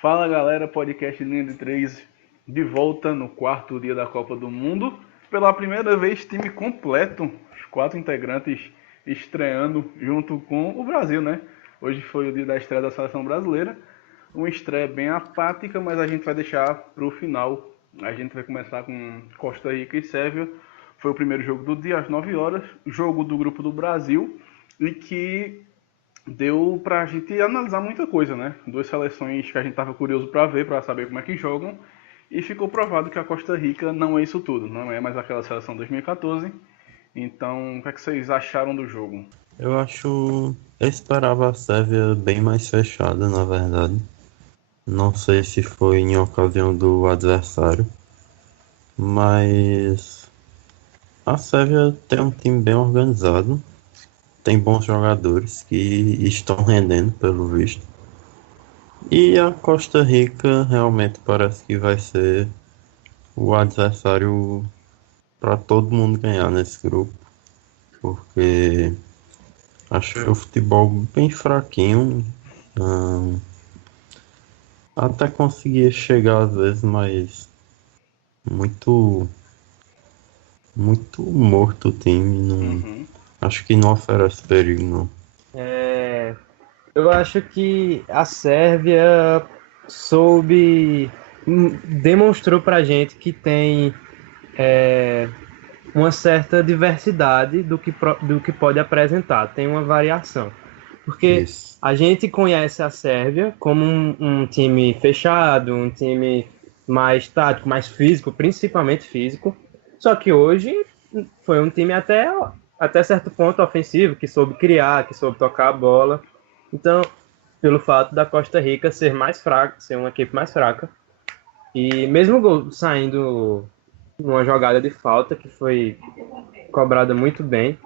Fala galera, podcast Linha de 3 de volta no quarto dia da Copa do Mundo. Pela primeira vez, time completo, os 4 integrantes estreando junto com o Brasil, né? Hoje foi o dia da estreia da seleção brasileira. Uma estreia bem apática, mas a gente vai deixar para o final. A gente vai começar com Costa Rica e Sérvia. Foi o primeiro jogo do dia, às 9 horas. Jogo do grupo do Brasil e que deu pra gente analisar muita coisa, né? Duas seleções que a gente tava curioso pra ver, pra saber como é que jogam, e ficou provado que a Costa Rica não é isso tudo, não é mais aquela seleção 2014. Então, o que é que vocês acharam do jogo? Eu esperava a Sérvia bem mais fechada, na verdade. Não sei se foi em ocasião do adversário, mas a Sérvia tem um time bem organizado, tem bons jogadores que estão rendendo, pelo visto. E a Costa Rica realmente parece que vai ser o adversário para todo mundo ganhar nesse grupo, porque achei o futebol bem fraquinho. hum, Até conseguia chegar às vezes, mas muito, muito morto o time. Não, Uhum. acho que não oferece perigo, não. É, eu acho que a Sérvia soube, demonstrou pra gente que tem uma certa diversidade do que pode apresentar, tem uma variação. Porque Isso. a gente conhece a Sérvia como um time fechado, um time mais tático, mais físico, principalmente físico. Só que hoje foi um time até certo ponto ofensivo, que soube criar, que soube tocar a bola. Então, pelo fato da Costa Rica ser mais fraca, ser uma equipe mais fraca, e mesmo o gol saindo numa jogada de falta que foi cobrada muito bem,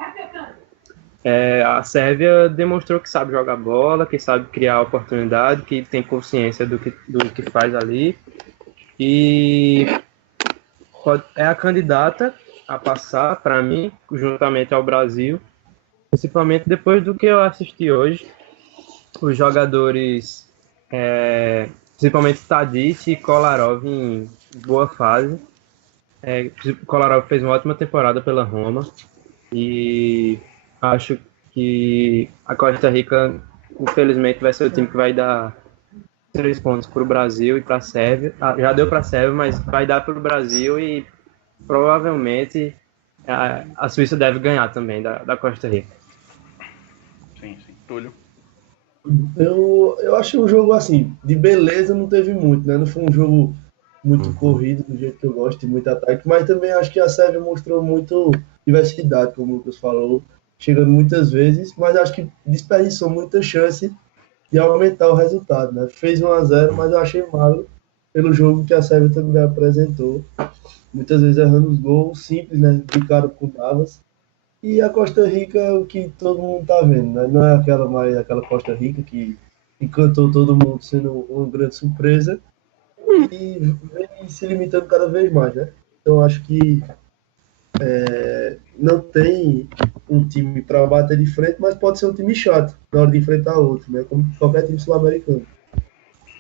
a Sérvia demonstrou que sabe jogar bola, que sabe criar oportunidade, que tem consciência do que faz ali e é a candidata a passar, para mim, juntamente ao Brasil, principalmente depois do que eu assisti hoje. Os jogadores, principalmente Tadic e Kolarov, em boa fase. Kolarov fez uma ótima temporada pela Roma e acho que a Costa Rica, infelizmente, vai ser o time que vai dar 3 pontos para o Brasil e para a Sérvia. Já deu para a Sérvia, mas vai dar para o Brasil e provavelmente a Suíça deve ganhar também da Costa Rica. Sim, sim. Túlio. Eu achei um jogo assim, de beleza não teve muito, né? Não foi um jogo muito Uhum. corrido, do jeito que eu gosto, de muito ataque, mas também acho que a Sérvia mostrou muito diversidade, como o Lucas falou, chegando muitas vezes, mas acho que desperdiçou muita chance de aumentar o resultado, né? Fez 1-0, mas eu achei malo pelo jogo que a Sérvia também apresentou, muitas vezes errando os gols simples, né? De cara com Davas. E a Costa Rica é o que todo mundo tá vendo, né? Não é aquela mais aquela Costa Rica que encantou todo mundo sendo uma grande surpresa e vem se limitando cada vez mais, né? Então acho que não tem um time para bater de frente, mas pode ser um time chato na hora de enfrentar outro, né? Como qualquer time sul-americano.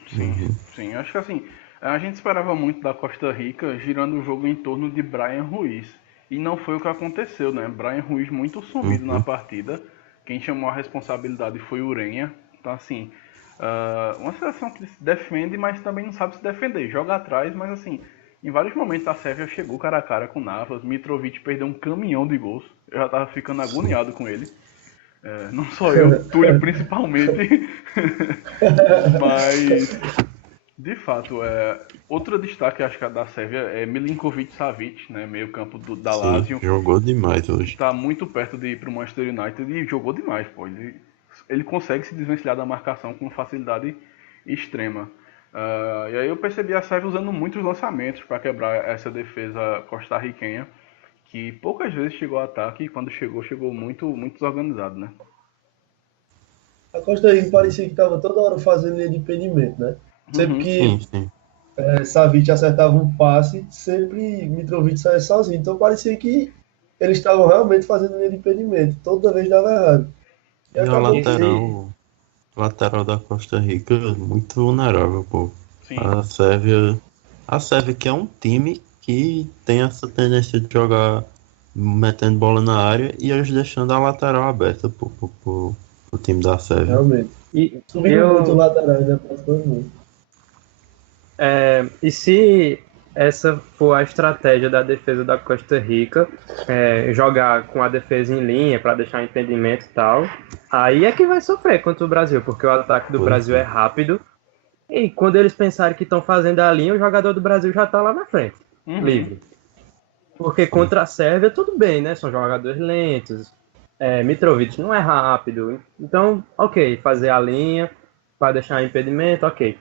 Sim, Uhum. sim. Acho que assim, a gente esperava muito da Costa Rica girando o jogo em torno de Brian Ruiz. E não foi o que aconteceu, né? Brian Ruiz muito sumido na Uhum. partida. Quem chamou a responsabilidade foi o Urenha. Então, assim, uma seleção que se defende, mas também não sabe se defender. Joga atrás, mas assim, em vários momentos a Sérvia chegou cara a cara com o Navas. Mitrovic perdeu um caminhão de gols. Eu já tava ficando agoniado com ele. Não só eu, Túlio principalmente. Mas de fato, outro destaque acho que da Sérvia é Milinkovic Savic, né, meio campo da Sim, Lazio, jogou demais hoje. está muito perto de ir para o Manchester United e jogou demais, pô. Ele consegue se desvencilhar da marcação com facilidade extrema. E aí eu percebi a Sérvia usando muitos lançamentos para quebrar essa defesa costarriquenha, que poucas vezes chegou ao ataque e quando chegou, chegou muito, muito desorganizado, né? A Costa Rica parecia que estava toda hora fazendo linha de impedimento, né? Sempre Uhum. Sim, que sim. Savic acertava um passe, sempre Mitrovic saía sozinho. Então parecia que eles estavam realmente fazendo linha de impedimento. Toda vez dava errado. E E a acabou que Esse, lateral da Costa Rica muito vulnerável, pô. Sim. A Sérvia que é um time que tem essa tendência de jogar metendo bola na área e eles deixando a lateral aberta pro time da Sérvia. Realmente. E Subindo muito o lateral, né? Passando muito. E se essa for a estratégia da defesa da Costa Rica, jogar com a defesa em linha para deixar impedimento e tal, aí é que vai sofrer contra o Brasil, porque o ataque do Brasil é rápido e quando eles pensarem que estão fazendo a linha, o jogador do Brasil já está lá na frente, livre. Porque contra a Sérvia tudo bem, né? São jogadores lentos, Mitrovic não é rápido, então ok, fazer a linha para deixar impedimento, ok.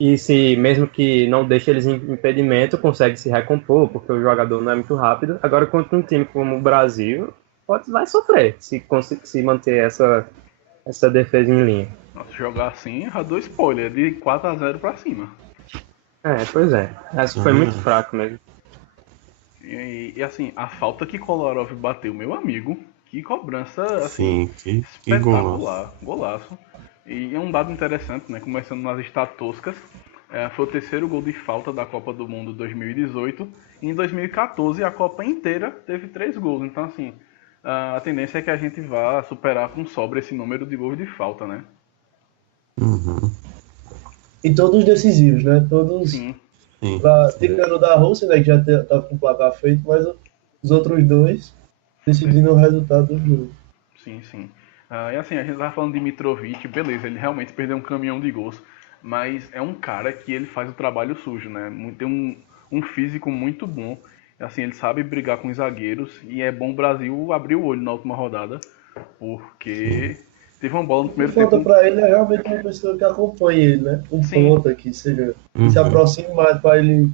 E se, mesmo que não deixe eles em impedimento, consegue se recompor, porque o jogador não é muito rápido. Agora, contra um time como o Brasil, vai sofrer se manter essa defesa em linha. Nossa, jogar assim, já dou spoiler, de 4-0 pra cima. Pois é. Essa foi muito fraco mesmo. E assim, a falta que Kolarov bateu, meu amigo, que cobrança, Sim, assim, que espetacular, golaço. E é um dado interessante, né? Começando nas estatísticas, foi o terceiro gol de falta da Copa do Mundo 2018. E em 2014 a Copa inteira teve 3 gols. Então, assim, a tendência é que a gente vá superar com sobra esse número de gols de falta, né? E todos decisivos, né? Todos. Sim. Tirando o da Rússia, né? Que já estava com o placar feito, mas os outros 2 decidindo o resultado do jogo. Sim, sim. E assim, a gente tava falando de Mitrovic, beleza, ele realmente perdeu um caminhão de gols, mas é um cara que ele faz o trabalho sujo, né? Tem um físico muito bom, assim, ele sabe brigar com os zagueiros, e é bom o Brasil abrir o olho na última rodada, porque teve uma bola no primeiro tempo. Falta para ele é realmente uma pessoa que acompanha ele, né? Ponta que seja, que se aproxime mais para ele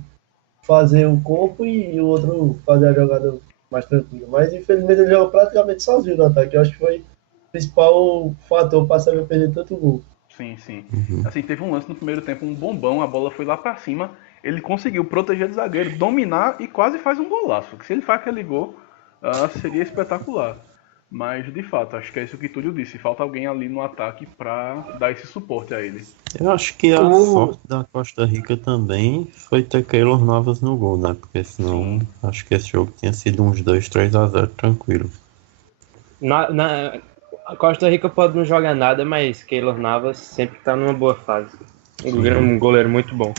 fazer o corpo e o outro fazer a jogada mais tranquila. Mas infelizmente ele joga praticamente sozinho no ataque. Eu acho que foi o principal fator para saber perder tanto gol. Sim, sim. Assim, teve um lance no primeiro tempo, um bombão, a bola foi lá pra cima, ele conseguiu proteger o zagueiro, dominar e quase faz um golaço. Se ele faz aquele gol, seria espetacular. Mas, de fato, acho que é isso que Túlio disse, falta alguém ali no ataque pra dar esse suporte a ele. Eu acho que a sorte da Costa Rica também foi ter Keylor Navas no gol, né? Porque senão acho que esse jogo tinha sido uns 2-3-0 tranquilo. A Costa Rica pode não jogar nada, mas Keylor Navas sempre tá numa boa fase. Um goleiro muito bom.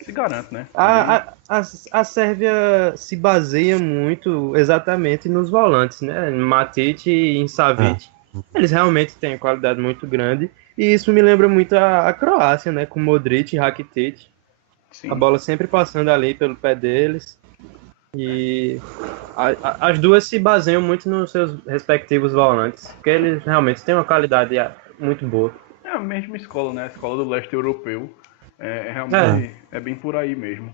Se garante, né? A Sérvia se baseia muito exatamente nos volantes, né? Matic e Savic. Eles realmente têm uma qualidade muito grande. E isso me lembra muito a Croácia, né? Com Modric e Rakitic. A bola sempre passando ali pelo pé deles. E as duas se baseiam muito nos seus respectivos volantes, porque eles realmente têm uma qualidade muito boa. É a mesma escola, né? A escola do leste europeu. Realmente é bem por aí mesmo.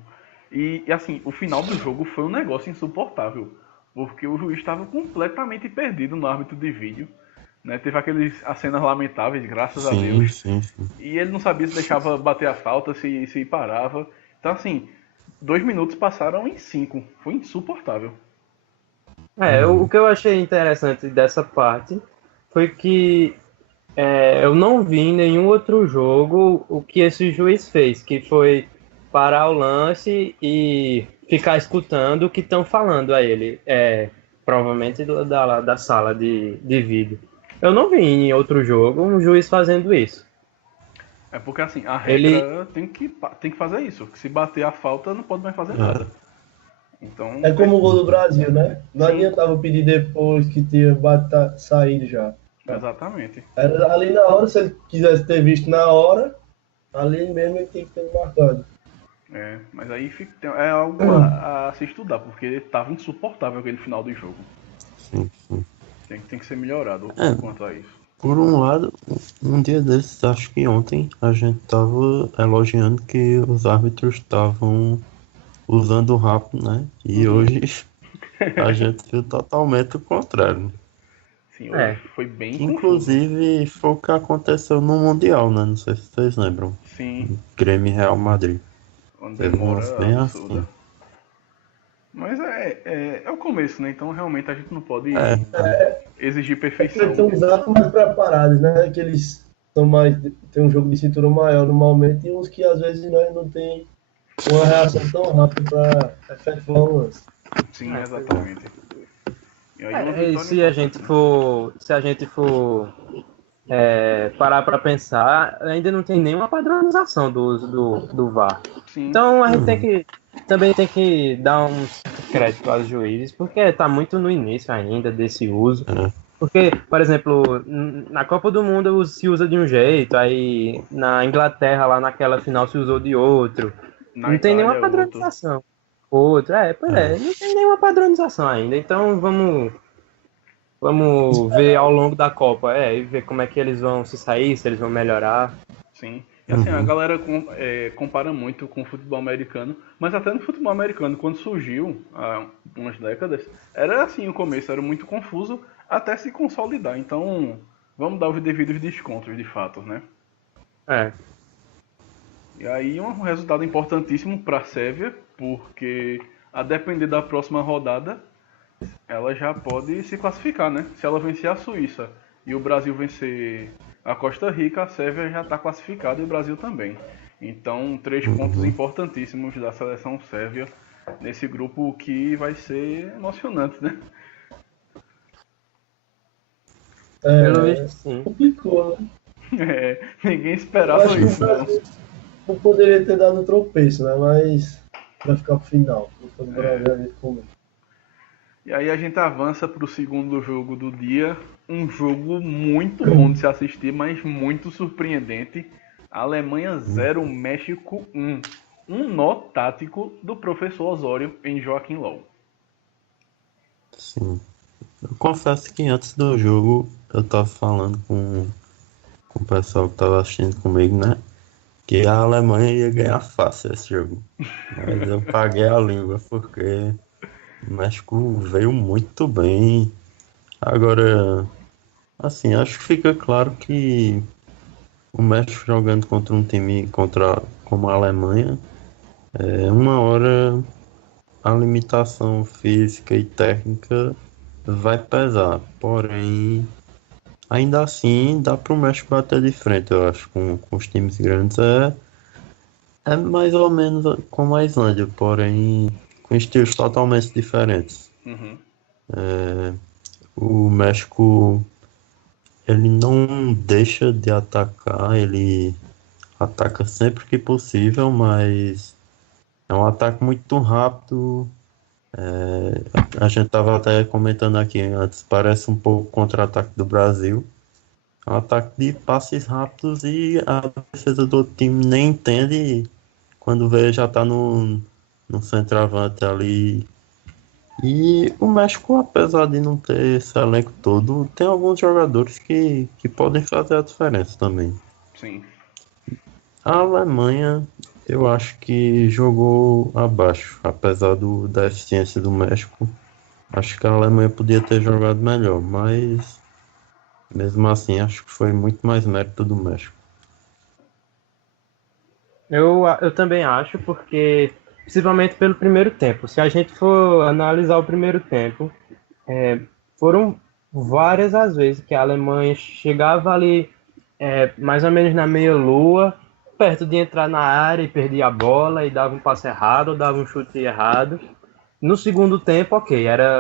E assim, o final do jogo foi um negócio insuportável, porque o juiz estava completamente perdido no árbitro de vídeo. Né? Teve as cenas lamentáveis, graças a Deus. Sim. E ele não sabia se deixava bater a falta, se parava. Então assim, 2 minutos passaram em 5. Foi insuportável. O que eu achei interessante dessa parte foi que eu não vi em nenhum outro jogo o que esse juiz fez, que foi parar o lance e ficar escutando o que estão falando a ele, provavelmente da sala de vídeo. Eu não vi em outro jogo um juiz fazendo isso. É porque assim, a regra tem que fazer isso. Se bater a falta, não pode mais fazer nada. Então, é como o gol do Brasil, né? Não adiantava pedir depois que tinha saído já. Exatamente. Era ali na hora, se ele quisesse ter visto na hora, ali mesmo ele tinha que ter marcado. Mas aí é algo a se estudar, porque estava insuportável aquele final do jogo. Sim. Tem que ser melhorado quanto a isso. Por um lado, um dia desses, acho que ontem, a gente tava elogiando que os árbitros estavam usando o rápido, né? E hoje a gente viu totalmente o contrário. Sim, hoje foi bem inclusive, confuso. Foi o que aconteceu no Mundial, né? Não sei se vocês lembram. Sim. Grêmio e Real Madrid. Onde demora bem absurda. Assim. Mas é o começo, né? Então realmente a gente não pode exigir perfeição. Tem uns atos mais preparados, né? Que eles são mais, tem um jogo de cintura maior normalmente, e uns que às vezes nós não tem uma reação tão rápida para efetivar um lance. Sim, exatamente. E aí uma E vitória se a gente for parar para pensar, ainda não tem nenhuma padronização do uso do VAR. Sim. Então a gente também tem que dar um certo crédito aos juízes, porque está muito no início ainda desse uso. Porque, por exemplo, na Copa do Mundo se usa de um jeito, aí na Inglaterra, lá naquela final, se usou de outro. Na Não tem Itália nenhuma é outro. padronização. Não tem nenhuma padronização ainda. Então vamos ver ao longo da Copa, e ver como é que eles vão se sair, se eles vão melhorar. Sim. E assim, a galera compara muito com o futebol americano, mas até no futebol americano, quando surgiu, há umas décadas, era assim o começo, era muito confuso até se consolidar. Então, vamos dar os devidos descontos, de fato, né? E aí um resultado importantíssimo para a Sérvia, porque a depender da próxima rodada, ela já pode se classificar, né? Se ela vencer a Suíça e o Brasil vencer a Costa Rica, a Sérvia já está classificada e o Brasil também. Então, 3 pontos importantíssimos da seleção sérvia nesse grupo que vai ser emocionante, né? Pelo visto, sim. Complicou, né? Ninguém Eu esperava acho que o isso, não. Brasil não poderia ter dado um tropeço, né? Mas vai ficar pro final. O Brasil a gente comenta. E aí a gente avança para o segundo jogo do dia. Um jogo muito bom de se assistir, mas muito surpreendente. Alemanha 0, México 1. Um nó tático do professor Osório em Joaquim Low. Sim. Eu confesso que antes do jogo eu tava falando com o pessoal que tava assistindo comigo, né? Que a Alemanha ia ganhar fácil esse jogo. Mas eu paguei a língua porque o México veio muito bem. Agora, assim, acho que fica claro que o México jogando contra um time como a Alemanha, uma hora a limitação física e técnica vai pesar. Porém, ainda assim dá para o México bater de frente, eu acho, com os times grandes. É mais ou menos como a Islândia, porém com estilos totalmente diferentes. Uhum. O México, ele não deixa de atacar, ele ataca sempre que possível, mas é um ataque muito rápido. A gente estava até comentando aqui antes, parece um pouco o contra-ataque do Brasil. É um ataque de passes rápidos e a defesa do outro time nem entende. E quando vê, já está no centroavante ali. E o México, apesar de não ter esse elenco todo, tem alguns jogadores que podem fazer a diferença também. Sim. A Alemanha, eu acho que jogou abaixo, apesar da eficiência do México. Acho que a Alemanha podia ter jogado melhor, mas mesmo assim acho que foi muito mais mérito do México. Eu também acho, porque principalmente pelo primeiro tempo. Se a gente for analisar o primeiro tempo, foram várias as vezes que a Alemanha chegava ali mais ou menos na meia-lua, perto de entrar na área e perdia a bola e dava um passe errado ou dava um chute errado. No segundo tempo,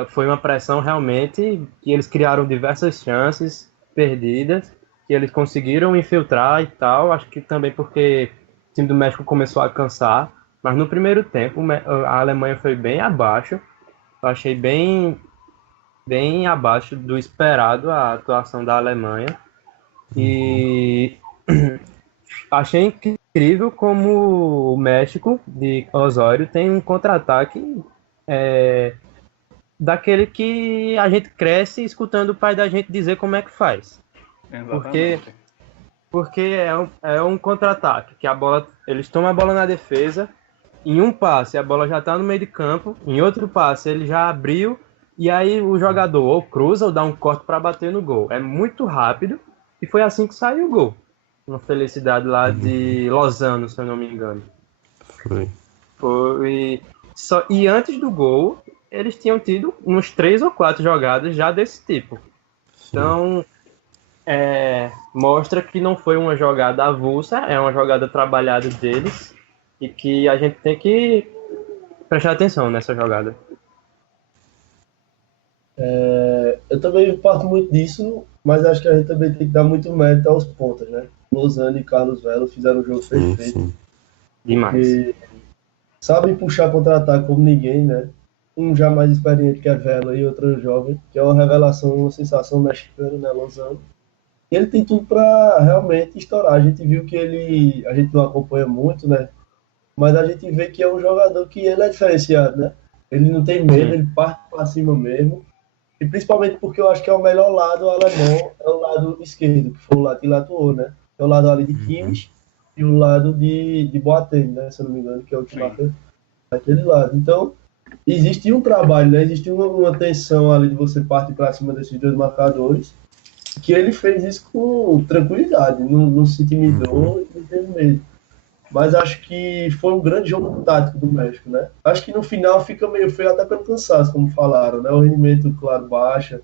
foi uma pressão realmente que eles criaram diversas chances perdidas, que eles conseguiram infiltrar e tal. Acho que também porque o time do México começou a cansar. Mas no primeiro tempo, a Alemanha foi bem abaixo. Eu achei bem abaixo do esperado a atuação da Alemanha. E achei incrível como o México, de Osório, tem um contra-ataque daquele que a gente cresce escutando o pai da gente dizer como é que faz. Exatamente. Porque é um contra-ataque, que eles tomam a bola na defesa, em um passe a bola já está no meio de campo, em outro passe ele já abriu, e aí o jogador ou cruza ou dá um corte para bater no gol. É muito rápido, e foi assim que saiu o gol. Uma felicidade lá de Lozano, se eu não me engano. E antes do gol, eles tinham tido uns 3 ou 4 jogadas já desse tipo. Então, mostra que não foi uma jogada avulsa, é uma jogada trabalhada deles e que a gente tem que prestar atenção nessa jogada. Eu também parto muito disso, mas acho que a gente também tem que dar muito mérito aos pontas, né? Lozano e Carlos Vela fizeram um jogo perfeito. Sim. Demais. Porque sabem puxar contra-ataque como ninguém, né? Um já mais experiente que é Vela e outro jovem, que é uma revelação, uma sensação mexicana, né, Lozano. E ele tem tudo para realmente estourar. A gente viu que a gente não acompanha muito, né? Mas a gente vê que é um jogador que ele é diferenciado, né? Ele não tem medo, ele parte para cima mesmo. E principalmente porque eu acho que é o melhor lado alemão, é o lado esquerdo, que foi o lado que ele atuou, né? É o lado ali de Kimmich e o lado de Boateng, né? Se eu não me engano, que é o que marca aquele lado. Então, existe um trabalho, né? Existe uma tensão ali de você partir para cima desses dois marcadores, que ele fez isso com tranquilidade, não se intimidou e não teve medo. Mas acho que foi um grande jogo tático do México, né? Acho que no final fica meio feio até pelo cansaço, como falaram, né? O rendimento, claro, baixa,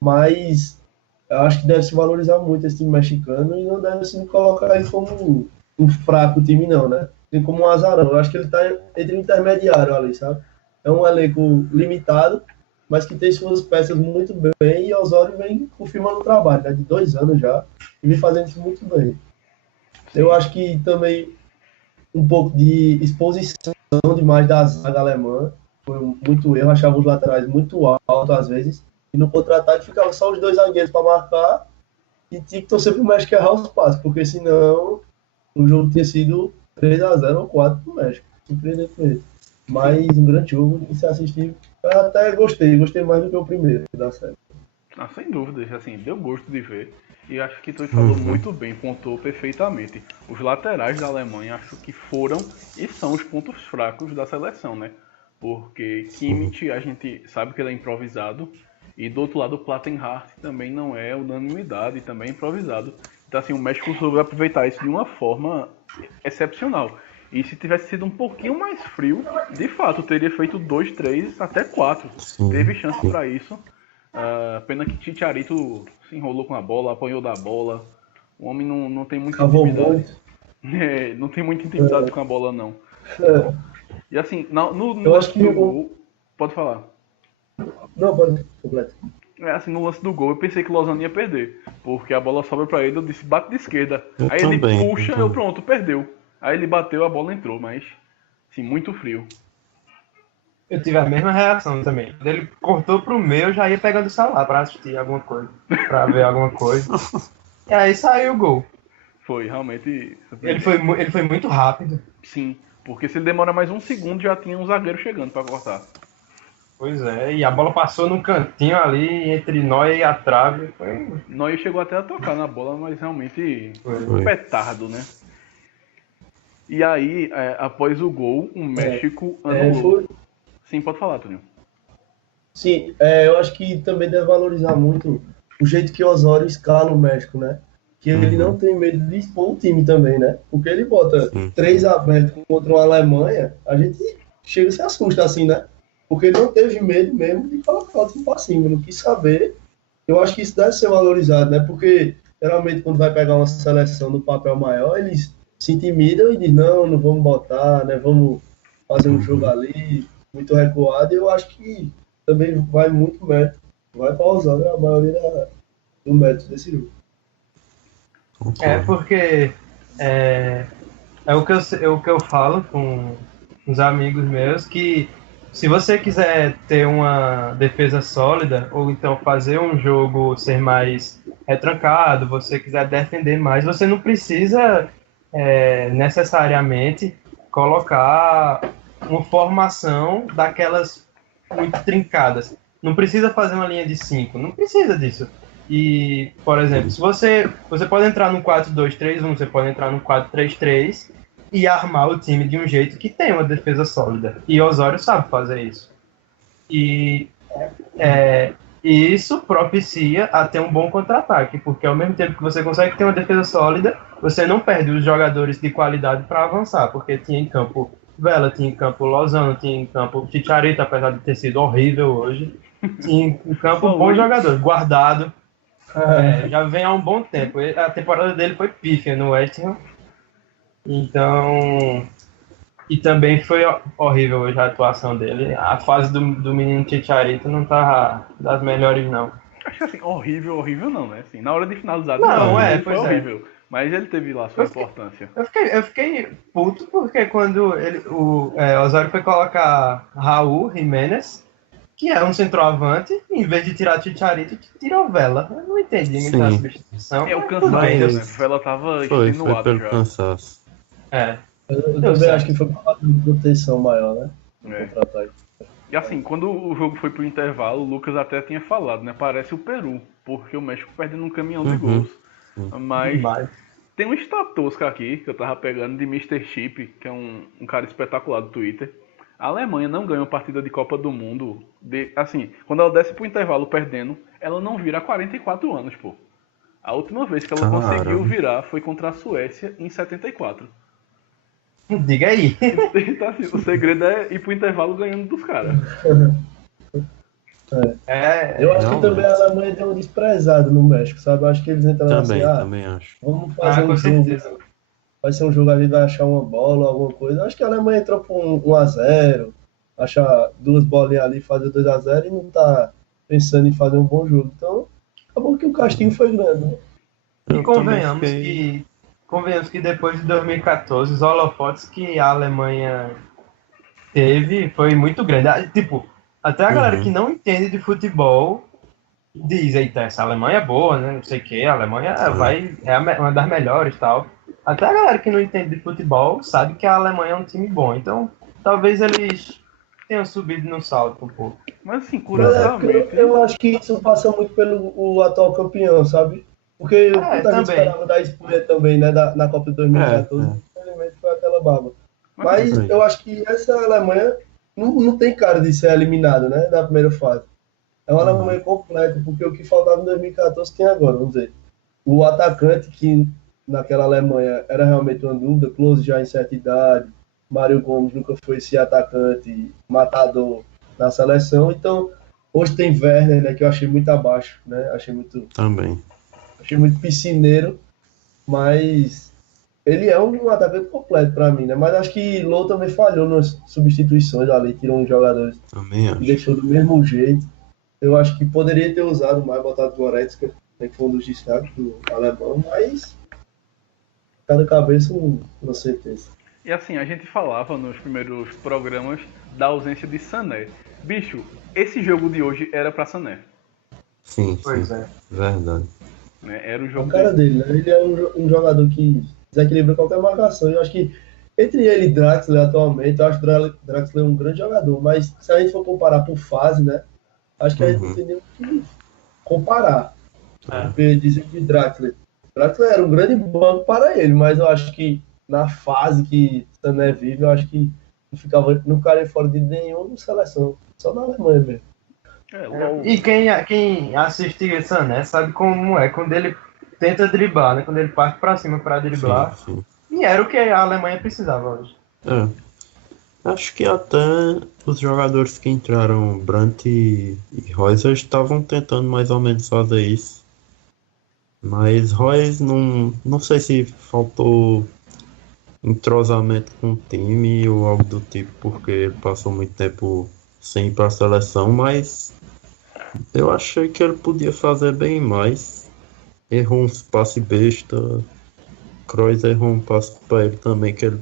mas eu acho que deve se valorizar muito esse time mexicano e não deve se colocar ele como um fraco time, não, né? Tem como um azarão. Eu acho que ele tá entre o intermediário ali, sabe? É um elenco limitado, mas que tem suas peças muito bem e Osório vem confirmando o trabalho, né? De 2 anos já, e vem fazendo isso muito bem. Eu acho que também um pouco de exposição demais da zaga alemã. Foi muito erro, achava os laterais muito altos às vezes. E no contra-ataque ficava só os 2 zagueiros para marcar e tinha que torcer para o México errar os passos, porque senão o jogo tinha sido 3-0 ou 4 para o México. Surpreendentemente. Mas um grande jogo de se assistir. Eu até gostei mais do que o primeiro da série. Sem dúvidas, assim, deu gosto de ver. E acho que tu falou muito bem, pontuou perfeitamente. Os laterais da Alemanha acho que foram e são os pontos fracos da seleção, né? Porque Kimmich, a gente sabe que ele é improvisado. E do outro lado, o Plattenhardt também não é unanimidade, também é improvisado. Então, assim, o México soube aproveitar isso de uma forma excepcional. E se tivesse sido um pouquinho mais frio, de fato, teria feito 2, 3, até 4. Teve chance para isso. Pena que Chicharito se enrolou com a bola, apanhou da bola. O homem não tem muita intimidade. Não tem muita intimidade com a bola, não. E assim, no lance do gol... Pode falar. Não, pode completo. Assim, no lance do gol, eu pensei que o Lozano ia perder. Porque a bola sobra pra ele, eu disse, bate de esquerda. Aí ele puxa, pronto, perdeu. Aí ele bateu, a bola entrou, mas... Assim, muito frio. Eu tive a mesma reação também. Quando ele cortou pro meu, eu já ia pegando o celular pra assistir alguma coisa, pra ver alguma coisa. E aí saiu o gol. Foi, realmente... Ele foi muito rápido. Sim, porque se ele demora mais um segundo, já tinha um zagueiro chegando pra cortar. Pois é, e a bola passou no cantinho ali, entre Neuer e a trave. Neuer chegou até a tocar na bola, mas realmente um petardo, né? E aí, após o gol, o México anulou. Sim, pode falar, Túlio. Sim, eu acho que também deve valorizar muito o jeito que o Osório escala o México, né? Que ele não tem medo de expor o time também, né? Porque ele bota 3 abertos contra uma Alemanha, a gente chega e se assusta assim, né? Porque ele não teve medo mesmo de colocar o time pra cima, não quis saber. Eu acho que isso deve ser valorizado, né? Porque geralmente quando vai pegar uma seleção no papel maior, eles se intimidam e dizem, não vamos botar, né? Vamos fazer um jogo ali, muito recuado. E eu acho que também vai muito mérito. Vai para usar a maioria do mérito desse jogo. Porque é o que eu falo com os amigos meus, que se você quiser ter uma defesa sólida, ou então fazer um jogo ser mais retrancado, você quiser defender mais, você não precisa necessariamente colocar uma formação daquelas muito trincadas. Não precisa fazer uma linha de 5, não precisa disso. E, por exemplo, se você pode entrar no 4-2-3-1, você pode entrar no 4-3-3 e armar o time de um jeito que tem uma defesa sólida. E Osório sabe fazer isso. E isso propicia a ter um bom contra-ataque, porque ao mesmo tempo que você consegue ter uma defesa sólida, você não perde os jogadores de qualidade para avançar, porque tinha em campo Vela, tinha em campo Lozano, tinha em campo Chicharito, apesar de ter sido horrível hoje, tinha em campo bom jogador, Guardado. Já vem há um bom tempo. A temporada dele foi pífia no West Ham. Então. E também foi horrível hoje a atuação dele. A fase do menino Chicharito não tá das melhores, não. Acho que assim, horrível não, né? Assim, na hora de finalizar, Não, ele foi pois é. horrível. Mas ele teve lá sua importância. Eu fiquei puto porque quando o Osório foi colocar Raul Jiménez, que é um centroavante, em vez de tirar Chicharito, tirou Vela. Eu não entendi muito a substituição. É o mas cansaço, tudo bem, né? Mas- Vela tava Foi extenuado pelo já. cansaço. Eu Deu também certo. acho que foi uma proteção maior, né? É. Contra-ataque. E assim, quando o jogo foi pro intervalo, o Lucas até tinha falado, né? Parece o Peru, porque o México perdendo um caminhão de gols. Mas Demais. tem um estatusca aqui, que eu tava pegando, de Mr. Chip, que é um cara espetacular do Twitter. A Alemanha não ganha uma partida de Copa do Mundo. Assim, quando ela desce pro intervalo perdendo, ela não vira há 44 anos, pô. A última vez que ela conseguiu virar foi contra a Suécia em 74. Diga aí. Então, assim, o segredo é ir pro intervalo ganhando dos caras. Eu acho que Realmente. também a Alemanha deu um desprezado no México, sabe? Eu acho que eles entraram Também acho. vamos fazer Com um jogo. certeza. Vai ser um jogo ali, vai achar uma bola, alguma coisa. Eu acho que a Alemanha entrou por 1-0, achar duas bolinhas ali, fazer 2-0 e não tá pensando em fazer um bom jogo. Então, acabou que o castigo foi grande, né? E Eu convenhamos também fiquei- que depois de 2014, os holofotes que a Alemanha teve foi muito grande. Tipo, até a galera que não entende de futebol diz, eita, essa Alemanha é boa, né? Não sei o que, a Alemanha uma das melhores e tal. Até a galera que não entende de futebol sabe que a Alemanha é um time bom. Então, talvez eles tenham subido no salto um pouco. Mas assim, Mas é porque curiosamente. eu acho que isso passa muito pelo o atual campeão, sabe? Porque muita gente também. esperava da Espanha também, né? Na Copa de 2014. Infelizmente foi aquela baba. Mas Sim. eu acho que essa Alemanha não tem cara de ser eliminada, né? Da primeira fase. É uma Alemanha completa, porque o que faltava em 2014 tem agora, vamos dizer. O atacante, que naquela Alemanha era realmente uma dúvida, Klose já em certa idade, Mário Gomes nunca foi esse atacante matador na seleção, então hoje tem Werner, né, que eu achei muito abaixo, né? Achei muito piscineiro, mas ele é um atacante completo para mim, né? Mas acho que Low também falhou nas substituições ali, tirou uns jogadores Também e acho. deixou do mesmo jeito. Eu acho que poderia ter usado mais, botado Goretzka, né, que foi um dos destaques do alemão, mas cada cabeça uma sentença. E assim, a gente falava nos primeiros programas da ausência de Sané. Bicho, esse jogo de hoje era pra Sané. Sim, Pois sim. é. Verdade. Né? Era o É jogo o cara dele, né? Ele é um jogador que desequilibra qualquer marcação. Eu acho que entre ele e Draxler atualmente, eu acho que Draxler é um grande jogador, mas se a gente for comparar por fase, né? Acho que a gente não tem nem o que comparar. Porque dizem que Draxler era um grande banco para ele, mas eu acho que na fase que Sané vive, eu acho que não ficaria fora de nenhuma seleção, só na Alemanha mesmo. E quem assiste Sané sabe como é quando ele tenta driblar, né? Quando ele parte pra cima pra driblar. Sim. E era o que a Alemanha precisava hoje. Acho que até os jogadores que entraram, Brandt e Reus, estavam tentando mais ou menos fazer isso. Mas Reus não sei se faltou entrosamento com o time ou algo do tipo, porque ele passou muito tempo sem ir para a seleção, mas eu achei que ele podia fazer bem mais. Errou uns passe besta. Kroos errou um passe para ele também, que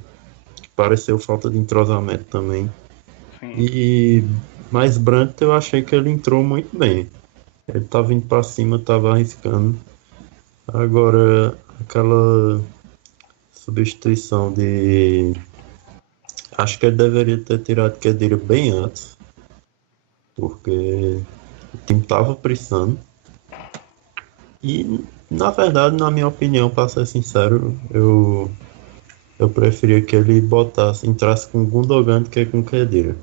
pareceu falta de entrosamento também. Sim. Mas Brandt eu achei que ele entrou muito bem. Ele tava indo para cima, tava arriscando. Agora, aquela substituição de... Acho que ele deveria ter tirado Khedira bem antes. Porque o time tava precisando. E, na verdade, na minha opinião, para ser sincero, eu preferia que ele entrasse com Gundogan do que com Khedira.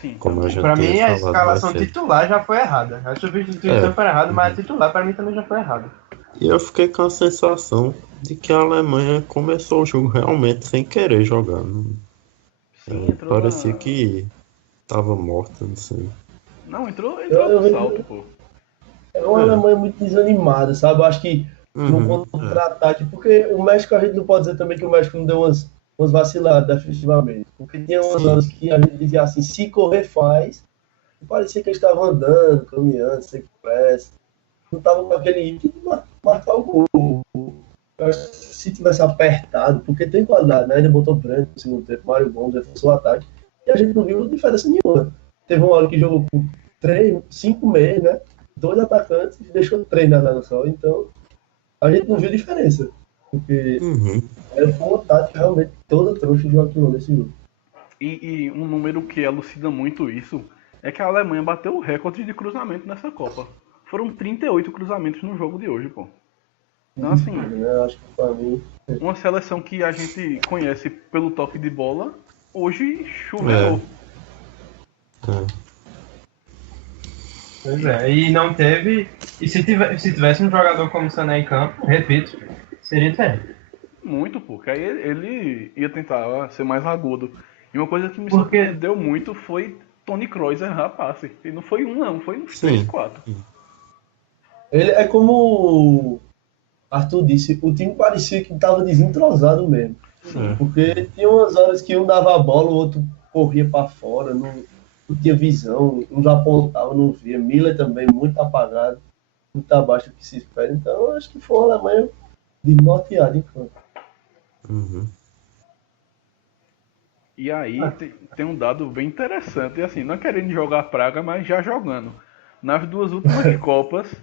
Sim. Como a gente Pra mim, tinha a falado escalação mais cedo. titular já foi errada. A substituição foi errada, mas a titular pra mim também já foi errada. E eu fiquei com a sensação de que a Alemanha começou o jogo realmente sem querer jogar. Sim, entrou Parecia na... que tava morta, não sei. Não, entrou Eu no salto, pô. É uma Alemanha muito desanimada, sabe? Eu acho que no Uhum, contra-ataque, porque o México, a gente não pode dizer também que o México não deu umas vaciladas definitivamente. Porque tinha umas sim. horas que a gente dizia assim, se correr faz, e parecia que eles estavam andando, caminhando, sem pressa. Não estavam com aquele ímpeto de marcar o gol. Eu acho que se tivesse apertado, porque tem qualidade, né? Ainda botou Branco no segundo tempo, Mário Gomes reforçou o ataque, e a gente não viu diferença nenhuma. Teve uma hora que jogou com 5 meias, né? 2 atacantes e deixou 3 na zaga só. Então, a gente não viu diferença. Porque Uhum. foi uma tática realmente toda trouxa de Joaquim Lô nesse jogo. E um número que elucida muito isso é que a Alemanha bateu o recorde de cruzamento nessa Copa. Foram 38 cruzamentos no jogo de hoje, pô. Então, assim, Né? Acho que para mim. uma seleção que a gente conhece pelo toque de bola, hoje É. choveu. É. Pois é, e não teve. E se tivesse um jogador como o Sané em campo, repito, seria diferente. Muito, pô. Que aí ele ia tentar ser mais agudo. E uma coisa que me Porque- surpreendeu muito foi Toni Kroos errar passe. E não foi um, não. Foi uns 3, Sim. 4. Ele é como o Arthur disse, o time parecia que estava desentrosado mesmo. É. Porque tinha umas horas que um dava a bola, o outro corria para fora, não tinha visão, uns apontavam, não via. Miller também muito apagado, muito abaixo do que se espera. Então, eu acho que foi uma Alemanha desnorteada em campo. Uhum. E aí tem um dado bem interessante. E assim, não querendo jogar praga, mas já jogando. Nas 2 últimas Copas,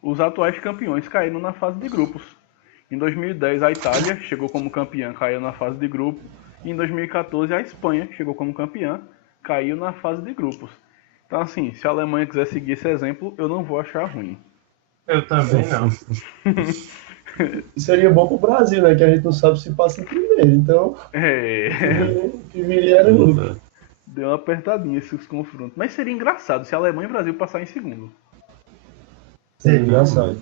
os atuais campeões caíram na fase de grupos. Em 2010, a Itália chegou como campeã, caiu na fase de grupo. E em 2014, a Espanha chegou como campeã, caiu na fase de grupos. Então, assim, se a Alemanha quiser seguir esse exemplo, eu não vou achar ruim. Eu também não. E seria bom pro Brasil, né? Que a gente não sabe se passa em primeiro. Então, É, o que viria era lucro. Pois é. deu uma apertadinha esses confrontos. Mas seria engraçado se a Alemanha e o Brasil passarem em segundo. Seria engraçado.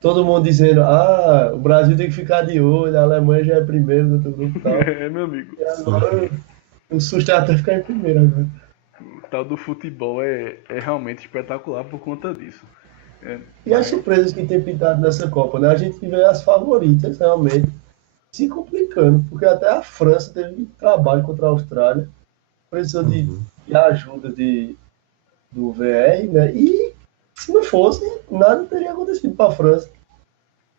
Todo mundo dizendo, o Brasil tem que ficar de olho, a Alemanha já é primeiro do outro grupo e tal. É, meu amigo. E agora, o susto é até ficar em primeiro agora. O tal do futebol é realmente espetacular por conta disso. E as surpresas que tem pintado nessa Copa, né? A gente vê as favoritas realmente se complicando, porque até a França teve trabalho contra a Austrália, precisou de ajuda do VR, né? E se não fosse, nada teria acontecido para a França.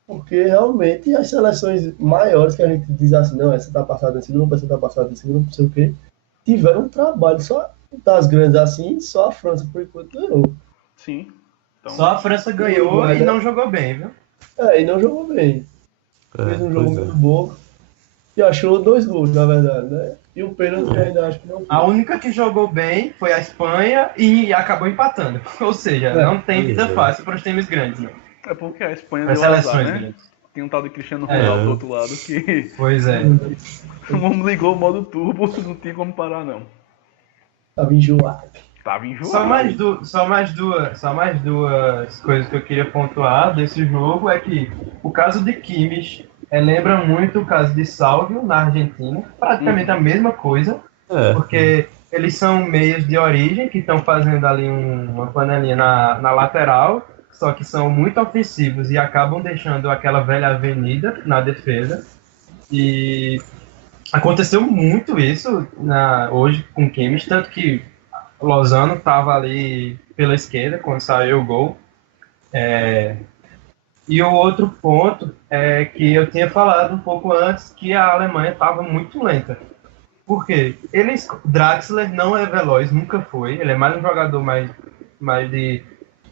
Porque realmente as seleções maiores que a gente diz assim, não, essa tá passada nesse grupo, essa tá passada nesse grupo, não sei o quê, tiveram um trabalho só das grandes assim, só a França por enquanto ganhou. Sim. Então, Só a França ganhou e não jogou bem, viu? E não jogou bem. Fez um jogo Pois muito é. bom. E achou 2 gols, na verdade, né? E o pênalti eu ainda acho que não A foi. única que jogou bem foi a Espanha e acabou empatando. Ou seja, não tem vida fácil para os times grandes, não. é porque a Espanha Para as deu azar, seleções né? grandes. Tem um tal de Cristiano Ronaldo do outro lado que Pois é. o homem ligou o modo turbo, não tinha como parar não. Tava enjoado. Tava enjoado. Só mais duas coisas que eu queria pontuar desse jogo é que o caso de Kimmich lembra muito o caso de Salvio na Argentina, praticamente a mesma coisa, porque eles são meias de origem que estão fazendo ali uma panelinha na lateral, só que são muito ofensivos e acabam deixando aquela velha avenida na defesa. E aconteceu muito isso hoje com o Kimmich, tanto que Lozano estava ali pela esquerda quando saiu o gol. E o outro ponto é que eu tinha falado um pouco antes que a Alemanha estava muito lenta. Por quê? Draxler não é veloz, nunca foi. Ele é mais um jogador mais de...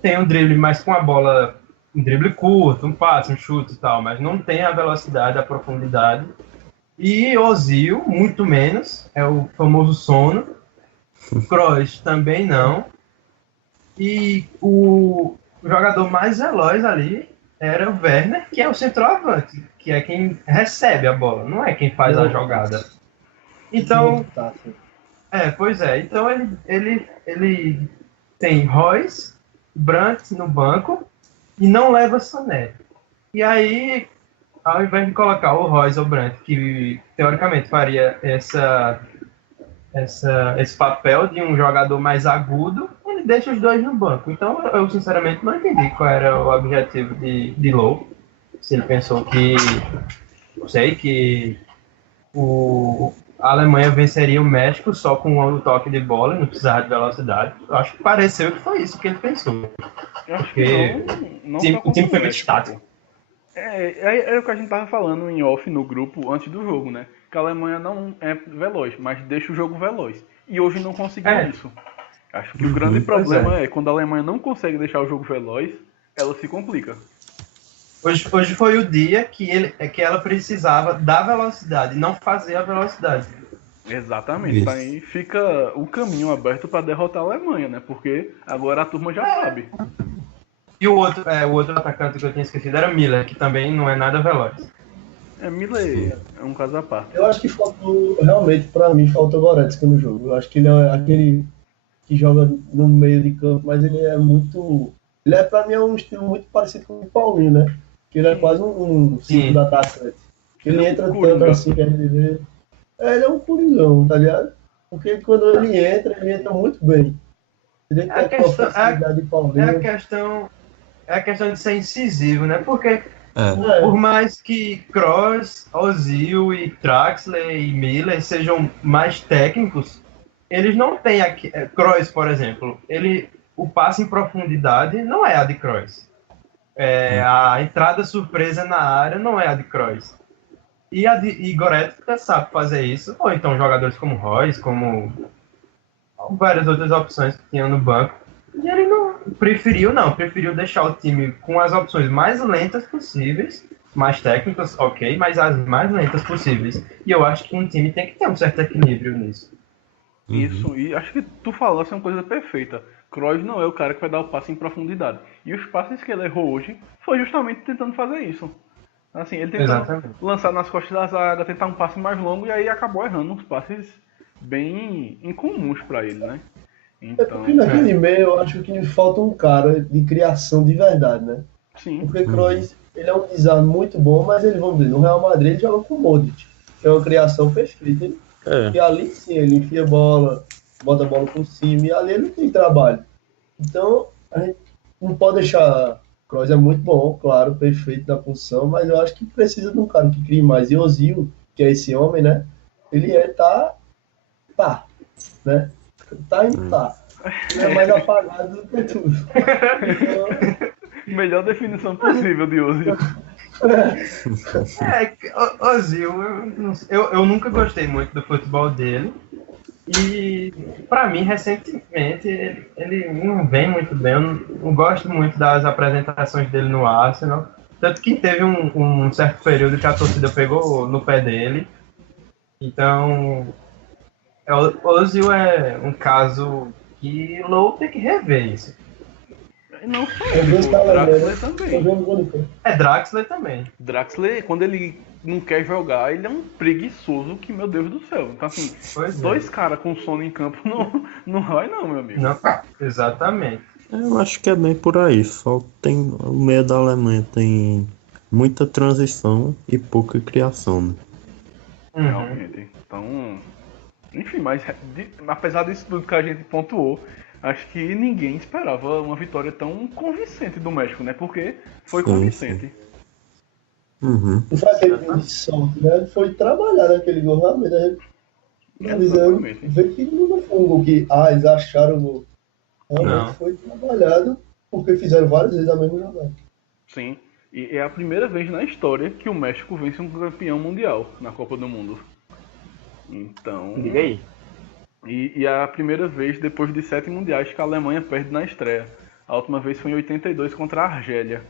Tem um drible mais com a bola, um drible curto, um passe, um chute e tal, mas não tem a velocidade, a profundidade. E Ozil, muito menos, é o famoso sono. Kroos também não. E o jogador mais veloz ali era o Werner, que é o centroavante, que é quem recebe a bola, não é quem faz a jogada. Então, pois é. Então ele tem Royce, Brandt no banco e não leva Sané. E aí, ao invés de colocar o Royce ou o Brandt, que teoricamente faria esse papel de um jogador mais agudo, ele ele deixa os dois no banco. Então eu sinceramente não entendi qual era o objetivo de Lowe. Se ele pensou que, não sei, que a Alemanha venceria o México só com o toque de bola e não precisava de velocidade. Eu acho que pareceu que foi isso que ele pensou. Eu acho Porque que não o time foi muito estático. É o que a gente tava falando em off no grupo antes do jogo, né? Que a Alemanha não é veloz, mas deixa o jogo veloz. E hoje não conseguiu isso. Acho que o grande problema é quando a Alemanha não consegue deixar o jogo veloz, ela se complica. Hoje foi o dia que ela precisava da velocidade, não fazer a velocidade. Exatamente. Isso. Daí fica o caminho aberto para derrotar a Alemanha, né? Porque agora a turma já sabe. E o outro atacante que eu tinha esquecido era Miller, que também não é nada veloz. Miller é um caso à parte. Eu acho que faltou, realmente, pra mim, falta o Goretzka no jogo. Eu acho que ele é aquele que joga no meio de campo, mas ele é muito... Ele é, pra mim, um estilo muito parecido com o Paulinho, né? Que ele é quase um segundo atacante. Ele entra tanto assim que a gente vê... ele é um coringão, tá ligado? Porque quando ele entra muito bem. Ele tem a facilidade de Paulinho. É a questão de ser incisivo, né? Porque por mais que Kroos, Ozil e Draxler e Miller sejam mais técnicos, eles não têm aqui. Kroos, por exemplo, o passe em profundidade não é a de Kroos. A entrada surpresa na área não é a de Kroos. E Goretzka sabe fazer isso, ou então jogadores como Royce, como várias outras opções que tinham no banco. E ele preferiu deixar o time com as opções mais lentas possíveis, mais técnicas, ok, mas as mais lentas possíveis. E eu acho que um time tem que ter um certo equilíbrio nisso. Isso, e acho que tu falou assim, uma coisa perfeita. Kroos não é o cara que vai dar o passe em profundidade. E os passes que ele errou hoje foi justamente tentando fazer isso. Assim, ele tentou lançar nas costas da zaga, tentar um passe mais longo e aí acabou errando uns passes bem incomuns pra ele, né? Então, porque naquele meio eu acho que falta um cara de criação de verdade, né? Sim. Porque Kroos, ele é um design muito bom, mas ele, vamos dizer, no Real Madrid ele joga com o Modric, que é uma criação perfeita. E ali sim, ele enfia a bola, bota a bola por cima, e ali ele não tem trabalho. Então, a gente não pode deixar... Kroos é muito bom, claro, perfeito na posição, mas eu acho que precisa de um cara que crie mais. E Ozil, que é esse homem, né? Ele né? Tá indo, tá. Ele é mais apagado do que tudo. Então... Melhor definição possível de Ozil. Ozil, eu nunca gostei muito do futebol dele. E, pra mim, recentemente, ele não vem muito bem. Eu não gosto muito das apresentações dele no Arsenal. Tanto que teve um certo período que a torcida pegou no pé dele. Então, o Ozil é um caso que Lowe tem que rever isso. Não só ele, Draxler também. Draxler também. Draxler, quando ele não quer jogar, ele é um preguiçoso que, meu Deus do céu. Então, assim, dois caras com sono em campo não vai não, meu amigo. Não, exatamente. Eu acho que é bem por aí. Só tem o meio da Alemanha tem muita transição e pouca criação, né? Realmente. Então, enfim, mas apesar disso tudo que a gente pontuou, acho que ninguém esperava uma vitória tão convincente do México, né? Porque foi convincente. Não foi aquele gol de sorte, né? Foi trabalhado aquele gol, realmente. Vê que não foi um gol que eles acharam o gol. Realmente foi trabalhado, porque fizeram várias vezes a mesma jogada. Sim, e é a primeira vez na história que o México vence um campeão mundial na Copa do Mundo. Então... Diga aí. E é a primeira vez depois de 7 mundiais que a Alemanha perde na estreia. A última vez foi em 82 contra a Argélia.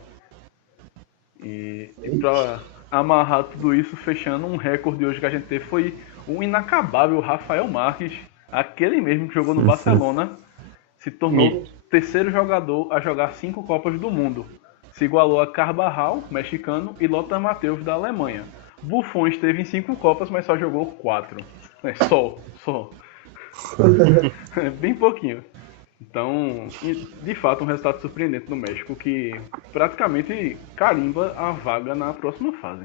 E pra amarrar tudo isso, fechando um recorde hoje que a gente teve, foi o inacabável Rafael Marques, aquele mesmo que jogou no Barcelona, se tornou o terceiro jogador a jogar 5 Copas do Mundo. Se igualou a Carvajal, mexicano, e Lothar Matthäus, da Alemanha. Buffon esteve em 5 Copas, mas só jogou 4. Só. Bem pouquinho. Então, de fato, um resultado surpreendente do México que praticamente carimba a vaga na próxima fase.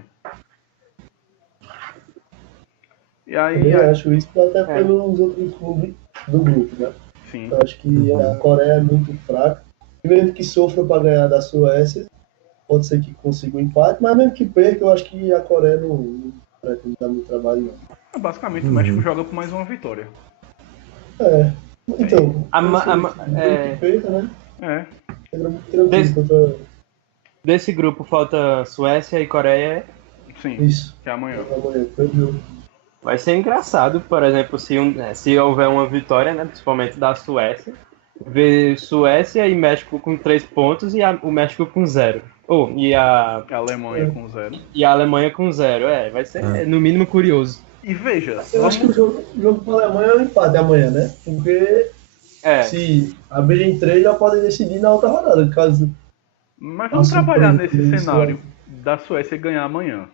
E aí, eu acho isso até pelos outros clubes do grupo, né? Sim. Eu acho que a Coreia é muito fraca. E mesmo que sofra para ganhar da Suécia, pode ser que consiga um empate, mas mesmo que perca, eu acho que a Coreia não pretende dar muito trabalho, não. Basicamente, o México joga por mais uma vitória. Então, É. que perca, né? É. Entra muito tranquilo contra Desse grupo falta Suécia e Coreia. Sim. isso. Que é amanhã. Amanhã, primeiro jogo. Vai ser engraçado, por exemplo, se houver uma vitória, né, principalmente da Suécia, ver Suécia e México com 3 pontos e o México com 0. E a A Alemanha com 0. Alemanha com 0. Vai ser no mínimo curioso. E veja, Eu acho que o jogo com a Alemanha é um empate amanhã, né? Porque se abrirem 3, já podem decidir na outra rodada, caso. Mas vamos trabalhar nesse cenário da Suécia ganhar amanhã.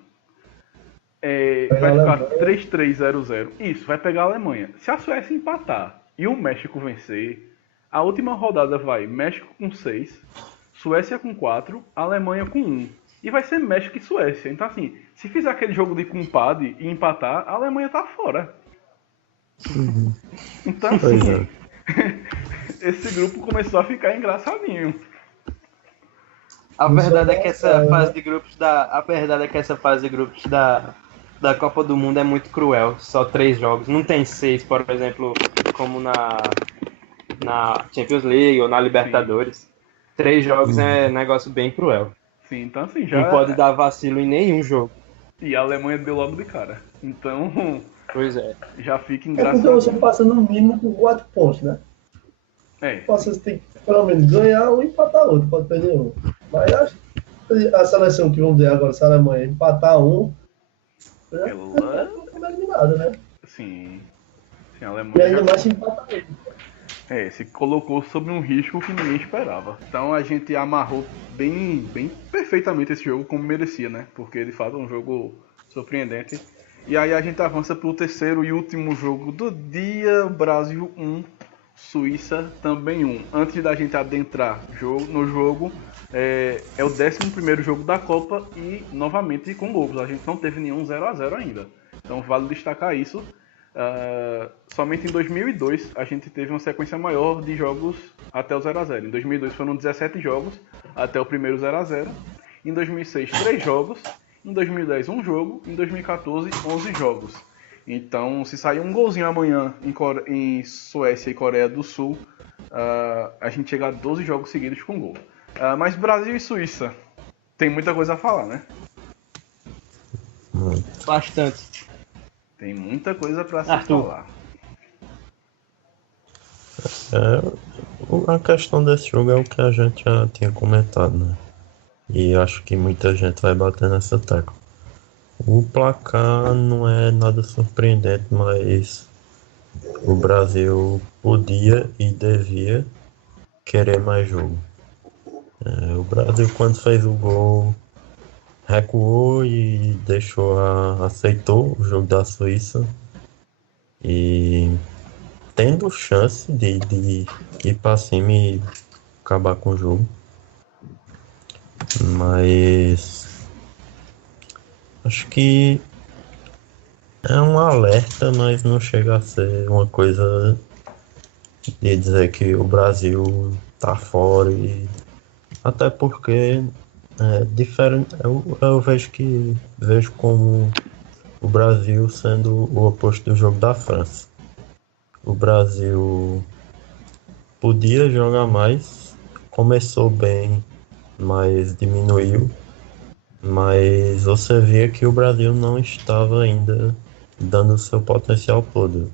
Vai ficar 3-3-0-0. Isso, vai pegar a Alemanha. Se a Suécia empatar e o México vencer, a última rodada vai México com 6, Suécia com 4, Alemanha com 1. E vai ser México e Suécia. Então, assim, se fizer aquele jogo de compadre e empatar, a Alemanha tá fora. Então, assim, esse grupo começou a ficar engraçadinho. A verdade é que essa fase de grupos da Copa do Mundo é muito cruel. Só 3 jogos. Não tem 6, por exemplo, como na Champions League ou na Libertadores. 3 jogos é um negócio bem cruel. Sim, então assim, já... Não pode dar vacilo em nenhum jogo. E a Alemanha deu logo de cara. Então, pois é. Já fica Porque engraçado. você passa no mínimo com 4 pontos, né? Você tem que pelo menos ganhar ou empatar outro, pode perder um. Mas acho que a seleção que vamos dizer agora, se a Alemanha empatar um, já fica eliminada, né? Sim, a E Alemanha ainda mais se empatar um. se colocou sob um risco que ninguém esperava. Então a gente amarrou bem perfeitamente esse jogo como merecia, né? Porque de fato é um jogo surpreendente. E aí a gente avança para o terceiro e último jogo do dia, Brasil 1, Suíça também 1. Antes da gente adentrar no jogo, é o 11º jogo da Copa e novamente com gols. A gente não teve nenhum 0-0 ainda. Então vale destacar isso. Somente em 2002 a gente teve uma sequência maior de jogos até o 0-0. Em 2002 foram 17 jogos até o primeiro 0-0. Em 2006, 3 jogos. Em 2010, 1 jogo. Em 2014, 11 jogos. Então, se sair um golzinho amanhã em Suécia e Coreia do Sul, a gente chega a 12 jogos seguidos com gol. Mas Brasil e Suíça, tem muita coisa a falar, né? Bastante. Tem muita coisa pra se falar. A questão desse jogo é o que a gente já tinha comentado, né? E acho que muita gente vai bater nessa tecla. O placar não é nada surpreendente, mas o Brasil podia e devia querer mais jogo. O Brasil, quando fez o gol, recuou e aceitou o jogo da Suíça. E tendo chance de ir para cima e acabar com o jogo. Mas acho que é um alerta, mas não chega a ser uma coisa de dizer que o Brasil tá fora. Até porque é diferente. Eu vejo como o Brasil sendo o oposto do jogo da França. O Brasil podia jogar mais, começou bem, mas diminuiu. Mas você via que o Brasil não estava ainda dando o seu potencial todo.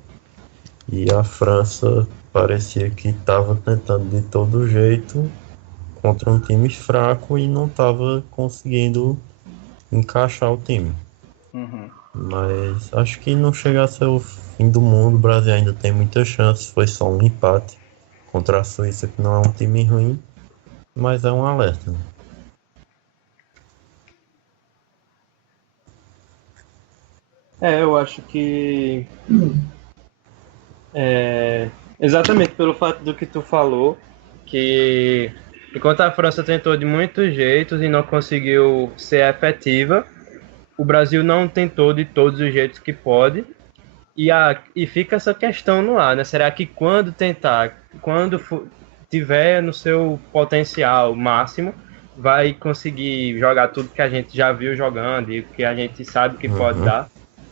E a França parecia que estava tentando de todo jeito contra um time fraco e não estava conseguindo encaixar o time. Mas acho que não chega a ser o fim do mundo. O Brasil ainda tem muitas chances. Foi só um empate contra a Suíça, que não é um time ruim, mas é um alerta. Eu acho que exatamente pelo fato do que tu falou, que enquanto a França tentou de muitos jeitos e não conseguiu ser efetiva, o Brasil não tentou de todos os jeitos que pode E fica essa questão no ar, né? Será que quando tiver no seu potencial máximo, vai conseguir jogar tudo que a gente já viu jogando e que a gente sabe que pode Uhum. dar?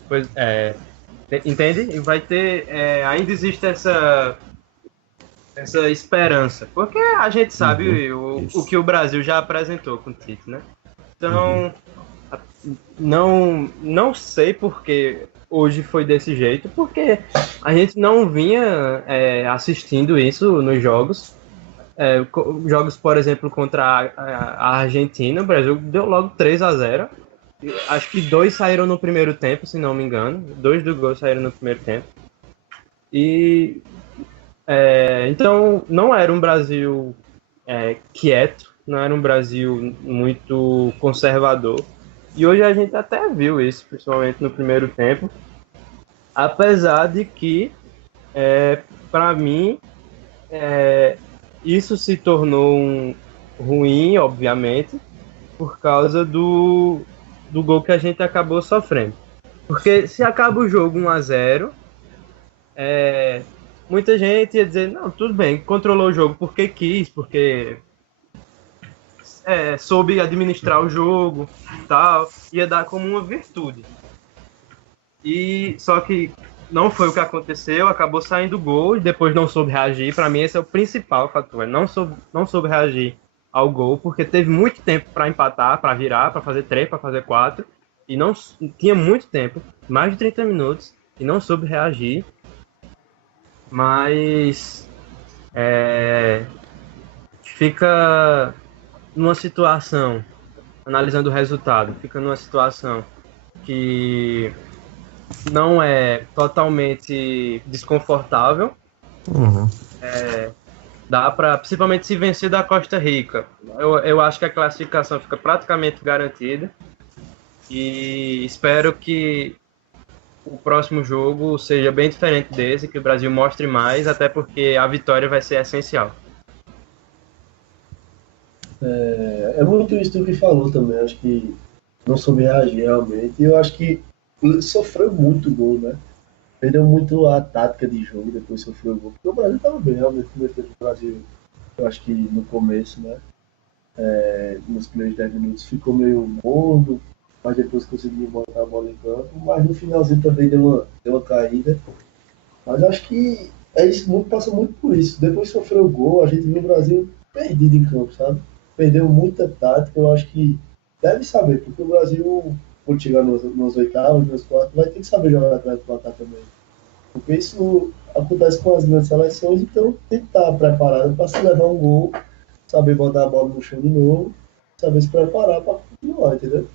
Pois, entende? E vai ter, ainda existe essa esperança, porque a gente Uhum. sabe o Isso. que o Brasil já apresentou com o Tite, né? Uhum. Então, não sei porque hoje foi desse jeito, porque a gente não vinha assistindo isso nos jogos. Jogos, por exemplo, contra a Argentina, o Brasil deu logo 3-0. Acho que dois saíram no primeiro tempo, se não me engano. Dois do gol saíram no primeiro tempo. E então não era um Brasil quieto, não era um Brasil muito conservador. E hoje a gente até viu isso, principalmente no primeiro tempo. Apesar de que, para mim, isso se tornou ruim, obviamente, por causa do gol que a gente acabou sofrendo. Porque se acaba o jogo 1-0, muita gente ia dizer, não, tudo bem, controlou o jogo porque quis, porque soube administrar o jogo, tal, ia dar como uma virtude. E só que não foi o que aconteceu, acabou saindo gol e depois não soube reagir. Para mim esse é o principal fator, não soube reagir ao gol, porque teve muito tempo para empatar, para virar, para fazer 3, para fazer 4 e não tinha muito tempo, mais de 30 minutos e não soube reagir. Mas fica numa situação, analisando o resultado, fica numa situação que não é totalmente desconfortável. Uhum. Dá para, principalmente se vencer da Costa Rica, eu acho que a classificação fica praticamente garantida e espero que o próximo jogo seja bem diferente desse, que o Brasil mostre mais, até porque a vitória vai ser essencial. É muito isso do que falou também. Acho que não soube reagir realmente. E eu acho que sofreu muito gol, né? Perdeu muito a tática de jogo, depois sofreu gol. Porque o Brasil estava bem, realmente. O primeiro tempo do Brasil, eu acho que no começo, né? Nos primeiros 10 minutos ficou meio morno, mas depois conseguiu botar a bola em campo. Mas no finalzinho também deu uma caída. Mas acho que isso passa muito por isso. Depois que sofreu o gol, a gente viu o Brasil perdido em campo, sabe? Perdeu muita tática. Eu acho que deve saber, porque o Brasil, quando chegar nos oitavos, nos quartos, vai ter que saber jogar atrás do placar também. Porque isso acontece com as grandes seleções, então tem que estar preparado para se levar um gol, saber botar a bola no chão de novo, saber se preparar para continuar, entendeu?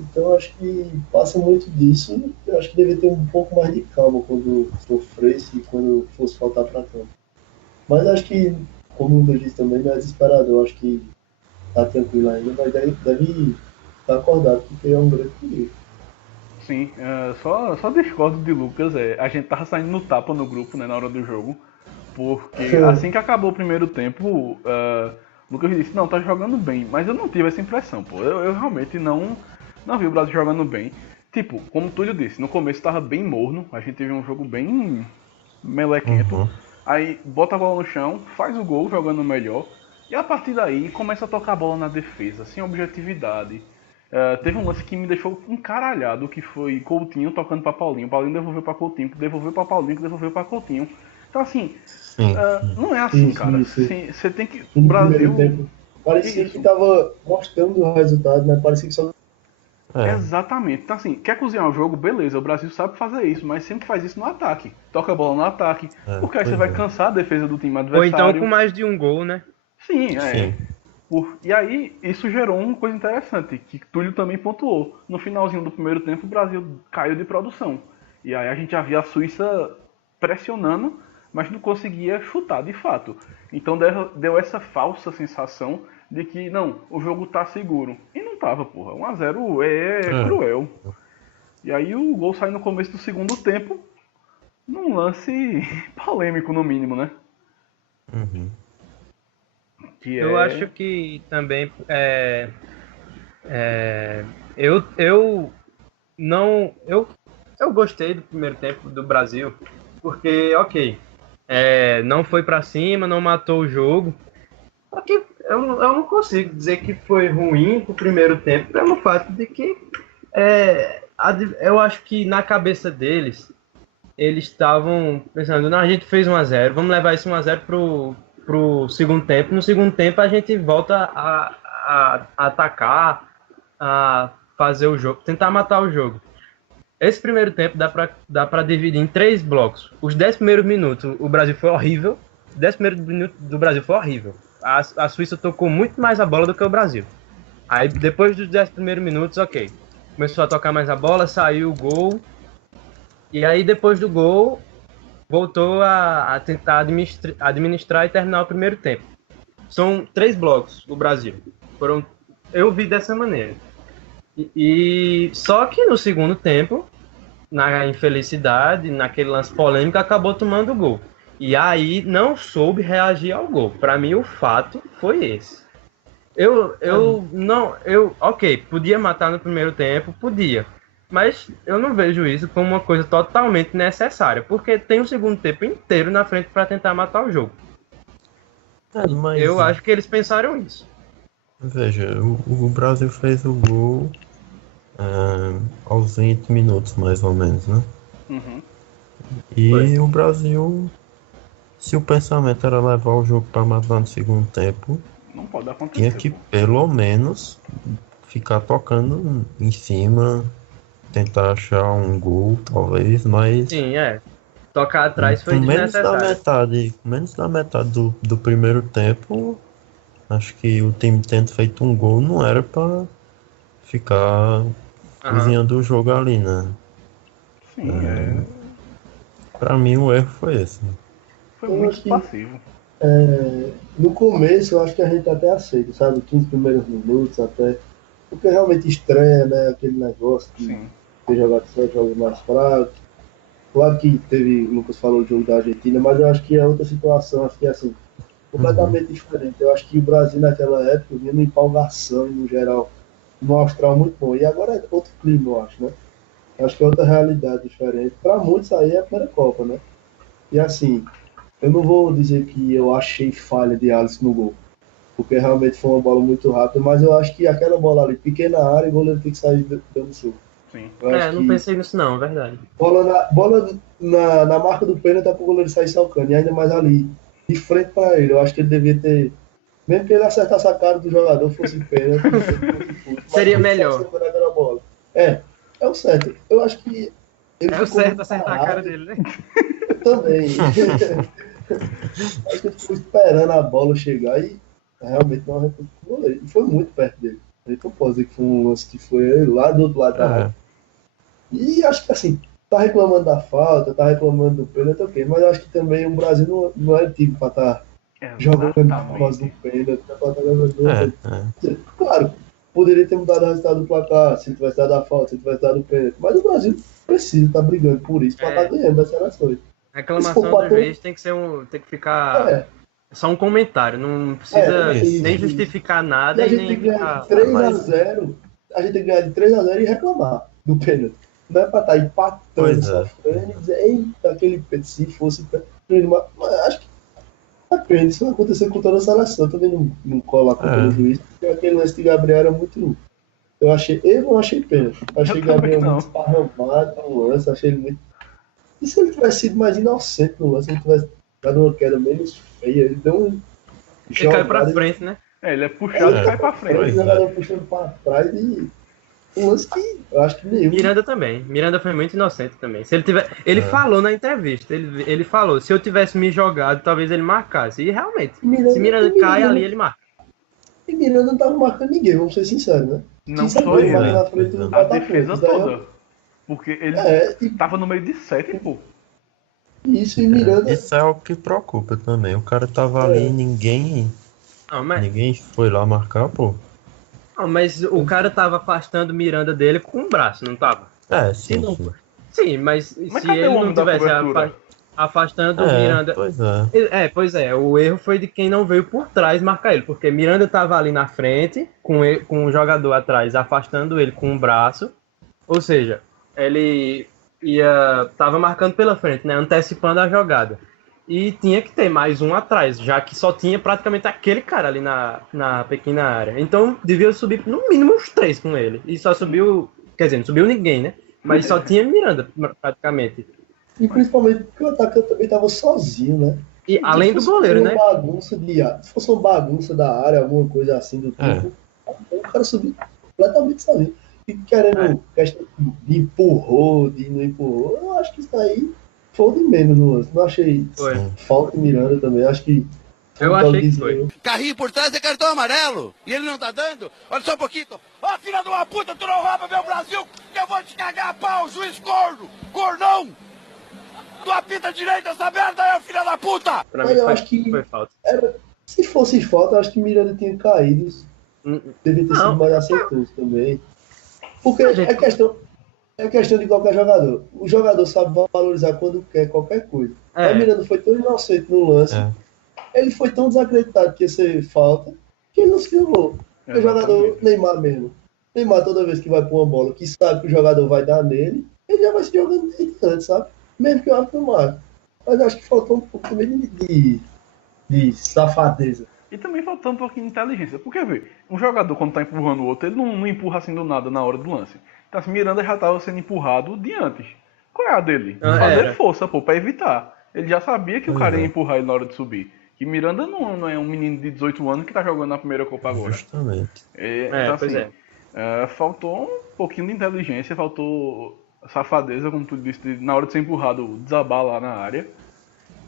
Então acho que passa muito disso. Eu acho que deve ter um pouco mais de calma quando sofresse e quando fosse faltar para campo. Mas acho que, como o Lucas disse também, não é desesperador. Acho que tá tranquilo ainda, mas deve estar acordado porque é um grande perigo. Sim, só discordo de Lucas. A gente tava saindo no tapa no grupo, né, na hora do jogo. Porque assim que acabou o primeiro tempo, Lucas disse, não, tá jogando bem. Mas eu não tive essa impressão, pô. Eu realmente não vi o Brasil jogando bem. Tipo, como o Túlio disse, no começo tava bem morno. A gente teve um jogo bem melequento. Uhum. Aí bota a bola no chão, faz o gol jogando melhor. E a partir daí começa a tocar a bola na defesa, sem objetividade. Teve um lance que me deixou encaralhado, que foi Coutinho tocando pra Paulinho. Paulinho devolveu pra Coutinho, que devolveu pra Paulinho, que devolveu pra Coutinho. Então assim, Sim. não é assim, Isso, cara. isso. Você tem que. O No primeiro Brasil. tempo, parecia que Isso. estava mostrando o resultado, né? Parecia que só. É. Exatamente. Então assim, quer cozinhar o jogo? Beleza, o Brasil sabe fazer isso, mas sempre faz isso no ataque. Toca a bola no ataque. Porque aí você Pois vai é. cansar a defesa do time Ou então com adversário. mais de um gol, né? Sim, Sim. E aí, isso gerou uma coisa interessante, que Túlio também pontuou. No finalzinho do primeiro tempo, o Brasil caiu de produção. E aí a gente já via a Suíça pressionando, mas não conseguia chutar de fato. Então deu essa falsa sensação de que, não, o jogo tá seguro. E não tava, porra. 1-0 é É. cruel. E aí o gol sai no começo do segundo tempo, num lance polêmico, no mínimo, né? Uhum. Que Eu é. acho que também eu não eu eu gostei do primeiro tempo do Brasil, porque, ok, não foi pra cima, não matou o jogo. Só que eu não consigo dizer que foi ruim pro primeiro tempo, pelo fato de que eu acho que na cabeça deles, eles estavam pensando, não, a gente fez 1-0, vamos levar esse 1-0 pro segundo tempo. No segundo tempo a gente volta a atacar, a fazer o jogo, tentar matar o jogo. Esse primeiro tempo dá pra dividir em 3 blocos. Os 10 primeiros minutos o Brasil foi horrível. Os 10 primeiros minutos do Brasil foi horrível. A Suíça tocou muito mais a bola do que o Brasil. Aí depois dos 10 primeiros minutos, ok. Começou a tocar mais a bola, saiu o gol. E aí depois do gol, voltou a tentar administrar e terminar o primeiro tempo. São 3 blocos o Brasil. Eu vi dessa maneira. E só que no segundo tempo, na infelicidade, naquele lance polêmico, acabou tomando o gol. E aí não soube reagir ao gol. Para mim o fato foi esse. Ok, podia matar no primeiro tempo, podia. Mas eu não vejo isso como uma coisa totalmente necessária, porque tem o segundo tempo inteiro na frente para tentar matar o jogo. Mas, eu acho que eles pensaram isso. Veja, o Brasil fez o gol aos 20 minutos, mais ou menos, né? Uhum. E Foi. o Brasil, se o pensamento era levar o jogo para matar no segundo tempo, Não pode acontecer. tinha que pelo menos ficar tocando em cima, tentar achar um gol, talvez, mas Sim, tocar atrás foi com desnecessário. menos da metade do primeiro tempo, acho que o time tendo feito um gol não era para ficar cozinhando o jogo ali, né? Sim, Pra mim o erro foi esse. foi Eu muito acho que- passivo. No começo, eu acho que a gente até aceita, sabe? 15 primeiros minutos até. Porque realmente estranha, né? Aquele negócio de Sim. ter jogado só jogos mais fracos. Claro que teve, o Lucas falou o jogo da Argentina, mas eu acho que é outra situação, acho que é assim, completamente diferente. Eu acho que o Brasil naquela época vinha numa empolgação e no geral, num astral muito bom. E agora é outro clima, eu acho, né? Eu acho que é outra realidade diferente. Para muitos aí é a primeira Copa, né? E assim, eu não vou dizer que eu achei falha de Alisson no gol, porque realmente foi uma bola muito rápida, mas eu acho que aquela bola ali, pequena área, o goleiro tem que sair dando soco. Sim. Eu acho Não que pensei nisso não, é verdade. bola na marca do pênalti é pro goleiro sair salcando, e ainda mais ali, de frente para ele. Eu acho que ele devia ter, mesmo que ele acertasse a cara do jogador, fosse pênalti, Seria ele melhor. só acertou naquela bola. É o certo. Eu acho que ele É o ficou certo muito acertar a parado. cara dele, né? Eu também. Acho que ele ficou esperando a bola chegar e realmente não arrebentou o goleiro. E foi muito perto dele. A gente não pode dizer que foi um lance que foi lá do outro lado da área. E acho que assim, tá reclamando da falta, tá reclamando do pênalti, ok. Mas eu acho que também o Brasil não é time pra estar jogando por causa do pênalti, pra estar jogando. Claro, poderia ter mudado o resultado do placar, se tivesse dado a falta, se tivesse dado o pênalti. Mas o Brasil precisa estar brigando por isso, pra estar ganhando das seleções. A reclamação do juiz tem que ficar só um comentário, não precisa nem justificar nada E a e gente nem tem que ganhar ficar... de 3-0, a gente tem que ganhar de 3-0 e reclamar do pênalti. Não é pra estar empatando, sofrendo e dizer, eita, aquele pênalti, se fosse pênalti. Mas acho que depende, isso vai acontecer com toda a seleção. Eu também não coloco pelo juiz, porque aquele lance de Gabriel era muito. Eu não achei pênalti. Achei Gabriel muito esparramado no lance, achei ele muito. E se ele tivesse sido mais inocente no lance, se ele tivesse dado uma queda menos feia, ele deu um. Ele caiu pra frente, né? Ele é puxado e cai pra frente. O jogador puxando pra trás e. Um lance que eu acho que nenhum. Miranda também. Miranda foi muito inocente também. Se ele tiver, ele falou na entrevista, ele falou, se eu tivesse me jogado, talvez ele marcasse. E realmente, se Miranda cai ali, ele marca. E Miranda não tava marcando ninguém, vamos ser sinceros, né? Não só ele, na frente do a defesa toda. Porque ele tava no meio de 7, pô. Isso, e Miranda. Isso é o que preocupa também. O cara tava ali e ninguém foi lá marcar, pô. Não, mas o cara tava afastando Miranda dele com o braço, não tava? Sim. Sim, mas se ele não tivesse afastando o Miranda... Pois é. O erro foi de quem não veio por trás marcar ele, porque Miranda tava ali na frente, com o jogador atrás, afastando ele com o braço, ou seja, ele tava marcando pela frente, né? Antecipando a jogada. E tinha que ter mais um atrás, já que só tinha praticamente aquele cara ali na pequena área. Então devia subir no mínimo uns 3 com ele. E só subiu, quer dizer, não subiu ninguém, né? Mas só tinha Miranda, praticamente. E principalmente porque o atacante também tava sozinho, né? E além do goleiro, né? Se fosse uma bagunça da área, alguma coisa assim do tipo, o cara subiu completamente sozinho. E querendo questão de empurrou, de não empurrou, eu acho que isso aí foi o de menos no lance. Não achei falta em Miranda também, acho que... Eu achei que foi. Carrinho por trás é cartão amarelo. E ele não tá dando? Olha só um pouquinho. Ó, filha de uma puta, tu não rouba meu Brasil, que eu vou te cagar a pau, juiz corno! Cornão! Tu apita direito essa merda aí, filha da puta! Pra mim eu acho que foi falta. Se fosse falta, eu acho que Miranda tinha caído. Devia ter sido mais aceitoso também. Porque é questão de qualquer jogador. O jogador sabe valorizar quando quer qualquer coisa. Mas Miranda foi tão inocente no lance. Ele foi tão desacreditado que ia ser falta que ele não se filmou. O jogador Neymar mesmo. Neymar, toda vez que vai pôr uma bola que sabe que o jogador vai dar nele, ele já vai se jogando desde antes, sabe? Mesmo que eu acho que não marca. Mas acho que faltou um pouco também de safadeza. E também faltou um pouquinho de inteligência. Porque, vê, um jogador quando tá empurrando o outro, ele não empurra assim do nada na hora do lance. Então, assim, Miranda já tava sendo empurrado de antes. Qual é a dele? Fazer força, pô, pra evitar. Ele já sabia que o cara ia empurrar ele na hora de subir. Que Miranda não é um menino de 18 anos que tá jogando na primeira Copa agora. Justamente. Então, assim, faltou um pouquinho de inteligência, faltou safadeza, como tu disse, na hora de ser empurrado, desabar lá na área.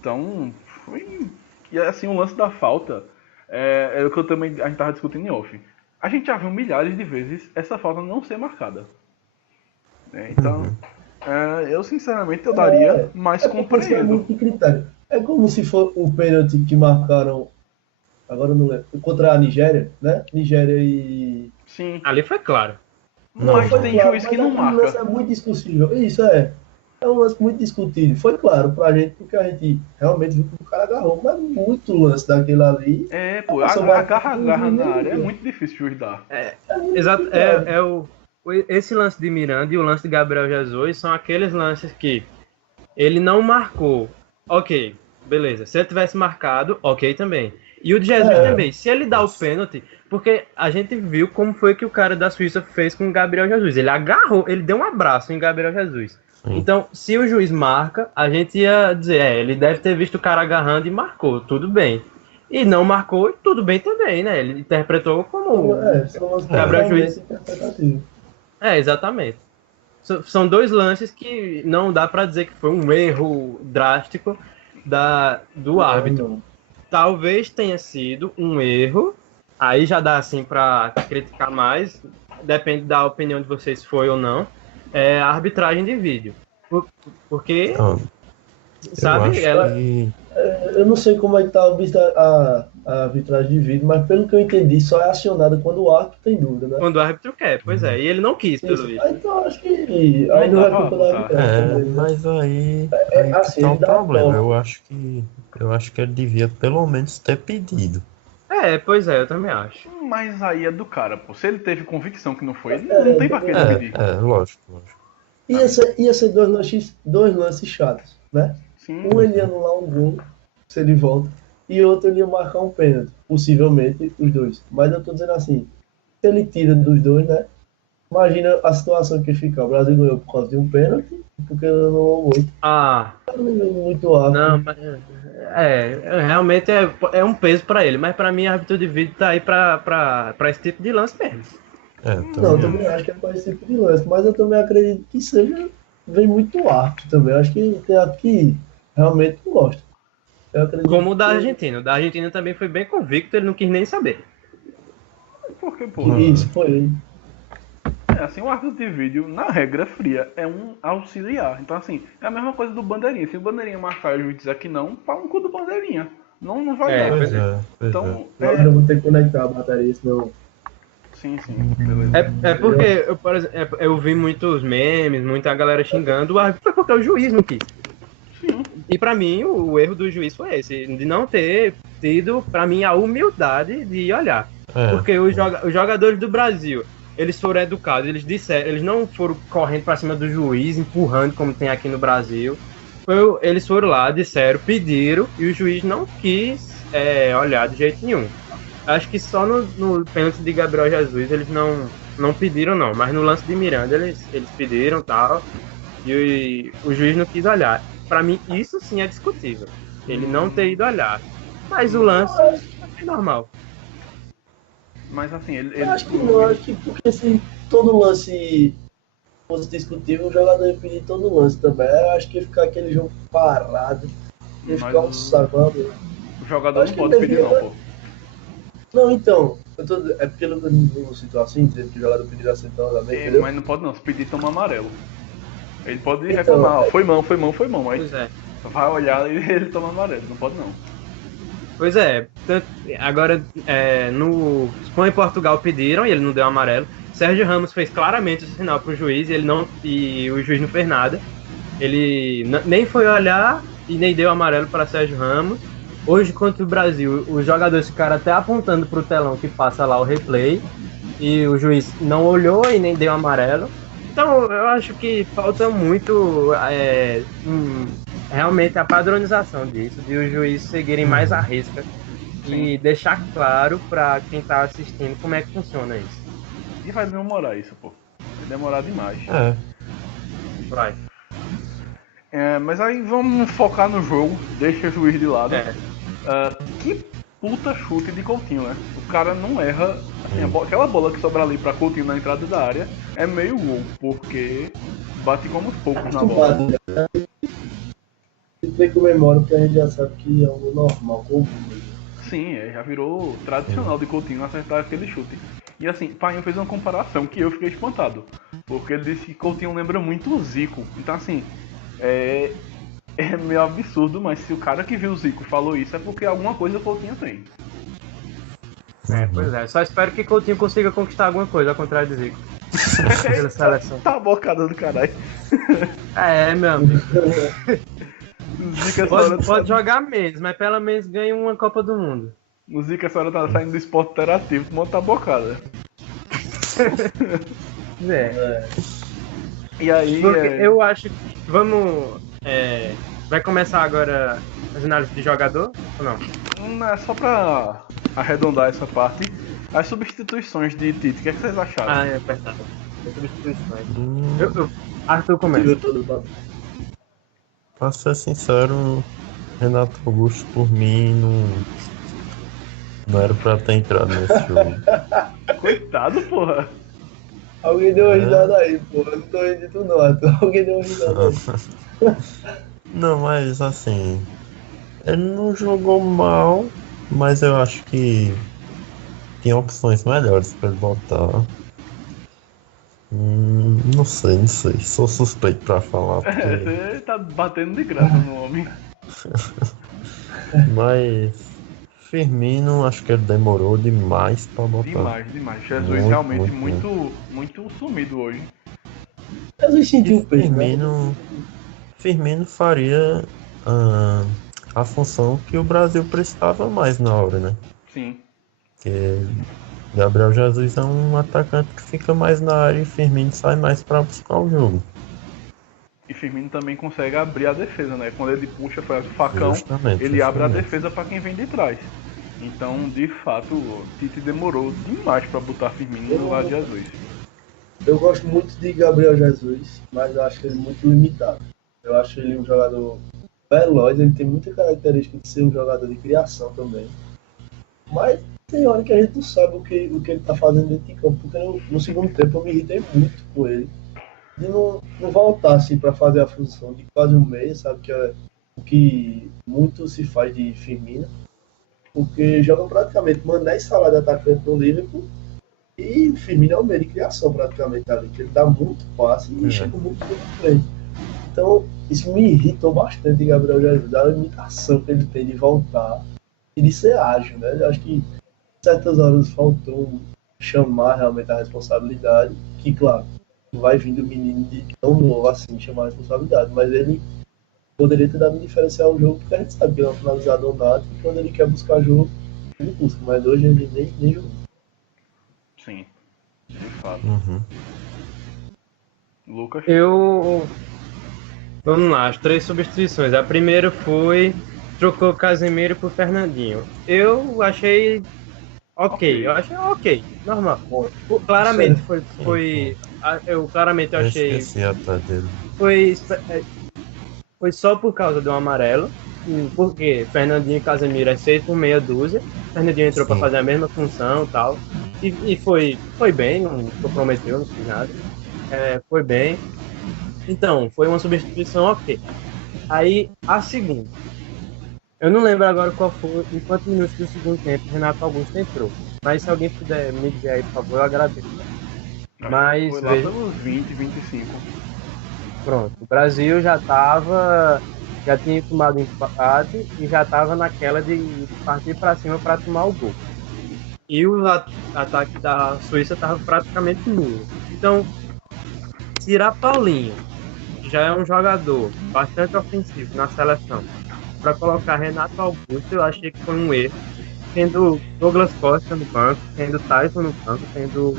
Então, foi... E assim, o lance da falta é o que a gente tava discutindo em off. A gente já viu milhares de vezes essa falta não ser marcada. Então, eu sinceramente eu daria, mas compreendo. É como se for o pênalti que marcaram, agora não lembro, contra a Nigéria, né? Nigéria e... Sim. Ali foi claro. Mas tem juiz que não marca. Lance é muito discutível. Isso é um lance muito discutível. Foi claro pra gente, porque a gente realmente viu que o cara agarrou, mas muito lance daquele ali. Pô, agarra na área é muito difícil o juiz dar. Exato. Esse lance de Miranda e o lance de Gabriel Jesus são aqueles lances que ele não marcou. Ok, beleza. Se ele tivesse marcado, ok também. E o de Jesus também. Se ele dá o pênalti, porque a gente viu como foi que o cara da Suíça fez com o Gabriel Jesus. Ele agarrou, ele deu um abraço em Gabriel Jesus. Então, se o juiz marca, a gente ia dizer, ele deve ter visto o cara agarrando e marcou, tudo bem. E não marcou, tudo bem também, né? Ele interpretou como Gabriel Juiz. Exatamente. São dois lances que não dá pra dizer que foi um erro drástico do árbitro. Talvez tenha sido um erro, aí já dá assim pra criticar mais, depende da opinião de vocês se foi ou não, a arbitragem de vídeo. Porque, sabe, eu não sei como é que tá a arbitragem de vídeo, mas pelo que eu entendi, só é acionada quando o árbitro tem dúvida, né? Quando o árbitro quer, pois é, e ele não quis, pelo visto. Então acho que aí não é culpa da arbitragem. Mas aí assim, tá o problema. Eu acho que ele devia pelo menos ter pedido. Pois é, eu também acho. Mas aí é do cara, pô. Se ele teve convicção que não foi, ele não tem pra que ele pedir. Lógico. Ia ser dois lances chatos, né? Sim. Um ele ia anular um gol, se ele volta, e outro ele ia marcar um pênalti. Possivelmente, os dois. Mas eu tô dizendo assim, se ele tira dos dois, né? Imagina a situação que fica. O Brasil ganhou por causa de um pênalti, porque ele anulou muito. Muito alto. Não, mas realmente é um peso pra ele, mas pra mim a árbitro de vídeo tá aí pra esse tipo de lance mesmo. Eu também acho que é pra esse tipo de lance, mas eu também acredito que vem muito árbitro também. Eu acho que tem árbitro que realmente não gosta. Como o da Argentina. O da Argentina também foi bem convicto, ele não quis nem saber. Por que, pô? Isso, foi ele. Assim, o árbitro de vídeo, na regra fria, é um auxiliar. Então, assim, é a mesma coisa do bandeirinha. Se o bandeirinha marcar e o juiz dizer que não, pau no cu do bandeirinha. Não vai dar. Então, eu vou ter que conectar a bateria, senão... Sim, beleza. Porque, por exemplo, eu vi muitos memes, muita galera xingando o árbitro, foi porque o juiz não quis. Sim. E pra mim, o erro do juiz foi esse, de não ter tido, pra mim, a humildade de olhar. Porque os jogadores do Brasil, eles foram educados, eles disseram, eles não foram correndo para cima do juiz, empurrando como tem aqui no Brasil. Eles foram lá, disseram, pediram, e o juiz não quis olhar de jeito nenhum. Acho que só no pênalti de Gabriel Jesus eles não pediram, não. Mas no lance de Miranda eles pediram e tal, e o juiz não quis olhar. Para mim, isso sim é discutível. Ele não ter ido olhar. Mas o lance é normal. Mas assim, Eu acho que não, acho que porque se todo lance fosse discutível, o jogador ia pedir todo lance também. Eu acho que ia ficar aquele jogo parado, ia ficar um saco. O jogador não pode pedir não, pô. Não, então, é porque eu não citou assim, dizendo que o jogador pedirá sentado também, entendeu? Mas não pode não, se pedir toma amarelo. Ele pode Então, reclamar, foi mão, mas Pois é. vai olhar e ele toma amarelo, não pode não. Pois é, agora no Espanha e Portugal pediram e ele não deu amarelo. Sérgio Ramos fez claramente o sinal pro juiz e o juiz não fez nada. Ele nem foi olhar e nem deu amarelo para Sérgio Ramos. Hoje, contra o Brasil, os jogadores ficaram até apontando pro telão que passa lá o replay e o juiz não olhou e nem deu amarelo. Então, eu acho que falta muito realmente a padronização disso, de os juízes seguirem mais a risca e deixar claro para quem tá assistindo como é que funciona isso. E vai demorar isso, pô. Vai demorar demais. Vai. Mas aí vamos focar no jogo, deixa o juiz de lado. Que puta chute de Coutinho, né? O cara não erra. Assim, aquela bola que sobra ali pra Coutinho na entrada da área é meio gol, porque bate como poucos na bola. Se tem comemora, porque a gente já sabe que é algo normal, comum. Sim, já virou tradicional de Coutinho acertar aquele chute. E assim, Painho fez uma comparação que eu fiquei espantado, porque ele disse que Coutinho lembra muito o Zico. Então assim, é meio absurdo, mas se o cara que viu o Zico falou isso é porque alguma coisa o Coutinho tem. Pois é, só espero que Coutinho consiga conquistar alguma coisa, ao contrário do Zico. Pela seleção. Tá bocada do caralho. Meu amigo. Zico Pode jogar menos, mas pelo menos ganha uma Copa do Mundo. O Zico essa hora tá saindo do esporte interativo, com uma bocada. E aí. Porque eu acho que vamos. Vai começar agora as análises de jogador ou não? Só pra arredondar essa parte, as substituições de Tite, o que vocês acharam? É verdade. As substituições. Arthur começa. Pra ser sincero, Renato Augusto, por mim, não era pra ter entrado nesse jogo. Coitado, porra. Alguém deu uma risada aí, porra. Eu não tô rindo de tu não, Arthur. Alguém deu uma risada aí. Não, mas assim, ele não jogou mal, mas eu acho que tinha opções melhores pra ele botar. Não sei, sou suspeito pra falar. Porque... Você tá batendo de graça no homem. Mas Firmino, acho que ele demorou demais pra botar. Demais. Jesus realmente muito sumido hoje. Jesus sentiu o peso, Firmino faria a função que o Brasil precisava mais na hora, né? Sim. Porque Gabriel Jesus é um atacante que fica mais na área e Firmino sai mais pra buscar o jogo. E Firmino também consegue abrir a defesa, né? Quando ele puxa, faz o facão, Justamente. ele abre a defesa pra quem vem de trás. Então, de fato, o Tite demorou demais pra botar Firmino no lado de Jesus. Eu gosto muito de Gabriel Jesus, mas eu acho ele muito limitado. Eu acho ele um jogador veloz, ele tem muita característica de ser um jogador de criação também. Mas tem hora que a gente não sabe o que ele tá fazendo dentro de campo, porque no segundo tempo eu me irritei muito com ele. De não voltar assim para fazer a função de quase um meia, sabe? Que é o que muito se faz de Firmino. Porque jogam praticamente Mané e Salah de atacante no Liverpool. E Firmino é o meio de criação praticamente ali, que ele dá muito passe e chega muito bem na frente. Então, isso me irritou bastante, Gabriel Jesus, a limitação que ele tem de voltar e de ser ágil, né? Eu acho que em certas horas faltou chamar realmente a responsabilidade, que claro, não vai vir do menino de tão novo assim, chamar a responsabilidade, mas ele poderia ter dado um diferencial ao jogo, porque a gente sabe que ele é um finalizador nato e quando ele quer buscar jogo, ele busca, mas hoje ele nem jogou. Sim. De fato. Uhum. Lucas? Vamos lá, as 3 substituições. A primeira foi trocou Casemiro por Fernandinho. Eu achei ok, eu achei ok, normal. Claramente eu claramente Eu achei esqueci até dele. foi foi só por causa do amarelo, porque Fernandinho e Casemiro é 6 por meia dúzia. Fernandinho entrou para Sim. fazer a mesma função e tal. E foi bem, não comprometeu, não fez nada. Foi bem. Então, foi uma substituição ok. Aí, a segunda. Eu não lembro agora qual foi, em quantos minutos do segundo tempo Renato Augusto entrou. Mas se alguém puder me dizer aí, por favor, eu agradeço. Acho Mas, que foi lá veja, pelos 20, 25. pronto. O Brasil já tinha tomado empate e já estava naquela de partir para cima para tomar o gol. E o ataque da Suíça estava praticamente nulo. Então, tirar Paulinho, que já é um jogador bastante ofensivo na seleção, para colocar Renato Augusto, eu achei que foi um erro. Tendo Douglas Costa no banco, tendo Tyson no banco, tendo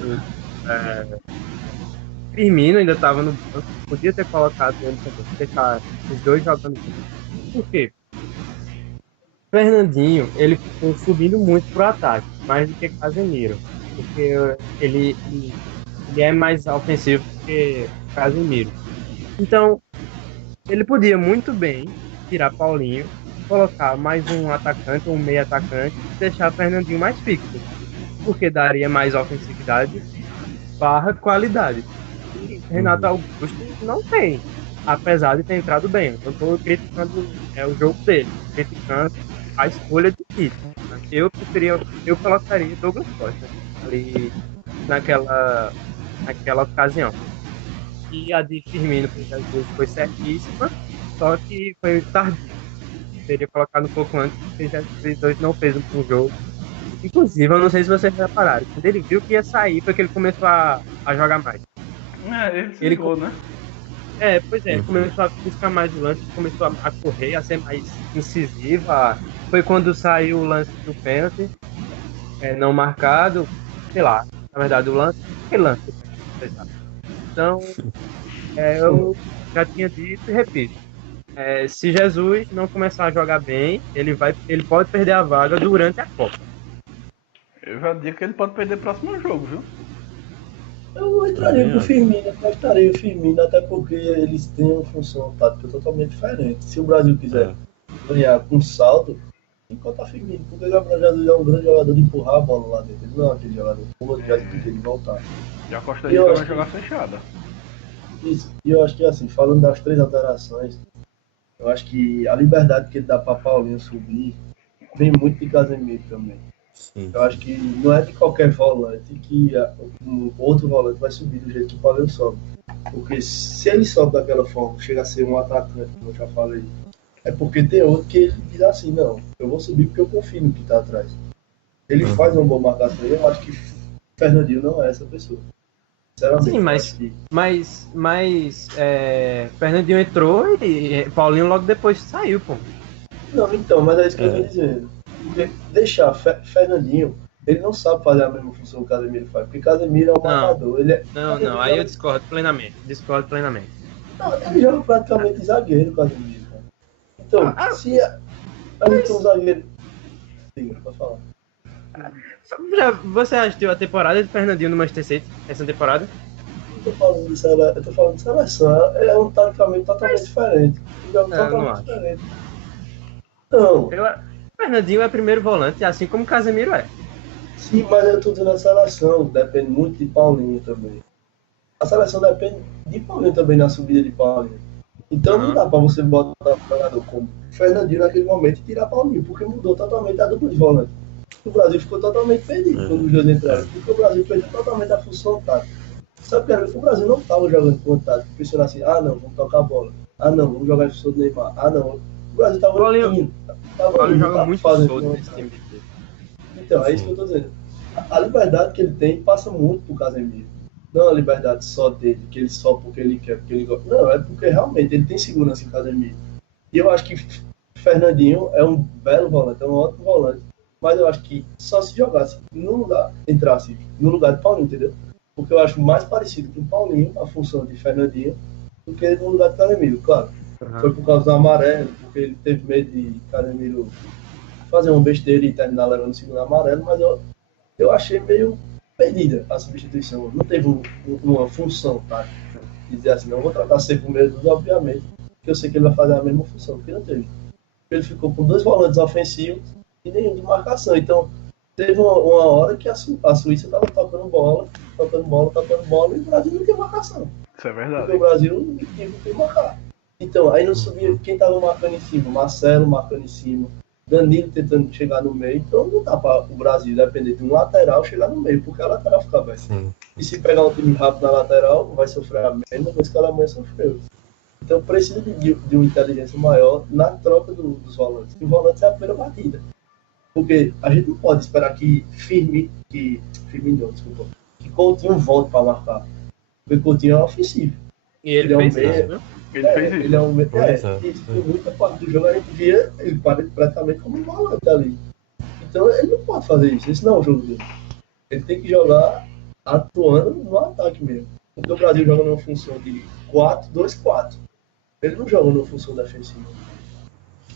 Firmino ainda estava no banco, podia ter colocado ele também, deixar os dois jogando juntos. Por quê? Fernandinho, ele ficou subindo muito pro ataque, mais do que Casemiro, porque ele é mais ofensivo que Casemiro. Então, ele podia muito bem tirar Paulinho, colocar mais um atacante, um meio atacante, e deixar Fernandinho mais fixo, porque daria mais ofensividade barra qualidade. E Renato Augusto não tem, apesar de ter entrado bem. Eu estou criticando o jogo dele, criticando a escolha de time. Eu colocaria Douglas Costa ali naquela ocasião. E a de Firmino foi certíssima, só que foi tardio. Teria colocado um pouco antes, porque Jesus não fez um bom jogo. Inclusive, eu não sei se vocês repararam, quando ele viu que ia sair, foi que ele começou a jogar mais. Ele se ligou, né? Pois é, ele começou a buscar mais o lance, começou a correr, a ser mais incisiva. Foi quando saiu o lance do pênalti, não marcado, sei lá, na verdade o lance, que lance? Então, eu já tinha dito e repito. Se Jesus não começar a jogar bem, ele pode perder a vaga durante a Copa. Eu já digo que ele pode perder o próximo jogo, viu? Eu entraria com o Firmino, apostaria o Firmino, até porque eles têm uma função tática totalmente diferente. Se o Brasil quiser ganhar com salto, tem que botar Firmino, porque o Gabriel Jesus é um grande jogador de empurrar a bola lá dentro. Ele não é aquele jogador que já tem de voltar. E a Costa Rica vai jogar fechada. Isso, e eu acho que assim, falando das 3 alterações, eu acho que a liberdade que ele dá para Paulinho subir vem muito de Casemiro também. Sim. Eu acho que não é de qualquer volante que um outro volante vai subir do jeito que o Paulinho sobe. Porque se ele sobe daquela forma, chega a ser um atacante, como eu já falei, é porque tem outro que ele diz assim, não, eu vou subir porque eu confio no que está atrás. Ele faz uma boa marcação e eu acho que Fernandinho não é essa pessoa. Sim, mas Fernandinho entrou e Paulinho logo depois saiu, pô. Não, então, mas é isso que eu tô dizendo. Deixar Fernandinho, ele não sabe fazer a mesma função que o Casemiro faz, porque Casemiro é um matador. Não, aí eu discordo plenamente. Não, ele joga praticamente zagueiro, Casemiro. Cara. Então, se a gente tem um zagueiro. Sim, pode falar. Você assistiu a temporada de Fernandinho no Manchester City, essa temporada? Eu tô falando de seleção, é um taticamente totalmente diferente. Não acho. Diferente. Não. Fernandinho é primeiro volante, assim como Casemiro é. Sim, mas eu tô dizendo a seleção, depende muito de Paulinho também. A seleção depende de Paulinho também na subida de Paulinho. Então não dá pra você botar um jogador como Fernandinho naquele momento e tirar Paulinho, porque mudou totalmente a dupla de volante. O Brasil ficou totalmente perdido quando os dois entraram, porque o Brasil perdeu totalmente a função tática. Sabe que o Brasil não estava jogando com tática, pensando assim, vamos tocar a bola, vamos jogar em função do Neymar, o Brasil estava indo. O Paulinho joga muito solto nesse time. Então, é isso que eu estou dizendo. A liberdade que ele tem passa muito pro Casemiro. Não é a liberdade só dele, que ele só porque ele quer, porque ele gosta. Não, é porque realmente ele tem segurança em Casemiro. E eu acho que Fernandinho é um belo volante, é um ótimo volante. Mas eu acho que só se jogasse no lugar, entrasse no lugar de Paulinho, entendeu? porque eu acho mais parecido com o Paulinho, a função de Fernandinho, do que no lugar de Casemiro. Claro, foi por causa do amarelo, porque ele teve medo de Casemiro fazer uma besteira e terminar levando o segundo amarelo, mas eu achei meio perdida a substituição. Não teve uma função, tá? Dizer assim, não vou trocar C por meio, obviamente, que eu sei que ele vai fazer a mesma função, porque não teve. Ele ficou com 2 volantes ofensivos e nenhum de marcação. Então, teve uma hora que a Suíça estava tocando bola, e o Brasil não tinha marcação. Isso é verdade. Porque o Brasil não tinha que marcar. Então, aí não subia quem estava marcando em cima, Marcelo marcando em cima, Danilo tentando chegar no meio. Então, não dá para o Brasil depender de um lateral chegar no meio, porque a lateral fica aberta. E se pegar um time rápido na lateral, vai sofrer a mesma coisa que a Alemanha sofreu. Então, precisa de uma inteligência maior na troca dos volantes. E o volante é a primeira batida. Porque a gente não pode esperar que Coutinho volte para marcar. Porque Coutinho é ofensivo. E ele fez isso, né? Ele fez isso. Ele é um meia. Muita parte do jogo a gente via ele praticamente como um volante ali. Então ele não pode fazer isso. Esse não é o jogo dele. Ele tem que jogar atuando no ataque mesmo. Porque o Brasil joga numa função de 4-2-4. Ele não joga numa função defensiva.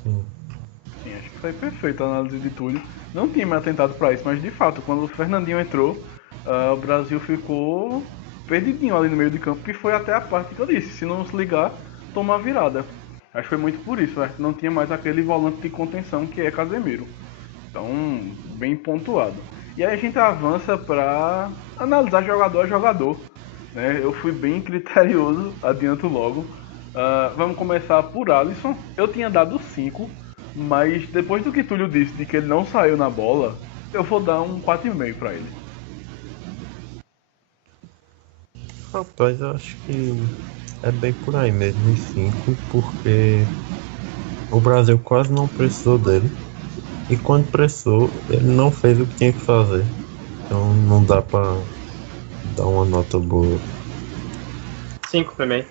Sim, acho que foi perfeita a análise de Túlio. Não tinha me atentado para isso, mas de fato, quando o Fernandinho entrou, o Brasil ficou perdidinho ali no meio de campo, que foi até a parte que eu disse, se não se ligar, toma a virada. Acho que foi muito por isso, não tinha mais aquele volante de contenção que é Casemiro. Então, bem pontuado. E aí a gente avança para analisar jogador a jogador. Né? Eu fui bem criterioso, adianto logo. Vamos começar por Alisson. Eu tinha dado 5, mas depois do que Túlio disse de que ele não saiu na bola, eu vou dar um 4,5 para ele. Rapaz, eu acho que é bem por aí mesmo, em 5, porque o Brasil quase não precisou dele. E quando precisou, ele não fez o que tinha que fazer. Então não dá pra dar uma nota boa. 5 também.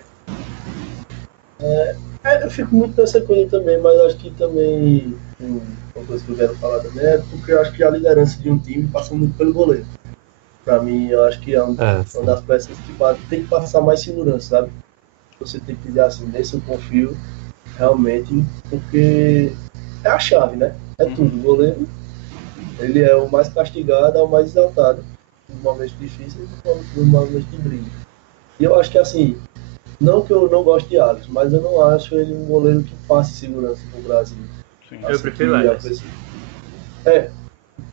Eu fico muito nessa coisa também, mas acho que também uma coisa que eu quero falar também é porque eu acho que a liderança de um time passa muito pelo goleiro. Pra mim, eu acho que é uma das peças que tem que passar mais segurança, sabe? Você tem que dizer assim, nesse eu confio realmente, porque é a chave, né? É tudo. O goleiro, ele é o mais castigado, é o mais exaltado nos momentos difíceis e nos momentos de brilho. E eu acho que assim, não que eu não goste de Alisson, mas eu não acho ele um goleiro que passe segurança pro Brasil. Sim, eu prefiro Ederson.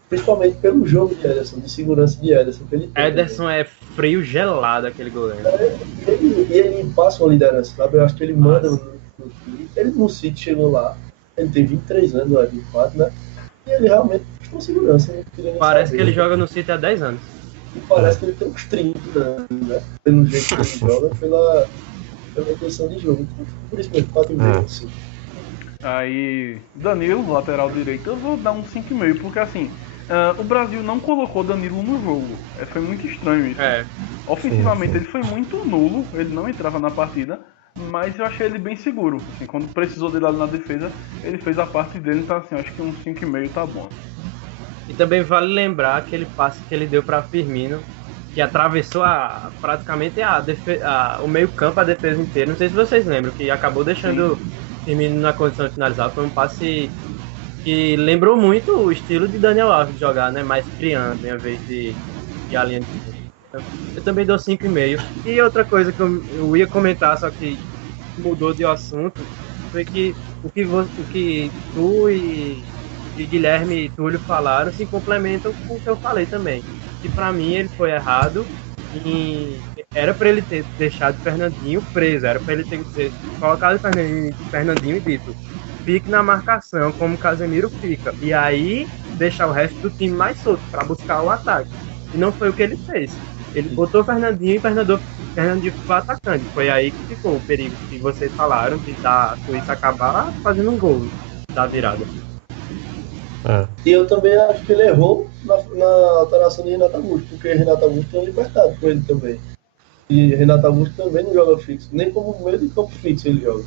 Principalmente pelo jogo de Ederson, de segurança de Ederson. Que ele tem Ederson também. É frio gelado, aquele goleiro. Ele passa uma liderança, sabe? Eu acho que ele manda no time. Ele no City chegou lá, ele tem 23 anos, não é 24, né? E ele realmente mostrou segurança. Parece que ele joga no City há 10 anos. E parece que ele tem uns 30 anos, né? Pelo jeito que ele joga, pela questão de jogo. Por isso mesmo, 4,5 assim. Aí, Danilo, lateral direito, eu vou dar um 5,5, porque assim, o Brasil não colocou Danilo no jogo. Foi muito estranho isso. Ofensivamente ele foi muito nulo, ele não entrava na partida, mas eu achei ele bem seguro. Assim, quando precisou dele ali na defesa, ele fez a parte dele, então assim, acho que um 5,5 tá bom. E também vale lembrar aquele passe que ele deu para Firmino, que atravessou praticamente o meio campo, a defesa inteira. Não sei se vocês lembram, que acabou deixando Firmino na condição de finalizar. Foi um passe que lembrou muito o estilo de Daniel Alves de jogar, né? Mais criando, em vez de a linha de defesa. Então, eu também dou 5,5. E outra coisa que eu ia comentar, só que mudou de assunto, foi que o que tu e Guilherme e Túlio falaram se complementam com o que eu falei também. Que pra mim ele foi errado e era pra ele ter deixado o Fernandinho preso, era pra ele ter colocado o Fernandinho e dito: fique na marcação como o Casemiro fica, e aí deixar o resto do time mais solto pra buscar o ataque. E não foi o que ele fez. Ele botou o Fernandinho e o Fernandinho ficou atacante. Foi aí que ficou o perigo que vocês falaram de a Suíça acabar fazendo um gol da virada. E eu também acho que ele errou na alteração de Renato Augusto, porque Renato Augusto tem libertado com ele também. E Renato Augusto também não joga fixo, nem como meio de campo fixo ele joga.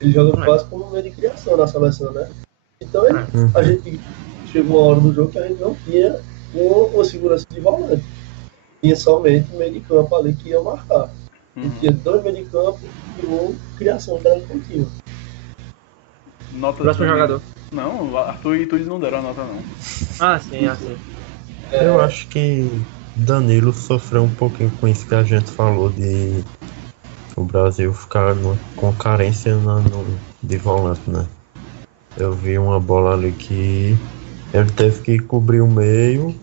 Ele joga quase como meio de criação na seleção, né? Então a gente chegou uma hora do jogo que a gente não tinha uma segurança de volante. tinha somente o meio de campo ali que ia marcar. E Uhum. tinha 2 meio de campo e uma criação que era contínua. Nota Próximo do jogador. Não, Arthur e Túlio não deram a nota, não. Ah, sim, assim. Eu acho que Danilo sofreu um pouquinho com isso que a gente falou de o Brasil ficar com carência de volante, né? Eu vi uma bola ali que ele teve que cobrir o meio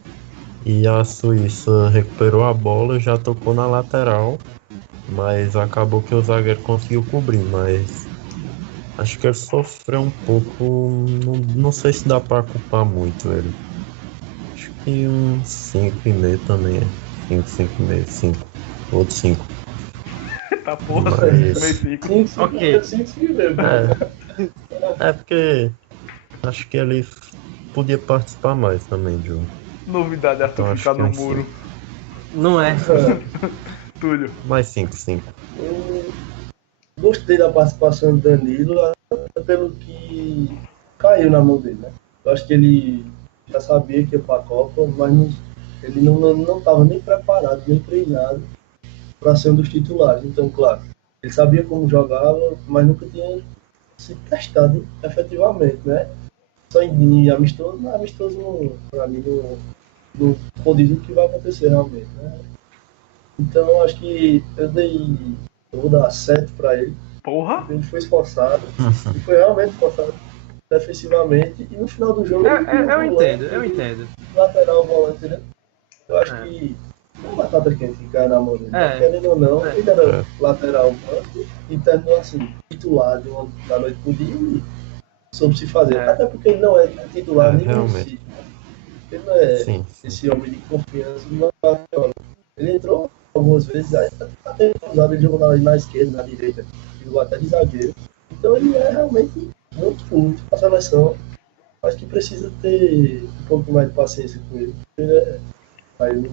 e a Suíça recuperou a bola, já tocou na lateral, mas acabou que o zagueiro conseguiu cobrir, mas acho que ele sofreu um pouco, não sei se dá pra culpar muito ele. Acho que um 5,5 também é. 5,5, 5. Outro 5. Tá porra, Mas- meio 5. 5, Ok. 5 mesmo. É porque acho que ele podia participar mais também, João. Novidade, Arthur Então, ficar acho que no é um muro. Não é. Túlio. Mais 5. Eu gostei da participação do Danilo, até pelo que caiu na mão dele, né? Eu acho que ele já sabia que ia para a Copa, mas ele não estava nem preparado, nem treinado para ser um dos titulares. Então, claro, ele sabia como jogava, mas nunca tinha se testado efetivamente, né? Só em amistoso, mas amistoso para mim não condiz o que vai acontecer realmente, né? Então, acho que eu vou dar 7 para ele. Porra? Ele foi esforçado, e foi realmente esforçado defensivamente, e no final do jogo ele virou Eu volante, entendo, eu entendo. lateral volante, né? Eu acho É. que não é batata quente que cai na mão dele, É. querendo ou não, É. ele era lateral volante e terminou assim, titular da noite pro dia e soube se fazer. É. Até porque ele não é titular nem no realmente. City. Ele não é Sim. esse homem de confiança, não é. Ele entrou algumas vezes, aí até usado, ele jogou na esquerda, na direita, jogou até de zagueiro. Então ele é realmente muito útil para a seleção. Acho que precisa ter um pouco mais de paciência com ele. Ele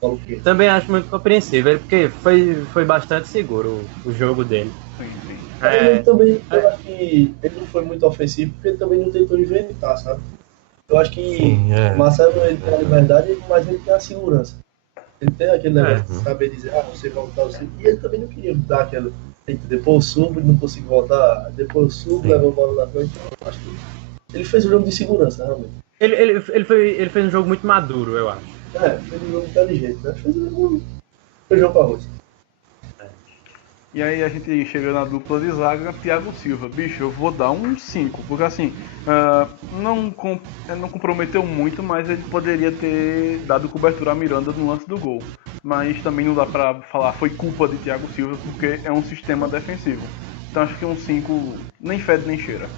fala o quê? Também acho muito compreensível, porque foi bastante seguro o jogo dele. Sim, sim. Mas É. ele também, eu acho que ele não foi muito ofensivo, porque ele também não tentou inventar, sabe? Eu acho que Sim, é. Marcelo ele tem a liberdade, mas ele tem a segurança. Ele tem aquele negócio de Uhum. saber dizer, você vai voltar o ciclo. E ele também não queria dar aquela. Eita, depois eu subo e não consigo voltar. Depois eu subo, Sim. levo a bola na frente. Então, eu acho que ele fez um jogo de segurança, realmente. Ele fez um jogo muito maduro, eu acho. Fez um jogo inteligente, né? Fez um jogo feijão com arroz. E aí a gente chega na dupla de zaga, Thiago Silva. Bicho, eu vou dar um 5, porque assim, não comprometeu muito, mas ele poderia ter dado cobertura à Miranda no lance do gol. Mas também não dá pra falar foi culpa de Thiago Silva, porque é um sistema defensivo. Então acho que um 5 nem fede nem cheira.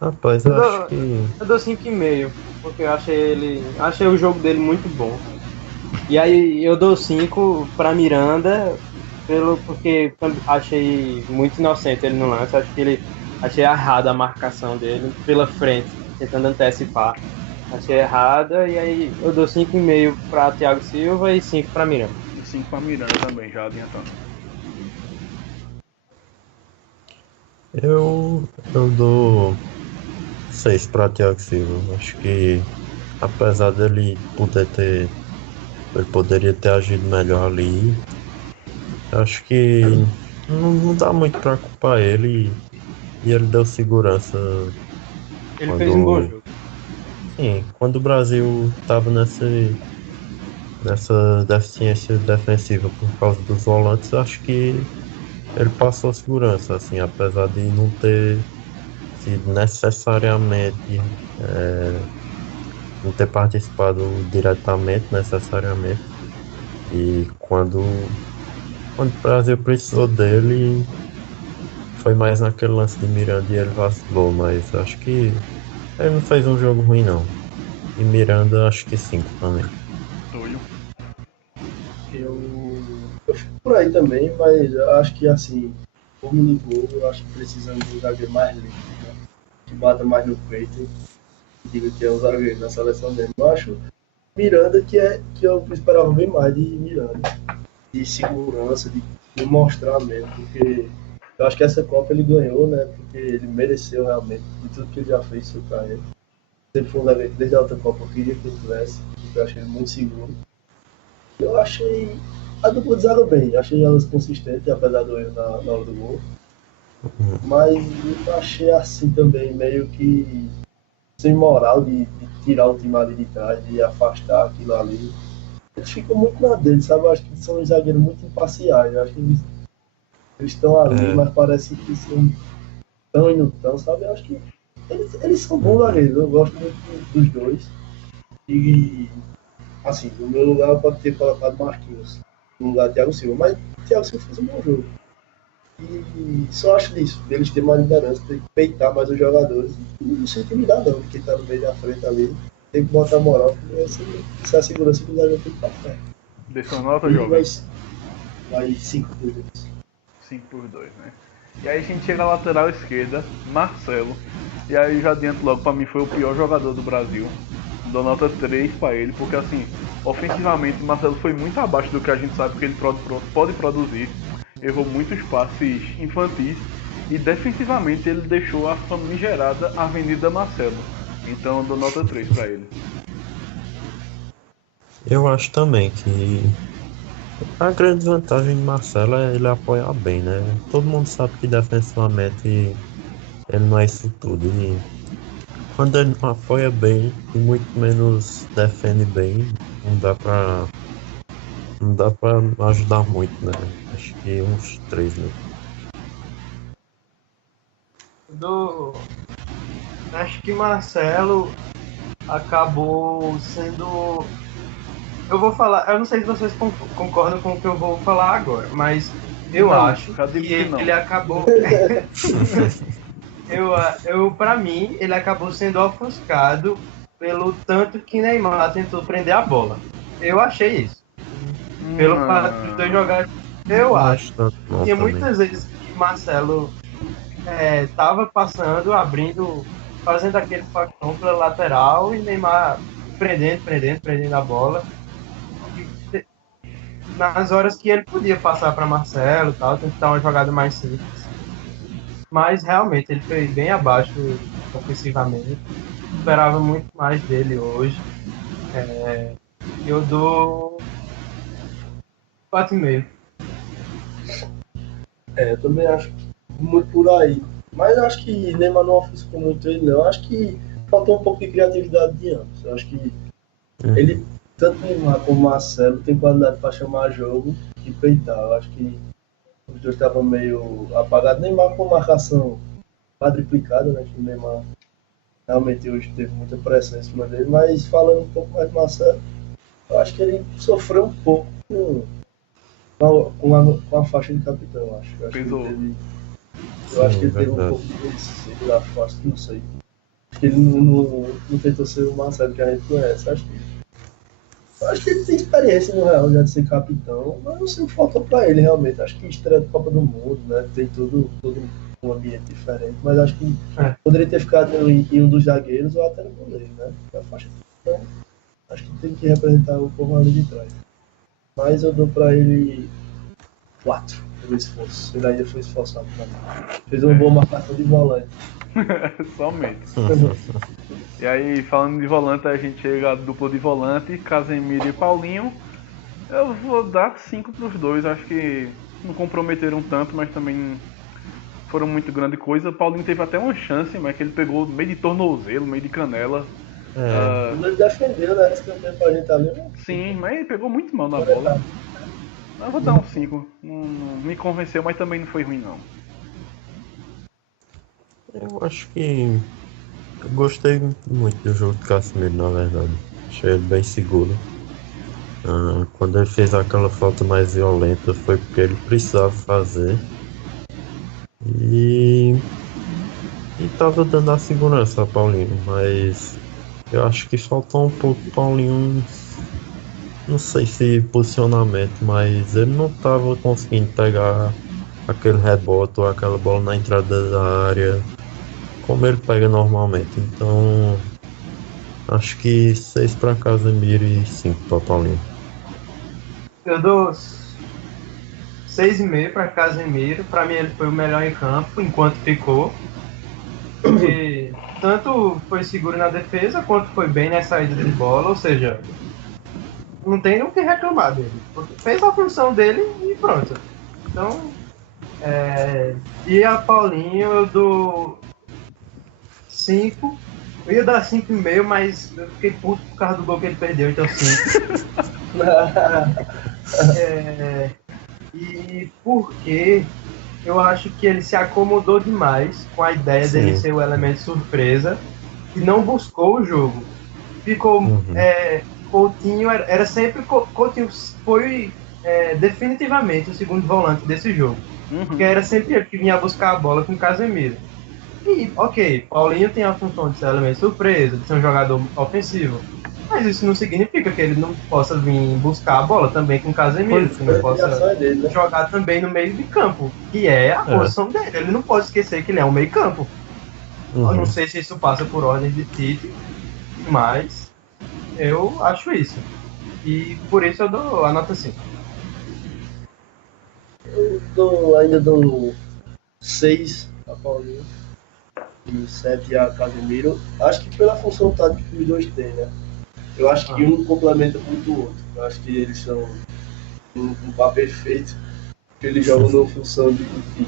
Rapaz, eu acho que. Eu dou 5,5, porque eu achei o jogo dele muito bom. E aí eu dou 5 pra Miranda, porque achei muito inocente ele no lance. Achei errada a marcação dele pela frente, tentando antecipar. Achei errada, e aí eu dou 5,5 pra Thiago Silva e 5 pra Miranda. 5 pra Miranda também, já adiantando. Eu dou 6 para Thiago Silva. Acho que apesar dele ele poderia ter agido melhor ali. Acho que não dá muito para culpar ele e ele deu segurança. Ele fez um bom jogo. Sim, quando o Brasil estava nessa deficiência defensiva por causa dos volantes, acho que ele passou segurança, assim, apesar de não ter sido necessariamente, não ter participado diretamente, necessariamente. E quando o Brasil precisou dele, foi mais naquele lance de Miranda e ele vacilou, mas acho que ele não fez um jogo ruim, não. E Miranda, acho que 5 também. Túlio. Eu fico por aí também, mas eu acho que assim, como no gol, eu acho que precisamos de um zagueiro mais lento, né? Que bata mais no peito e diga que é o zagueiro da seleção dele. Eu acho Miranda que eu esperava bem mais de Miranda, de segurança, de mostrar mesmo, porque eu acho que essa Copa ele ganhou, né? Porque ele mereceu realmente de tudo que ele já fez sobre ele. Sempre foi um zagueiro que desde a outra Copa eu queria que ele tivesse, porque eu achei ele muito seguro. Eu achei a dupla de zaga bem, achei elas consistentes, apesar do erro na hora do gol. Mas eu achei assim também, meio que sem moral de tirar o time ali de trás, de afastar aquilo ali. Eles ficam muito na dele, sabe? Eu acho que são uns zagueiros muito imparciais. Eu acho que eles estão ali, É. mas parece que são tão e não tão, sabe? Eu acho que eles são bons zagueiros, eu gosto muito dos dois. E, assim, no meu lugar eu posso ter colocado Marquinhos no lugar de Thiago Silva, mas o Thiago Silva fez um bom jogo. E só acho disso, deles ter mais liderança, ter que peitar mais os jogadores. E não se intimidar não, quem tá no meio da frente ali. Tem que botar moral, porque essa é a segurança que o zagueiro tem que passar. Dê sua nota, E jovem. vai 5 vezes. 5-2, né? E aí a gente chega à lateral esquerda, Marcelo. E aí já adianto logo, pra mim foi o pior jogador do Brasil. Dou nota 3 pra ele, porque assim, ofensivamente o Marcelo foi muito abaixo do que a gente sabe que ele pode produzir. Errou muitos passes infantis. E defensivamente ele deixou a famigerada Avenida Marcelo. Então eu dou nota 3 pra ele. Eu acho também que a grande vantagem de Marcelo é ele apoiar bem, né? Todo mundo sabe que defensivamente ele não é isso tudo. E quando ele não apoia bem e muito menos defende bem, não dá pra, não dá pra ajudar muito, né? Acho que uns 3, né? Acho que Marcelo acabou sendo. Eu vou falar, eu não sei se vocês concordam com o que eu vou falar agora, mas eu Não, acho já digo que que não. ele acabou. Pra mim, ele acabou sendo ofuscado pelo tanto que Neymar tentou prender a bola. Eu achei isso. Pelo fato dos dois jogadores. Eu Não acho. tanto não Tinha também. muitas vezes que Marcelo tava passando, abrindo, fazendo aquele facão pela lateral e Neymar prendendo a bola. E nas horas que ele podia passar para Marcelo e tal, tentar uma jogada mais simples. Mas realmente ele foi bem abaixo ofensivamente. Esperava muito mais dele hoje. Eu dou 4,5. Eu também acho muito por aí. Mas eu acho que Neymar não ofuscou muito ele, não. Eu acho que faltou um pouco de criatividade de ambos. Eu acho que ele, tanto Neymar como Marcelo, tem qualidade para chamar jogo e peitar. Eu acho que os dois estavam meio apagados. Neymar com marcação quadriplicada, né? Que o Neymar realmente hoje teve muita pressão em cima dele. Mas falando um pouco mais de Marcelo, eu acho que ele sofreu um pouco com a faixa de capitão, eu acho. Eu acho que Pesou. ele teve um pouco de receio da faixa, não sei. Acho que ele não tentou ser o Marcelo que a gente conhece. Acho que ele tem experiência no Real já de ser capitão, mas não sei o que faltou pra ele realmente. Acho que estreia de Copa do Mundo, né? Tem todo um ambiente diferente, mas acho que poderia ter ficado em um dos zagueiros ou até no goleiro, né? A faixa de capitão, acho que tem que representar o povo ali de trás. Mas eu dou pra ele 4 pelo esforço. Ele ainda foi esforçado pra mim. Fez uma boa marcação de volante. Somente. E aí, falando de volante, a gente chega a dupla de volante, Casemiro e Paulinho. Eu vou dar 5 pros dois, acho que não comprometeram tanto, mas também foram muito grande coisa. Paulinho teve até uma chance, mas que ele pegou meio de tornozelo, meio de canela. Ele defendeu, né? Esse campeão pra gente ali. Sim, mas ele pegou muito mal na bola. Eu vou dar um 5. Não me convenceu, mas também não foi ruim não. Eu acho que eu gostei muito do jogo do Casemiro, na verdade. Achei ele bem seguro. Quando ele fez aquela falta mais violenta foi porque ele precisava fazer. E tava dando a segurança a Paulinho, mas eu acho que faltou um pouco Paulinho. Não sei se posicionamento, mas ele não tava conseguindo pegar aquele rebote ou aquela bola na entrada da área como ele pega normalmente. Então acho que 6 para Casemiro e 5 para Paulinho. Eu dou 6,5 para Casemiro. Para mim ele foi o melhor em campo enquanto ficou. Porque tanto foi seguro na defesa quanto foi bem na saída de bola, ou seja, não tem o que reclamar dele. Fez a função dele e pronto. Então, e a Paulinho eu dou 5. Eu ia dar 5,5, mas eu fiquei puto por causa do gol que ele perdeu, então 5. E porque eu acho que ele se acomodou demais com a ideia dele ser o elemento surpresa e não buscou o jogo. Ficou. Coutinho era sempre. Coutinho foi definitivamente o segundo volante desse jogo. Porque era sempre ele que vinha buscar a bola com o Casemiro. E, ok, Paulinho tem a função de ser elemento surpresa, de ser um jogador ofensivo. Mas isso não significa que ele não possa vir buscar a bola também com o Casemiro, que não possa jogar também no meio de campo, que é a posição dele. Ele não pode esquecer que ele é um meio campo. Eu não sei se isso passa por ordem de Tite, mas eu acho isso. E por isso eu dou a nota 5. Eu ainda dou 6 a Paulinho e 7 a Casemiro. Acho que pela função tática que os dois têm, né? Eu acho que um complementa muito o outro. Eu acho que eles são um par perfeito. Eles jogam numa função de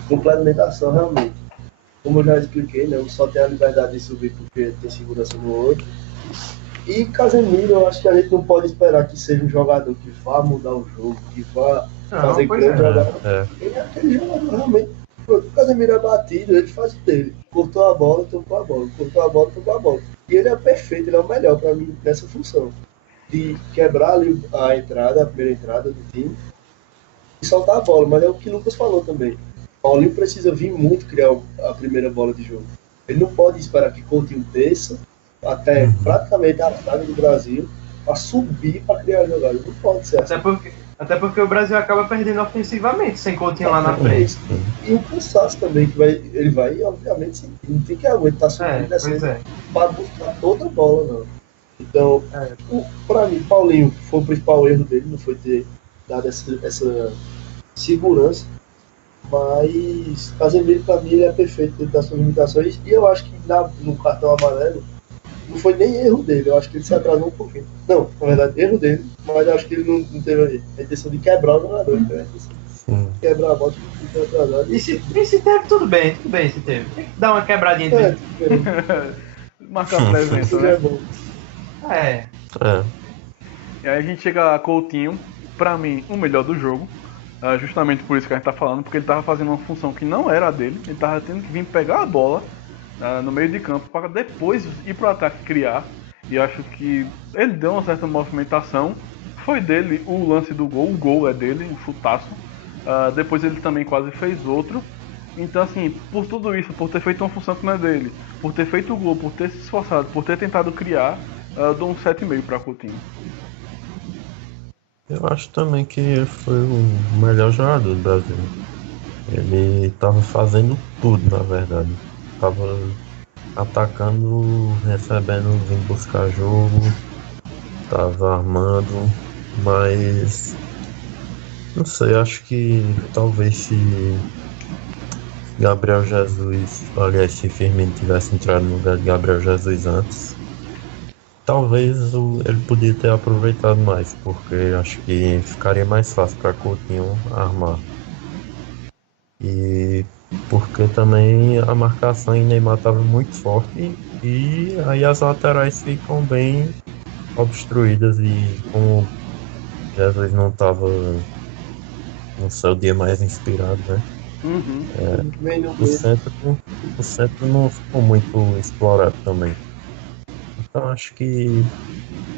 complementação realmente. Como eu já expliquei, né? Um só tem a liberdade de subir porque tem segurança no outro. E Casemiro, eu acho que a gente não pode esperar que seja um jogador que vá mudar o jogo, que vá fazer grande jogada. Ele é aquele jogador realmente. O Casemiro é batido, ele faz o dele. Cortou a bola, tocou a bola. Cortou a bola, tocou a bola. E ele é perfeito, ele é o melhor para mim nessa função. De quebrar ali a primeira entrada do time e soltar a bola. Mas é o que o Lucas falou também. Paulinho precisa vir muito criar a primeira bola de jogo. Ele não pode esperar que Coutinho desça até praticamente a frente do Brasil para subir para criar jogadas. Não pode ser assim. Até porque o Brasil acaba perdendo ofensivamente sem Coutinho lá na frente. E o cansaço também, que ele vai, obviamente, sentir. Não tem que aguentar subindo para buscar toda a bola, não. Então, para mim, Paulinho foi o principal erro dele, não foi ter dado essa segurança. Mas Casemiro, para mim, ele é perfeito dentro das suas limitações. E eu acho que no cartão amarelo, não foi nem erro dele, eu acho que ele se atrasou um pouquinho. Não, na verdade, erro dele, mas eu acho que ele não teve a intenção de quebrar o jogador. Quebrar a bola, fica atrasado. E se teve, tudo bem se teve. Tem que dar uma quebradinha dele. Marcar presença, né? E aí a gente chega a Coutinho, pra mim, o melhor do jogo. Justamente por isso que a gente tá falando, porque ele tava fazendo uma função que não era a dele. Ele tava tendo que vir pegar a bola no meio de campo para depois ir pro ataque criar. E acho que ele deu uma certa movimentação. Foi dele o lance do gol, o gol é dele, um chutaço. Depois ele também quase fez outro. Então assim, por tudo isso, por ter feito uma função que não é dele, por ter feito o gol, por ter se esforçado, por ter tentado criar, dou um 7,5 para Coutinho. Eu acho também que ele foi o melhor jogador do Brasil. Ele estava fazendo tudo, na verdade. Tava atacando, recebendo, vindo buscar jogo, tava armando, mas não sei, acho que talvez se Gabriel Jesus, aliás, se Firmino tivesse entrado no lugar de Gabriel Jesus antes, talvez ele podia ter aproveitado mais, porque acho que ficaria mais fácil para Coutinho armar. E porque também a marcação em Neymar estava muito forte e aí as laterais ficam bem obstruídas e como Jesus não estava no seu dia mais inspirado, né? O centro não ficou muito explorado também. Então acho que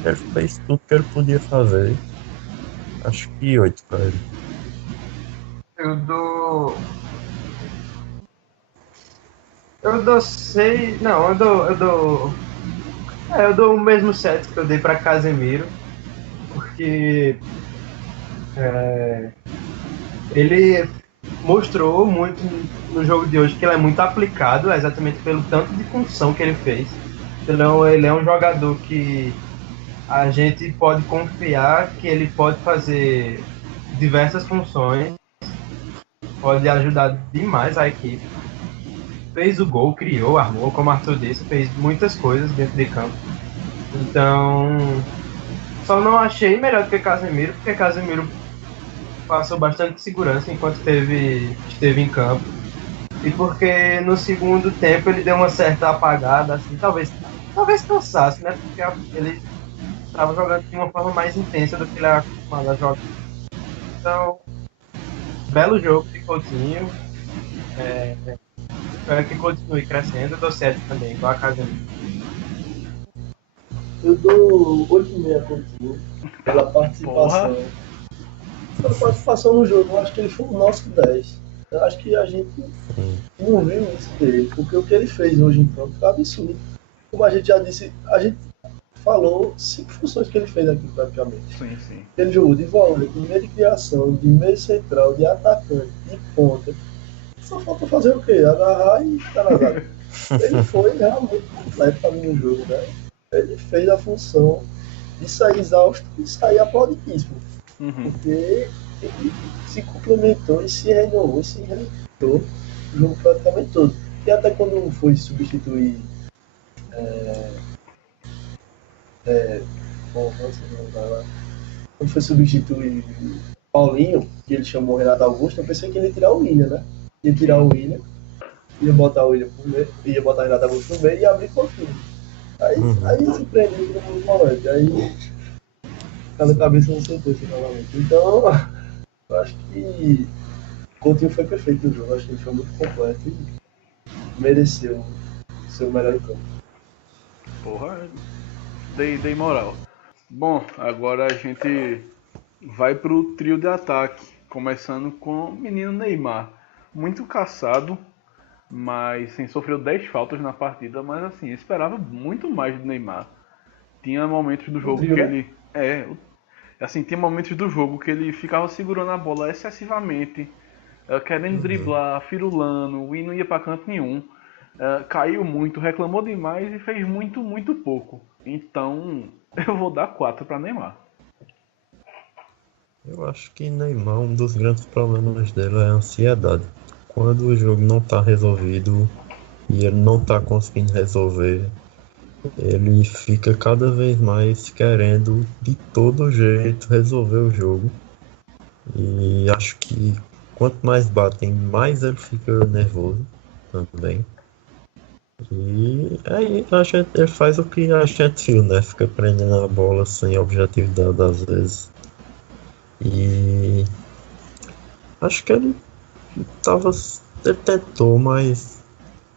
ele fez tudo que ele podia fazer. Acho que 8 para ele. Eu dou 6. Não, eu dou o mesmo 7 que eu dei para Casemiro. Porque ele mostrou muito no jogo de hoje que ele é muito aplicado, exatamente pelo tanto de função que ele fez. Então ele é um jogador que a gente pode confiar que ele pode fazer diversas funções, pode ajudar demais a equipe. Fez o gol, criou, armou, como o Arthur disse, fez muitas coisas dentro de campo. Então, Só não achei melhor do que Casemiro, porque Casemiro passou bastante segurança enquanto esteve em campo. E porque no segundo tempo ele deu uma certa apagada, assim, talvez cansasse, né? Porque ele estava jogando de uma forma mais intensa do que ele era acostumado a jogar. Então, belo jogo de Coutinho. Espero que continue crescendo. Eu dou 7 também, igual a Casemiro. Eu dou 8,5 Coutinho pela participação. Pela participação no jogo, eu acho que ele foi o nosso 10. Eu acho que a gente não viu isso dele, porque o que ele fez hoje em campo foi absurdo. Como a gente já disse, a gente falou 5 funções que ele fez aqui praticamente. Sim. Ele jogou de volante, de meio de criação, de meio central, de atacante, de ponta. Só falta fazer o quê? Agarrar e ficar na zaga. Ele foi realmente completo para mim no jogo, né? Ele fez a função de sair exausto e sair aplaudidíssimo. Porque ele se complementou e se renovou, se reinventou o jogo praticamente todo. E até quando foi substituir quando foi substituir Paulinho, que ele chamou Renato Augusto, eu pensei que ele ia tirar o William, né? Ia tirar o William, ia botar o William pro meio, ia botar o Renato Augusto no meio e abrir Coutinho. Aí se prendeu todo mundo volante. Aí cada cabeça não sentou esse novamente. Então, eu acho que Coutinho foi perfeito no jogo. Eu acho que ele foi muito completo e mereceu ser o melhor em campo. Porra, dei moral. Bom, agora a gente vai pro trio de ataque, começando com o menino Neymar. Muito caçado, mas sofreu 10 faltas na partida, mas assim, eu esperava muito mais do Neymar. Tinha momentos do jogo que ele... tinha momentos do jogo que ele ficava segurando a bola excessivamente, querendo driblar, firulando, e não ia pra canto nenhum. Caiu muito, reclamou demais e fez muito, muito pouco. Então, eu vou dar 4 para Neymar. Eu acho que Neymar, um dos grandes problemas dele é a ansiedade. Quando o jogo não está resolvido e ele não está conseguindo resolver, ele fica cada vez mais querendo de todo jeito resolver o jogo. E acho que quanto mais batem, mais ele fica nervoso também. E aí ele faz o que a gente viu, né? Fica prendendo a bola sem objetividade às vezes. E acho que ele tentou, mas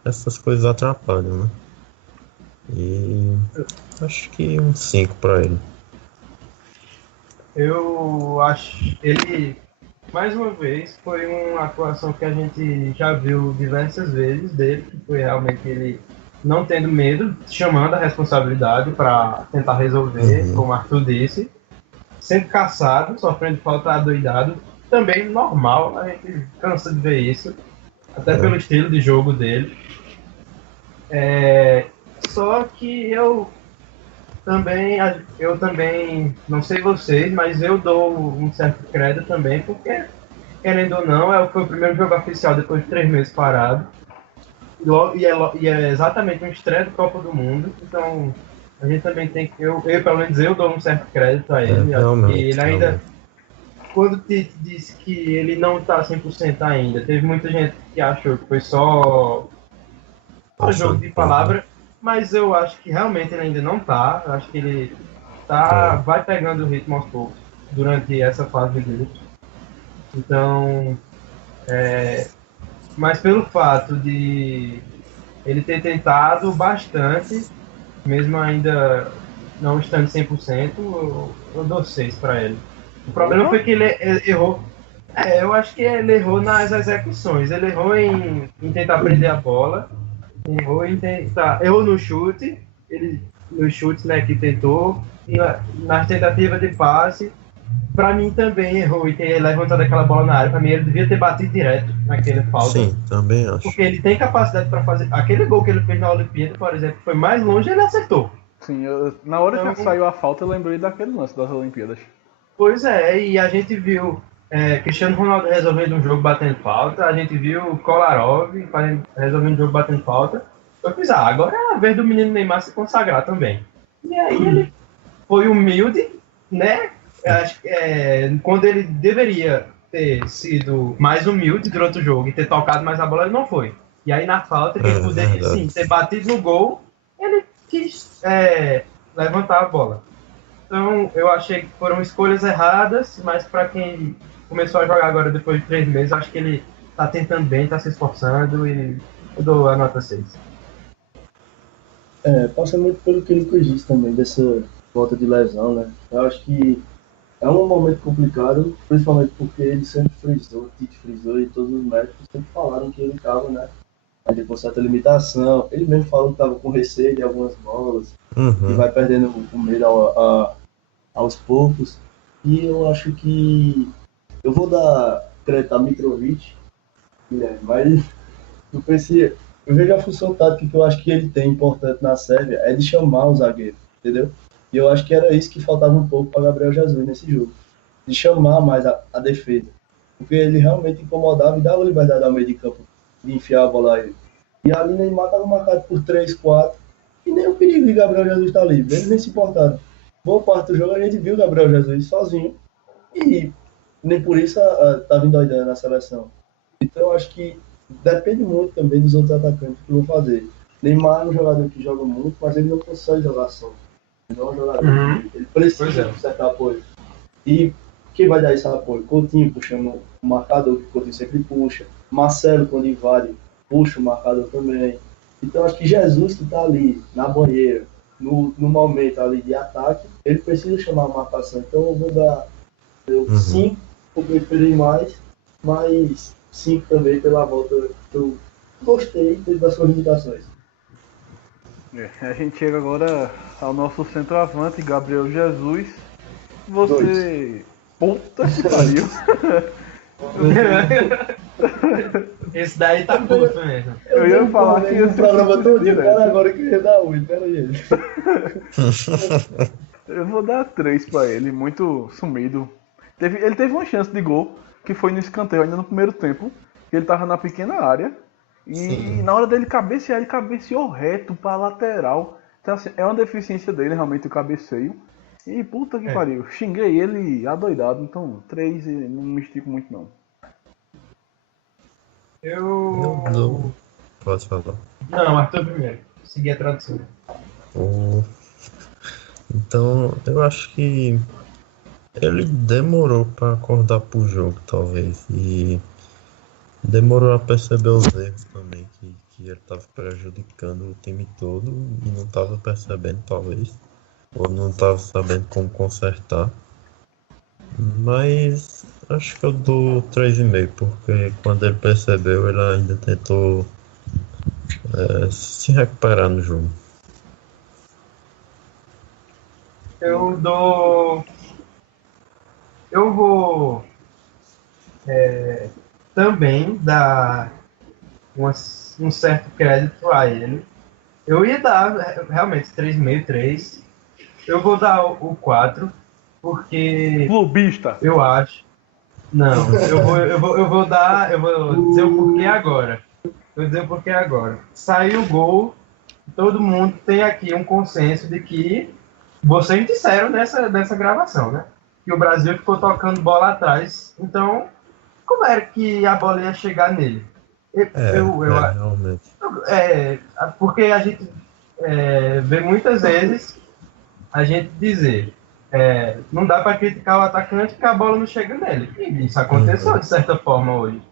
essas coisas atrapalham, né? E acho que um 5 para ele. Eu acho ele, mais uma vez, foi uma atuação que a gente já viu diversas vezes dele, que foi realmente ele não tendo medo, chamando a responsabilidade para tentar resolver, como o Arthur disse, sendo caçado, sofrendo falta adoidado, também normal, a gente cansa de ver isso, até pelo estilo de jogo dele. Só que eu também, não sei vocês, mas eu dou um certo crédito também, porque, querendo ou não, foi o primeiro jogo oficial depois de 3 meses parado, e é exatamente uma estreia do Copa do Mundo, então a gente também tem que, pelo menos eu dou um certo crédito a ele, acho que ele ainda, quando te disse que ele não está 100% ainda, teve muita gente que achou que foi só um jogo de palavra, mas eu acho que realmente ele ainda não tá. Eu acho que ele vai pegando o ritmo aos poucos durante essa fase de grupos. Então, mas pelo fato de ele ter tentado bastante, mesmo ainda não estando 100%, eu dou 6 para ele. O problema foi que ele errou. Eu acho que ele errou nas execuções. Ele errou em tentar prender a bola. Errou no chute, nos chutes, né, que tentou, e nas tentativas de passe, pra mim também errou em ter levantado aquela bola na área. Pra mim ele devia ter batido direto naquele falta. Sim, também acho. Porque ele tem capacidade pra fazer. Aquele gol que ele fez na Olimpíada, por exemplo, foi mais longe e ele acertou. Sim, na hora que saiu a falta eu lembrei daquele lance das Olimpíadas. Pois e a gente viu Cristiano Ronaldo resolvendo um jogo batendo falta, a gente viu Kolarov resolvendo um jogo batendo falta. Eu fiz, agora é a vez do menino Neymar se consagrar também. E aí ele foi humilde, né? Acho que, quando ele deveria ter sido mais humilde durante o jogo e ter tocado mais a bola, ele não foi. E aí na falta, que ele poderia verdade. sim ter batido no gol, ele quis levantar a bola. Então eu achei que foram escolhas erradas, mas para quem começou a jogar agora depois de 3 meses, acho que ele tá tentando bem, tá se esforçando e eu dou a nota 6. Passa muito pelo que ele disse também, dessa volta de lesão, né? Eu acho que é um momento complicado, principalmente porque ele sempre frisou, o Tite frisou e todos os médicos sempre falaram que ele estava, né? Aí com certa limitação. Ele mesmo falou que estava com receio de algumas bolas, que vai perdendo o medo aos poucos. E eu acho que eu vou dar crédito a Mitrovic, mas eu vejo a função tática que eu acho que ele tem importante na Sérvia, é de chamar o zagueiro, entendeu? E eu acho que era isso que faltava um pouco para Gabriel Jesus nesse jogo, de chamar mais a defesa, porque ele realmente incomodava e dava liberdade ao meio de campo de enfiar a bola a ele. E ali Neymar estava marcado por 3, 4, e nem o perigo de Gabriel Jesus estar livre, eles nem se importaram. Boa parte do jogo a gente viu o Gabriel Jesus sozinho, e nem por isso estava endoidando na seleção. Então eu acho que depende muito também dos outros atacantes que vão fazer. Neymar é um jogador que joga muito, mas ele não consegue jogar só. Ele não é um jogador que ele precisa de certo apoio. E quem vai dar esse apoio? Coutinho puxando o marcador, que o Coutinho sempre puxa. Marcelo, quando invade, puxa o marcador também. Então acho que Jesus, que está ali na banheira, no momento ali de ataque, ele precisa chamar a marcação. Então eu vou dar 5, porque eu esperei mais, mas 5 também pela volta. Eu gostei das suas indicações. A gente chega agora ao nosso centroavante, Gabriel Jesus. Você... 2. Puta que pariu. Esse daí tá puto mesmo. Eu ia falar que ia o programa todo dia, cara, agora que eu ia dar 8, pera aí. Eu vou dar 3 pra ele, muito sumido. Ele teve uma chance de gol, que foi no escanteio ainda no primeiro tempo. Ele tava na pequena área. E na hora dele cabecear, ele cabeceou reto pra lateral. Então, assim, é uma deficiência dele, realmente, o cabeceio. E puta que pariu, xinguei ele adoidado. Então, 3 não me estico muito, não. Eu posso falar. Não, Arthur primeiro. Segui a tradução. Então, eu acho que ele demorou para acordar pro jogo, talvez. E demorou a perceber os erros também, que ele estava prejudicando o time todo e não estava percebendo, talvez. Ou não estava sabendo como consertar. Mas acho que eu dou 3,5, porque quando ele percebeu, ele ainda tentou se recuperar no jogo. Eu vou também dar um certo crédito a ele. Eu ia dar realmente 3,5, 3. Eu vou dar o 4, porque Clubista! eu acho. Não, eu vou dizer o porquê agora. Vou dizer o porquê agora. Saiu o gol, todo mundo tem aqui um consenso de que vocês disseram nessa gravação, né? Que o Brasil ficou tocando bola atrás. Então, como era que a bola ia chegar nele? Realmente. Porque a gente vê muitas vezes a gente dizer não dá para criticar o atacante que a bola não chega nele. E isso aconteceu de certa forma hoje.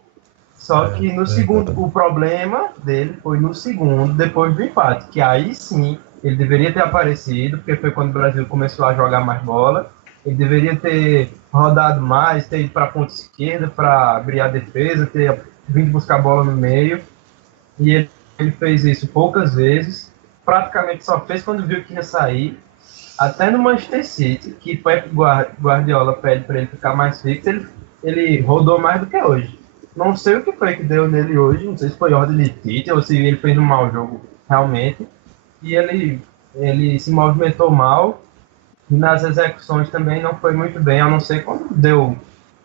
Só que no segundo, o problema dele foi no segundo, depois do empate, que aí sim ele deveria ter aparecido, porque foi quando o Brasil começou a jogar mais bola. Ele deveria ter rodado mais, ter ido para a ponta esquerda para abrir a defesa, ter vindo buscar a bola no meio. E ele fez isso poucas vezes, praticamente só fez quando viu que ia sair. Até no Manchester City, que Pep Guardiola pede para ele ficar mais fixo, ele rodou mais do que hoje. Não sei o que foi que deu nele hoje, não sei se foi ordem de Tite ou se ele fez um mau jogo realmente. E ele se movimentou mal, e nas execuções também não foi muito bem, a não ser quando deu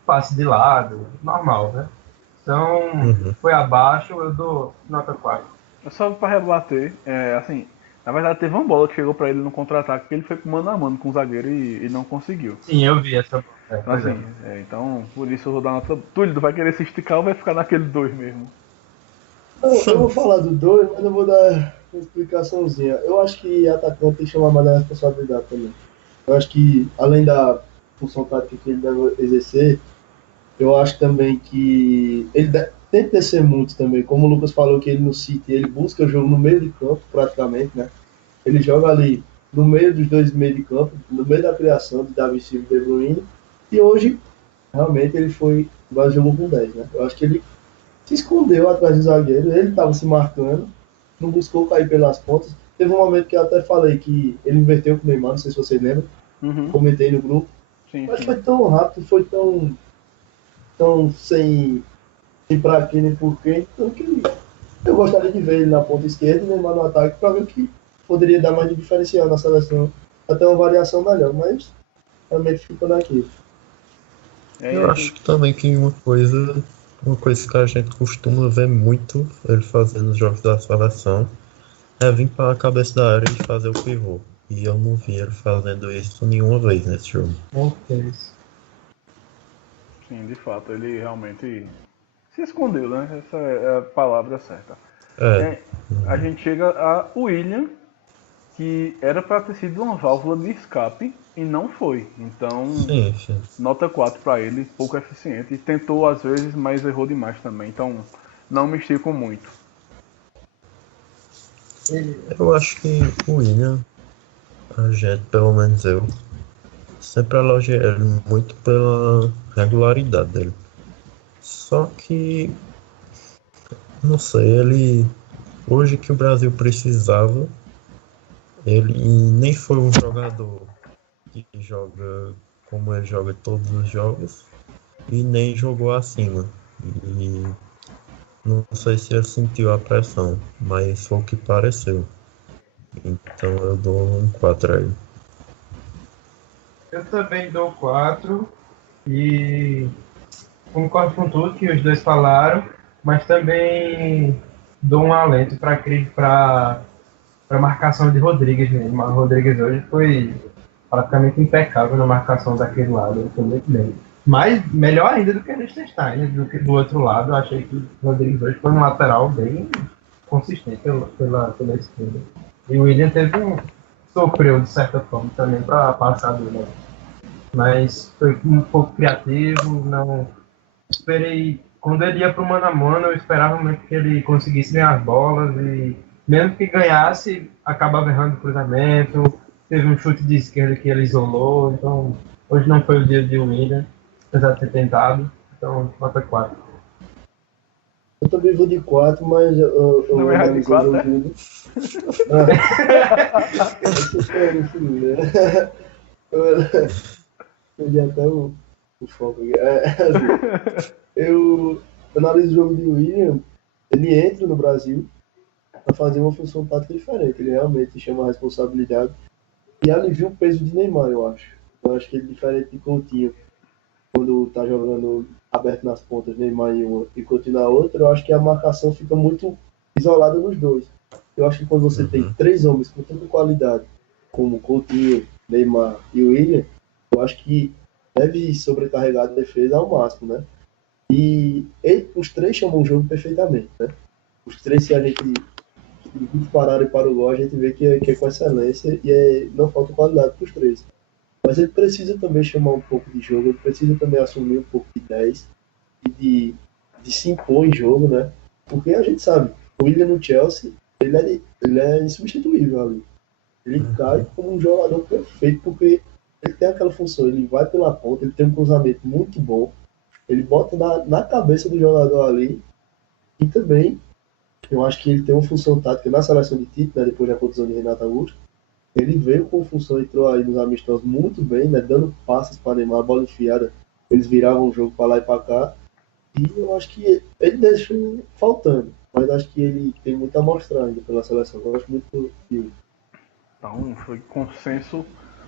passe de lado, normal, né? Então, foi abaixo, eu dou nota 4. Só para rebater, assim, Na verdade, teve uma bola que chegou pra ele no contra-ataque, que ele foi mano a mano com o zagueiro e não conseguiu. Sim, eu vi essa. Então, assim, então, por isso eu vou dar nota. Túlio, vai querer se esticar ou vai ficar naquele 2 mesmo? Eu vou falar do 2, mas eu vou dar uma explicaçãozinha. Eu acho que atacante tem que chamar mais da responsabilidade também. Eu acho que, além da função tática que ele deve exercer, eu acho também que ele tem que descer muito também. Como o Lucas falou que ele no City, ele busca o jogo no meio de campo, praticamente, né? Ele joga ali no meio dos dois meios de campo, no meio da criação de Davi Silva e De Bruyne. E hoje, realmente, ele foi, mas jogou com 10, né? Eu acho que ele se escondeu atrás do zagueiro, ele estava se marcando, não buscou cair pelas pontas. Teve um momento que eu até falei que ele inverteu com o Neymar, não sei se vocês lembram, comentei no grupo. Sim, Mas sim. foi tão rápido, foi tão sem pra quê nem por quê, então que eu gostaria de ver ele na ponta esquerda e Neymar no ataque para ver o que poderia dar mais de diferencial na seleção, até uma variação melhor, mas realmente ficou naquilo. Eu acho que também que uma coisa que a gente costuma ver muito ele fazendo nos jogos da seleção é vir para a cabeça da área e fazer o pivô. E eu não vi ele fazendo isso nenhuma vez nesse jogo. Sim, de fato, ele realmente se escondeu, né? Essa é a palavra certa. A gente chega a William, que era para ter sido uma válvula de escape e não foi. Então, Sim. nota 4 para ele, pouco eficiente. Tentou às vezes, mas errou demais também. Então, não me estico muito. Eu acho que o William, a gente, pelo menos eu, sempre elogiei ele muito pela regularidade dele. Só que, não sei, ele, hoje que o Brasil precisava, ele nem foi um jogador que joga como ele joga todos os jogos e nem jogou acima. E não sei se ele sentiu a pressão, mas foi o que pareceu. Então eu dou um 4 a ele. Eu também dou 4 e concordo com tudo que os dois falaram, mas também dou um alento para a marcação de Rodrigues mesmo. O Rodrigues hoje foi praticamente impecável na marcação daquele lado, ele foi muito bem. Mas melhor ainda do que a Liechtenstein, do que do outro lado. Eu achei que o Rodrigues hoje foi um lateral bem consistente pela esquerda. E o William sofreu de certa forma também para passar dele. Mas foi um pouco criativo, não esperei. Quando ele ia para o mano a mano, eu esperava muito que ele conseguisse ganhar as bolas e mesmo que ganhasse, acabava errando o cruzamento. Teve um chute de esquerda que ele isolou, então hoje não foi o dia de William, apesar de ter tentado, então nota 4. Eu também vou de 4, mas eu Não é de 4, né? Perdi até o foco aqui. Assim, eu analiso o jogo de William, ele entra no Brasil para fazer uma função tática diferente, ele realmente chama a responsabilidade e alivia o peso de Neymar, eu acho. Eu acho que ele, diferente de Coutinho, quando tá jogando aberto nas pontas, Neymar em uma e Coutinho na outra, eu acho que a marcação fica muito isolada nos dois. Eu acho que quando você tem 3 homens com tanta qualidade, como Coutinho, Neymar e William, eu acho que deve sobrecarregar a defesa ao máximo, né? E os 3 chamam o jogo perfeitamente, né? Os 3, se a gente dispararem para o gol, a gente vê que é com excelência e não falta qualidade para os 3. Mas ele precisa também chamar um pouco de jogo, ele precisa também assumir um pouco de 10 e de se impor em jogo, né? Porque a gente sabe, o William no Chelsea, ele é insubstituível ali. Ele cai como um jogador perfeito, porque ele tem aquela função, ele vai pela ponta, ele tem um cruzamento muito bom, ele bota na cabeça do jogador ali e também eu acho que ele tem uma função tática na seleção de Tite, né, depois da contusão de Renato Augusto. Ele veio com função, entrou aí nos amistosos muito bem, né, dando passes para Neymar, bola enfiada, eles viravam o jogo para lá e para cá. E eu acho que ele deixou faltando, mas acho que ele tem muito a mostrar ainda pela seleção. Eu gosto muito dele. Então, foi consenso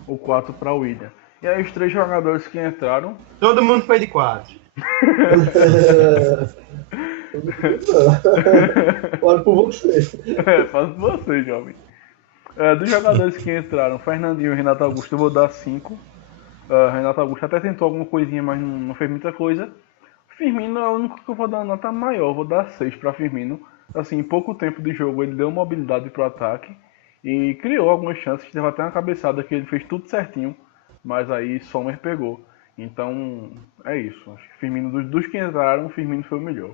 o 4 para o William. E aí os 3 jogadores que entraram... Todo mundo foi de 4. Olha por você. Faz por você, jovem. Dos jogadores que entraram, Fernandinho e Renato Augusto, eu vou dar 5. Renato Augusto até tentou alguma coisinha, mas não fez muita coisa. Firmino é o único que eu vou dar uma nota maior, vou dar 6 para Firmino. Assim, em pouco tempo de jogo ele deu mobilidade pro ataque e criou algumas chances, teve até uma cabeçada que ele fez tudo certinho, mas aí Sommer pegou. Então, é isso. Acho que Firmino, dos que entraram, Firmino foi o melhor.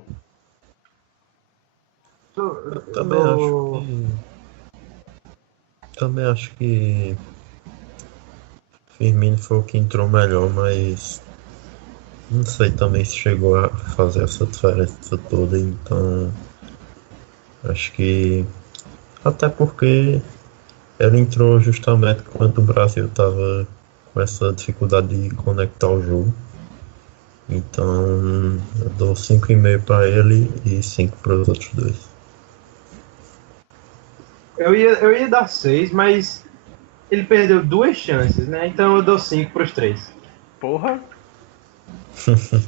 Também acho que Firmino foi o que entrou melhor, mas não sei também se chegou a fazer essa diferença toda, então acho que até porque ele entrou justamente quando o Brasil estava com essa dificuldade de conectar o jogo. Então eu dou 5,5 para ele e 5 para os outros dois. Eu ia dar 6, mas ele perdeu 2 chances, né? Então eu dou 5 pros 3. Porra!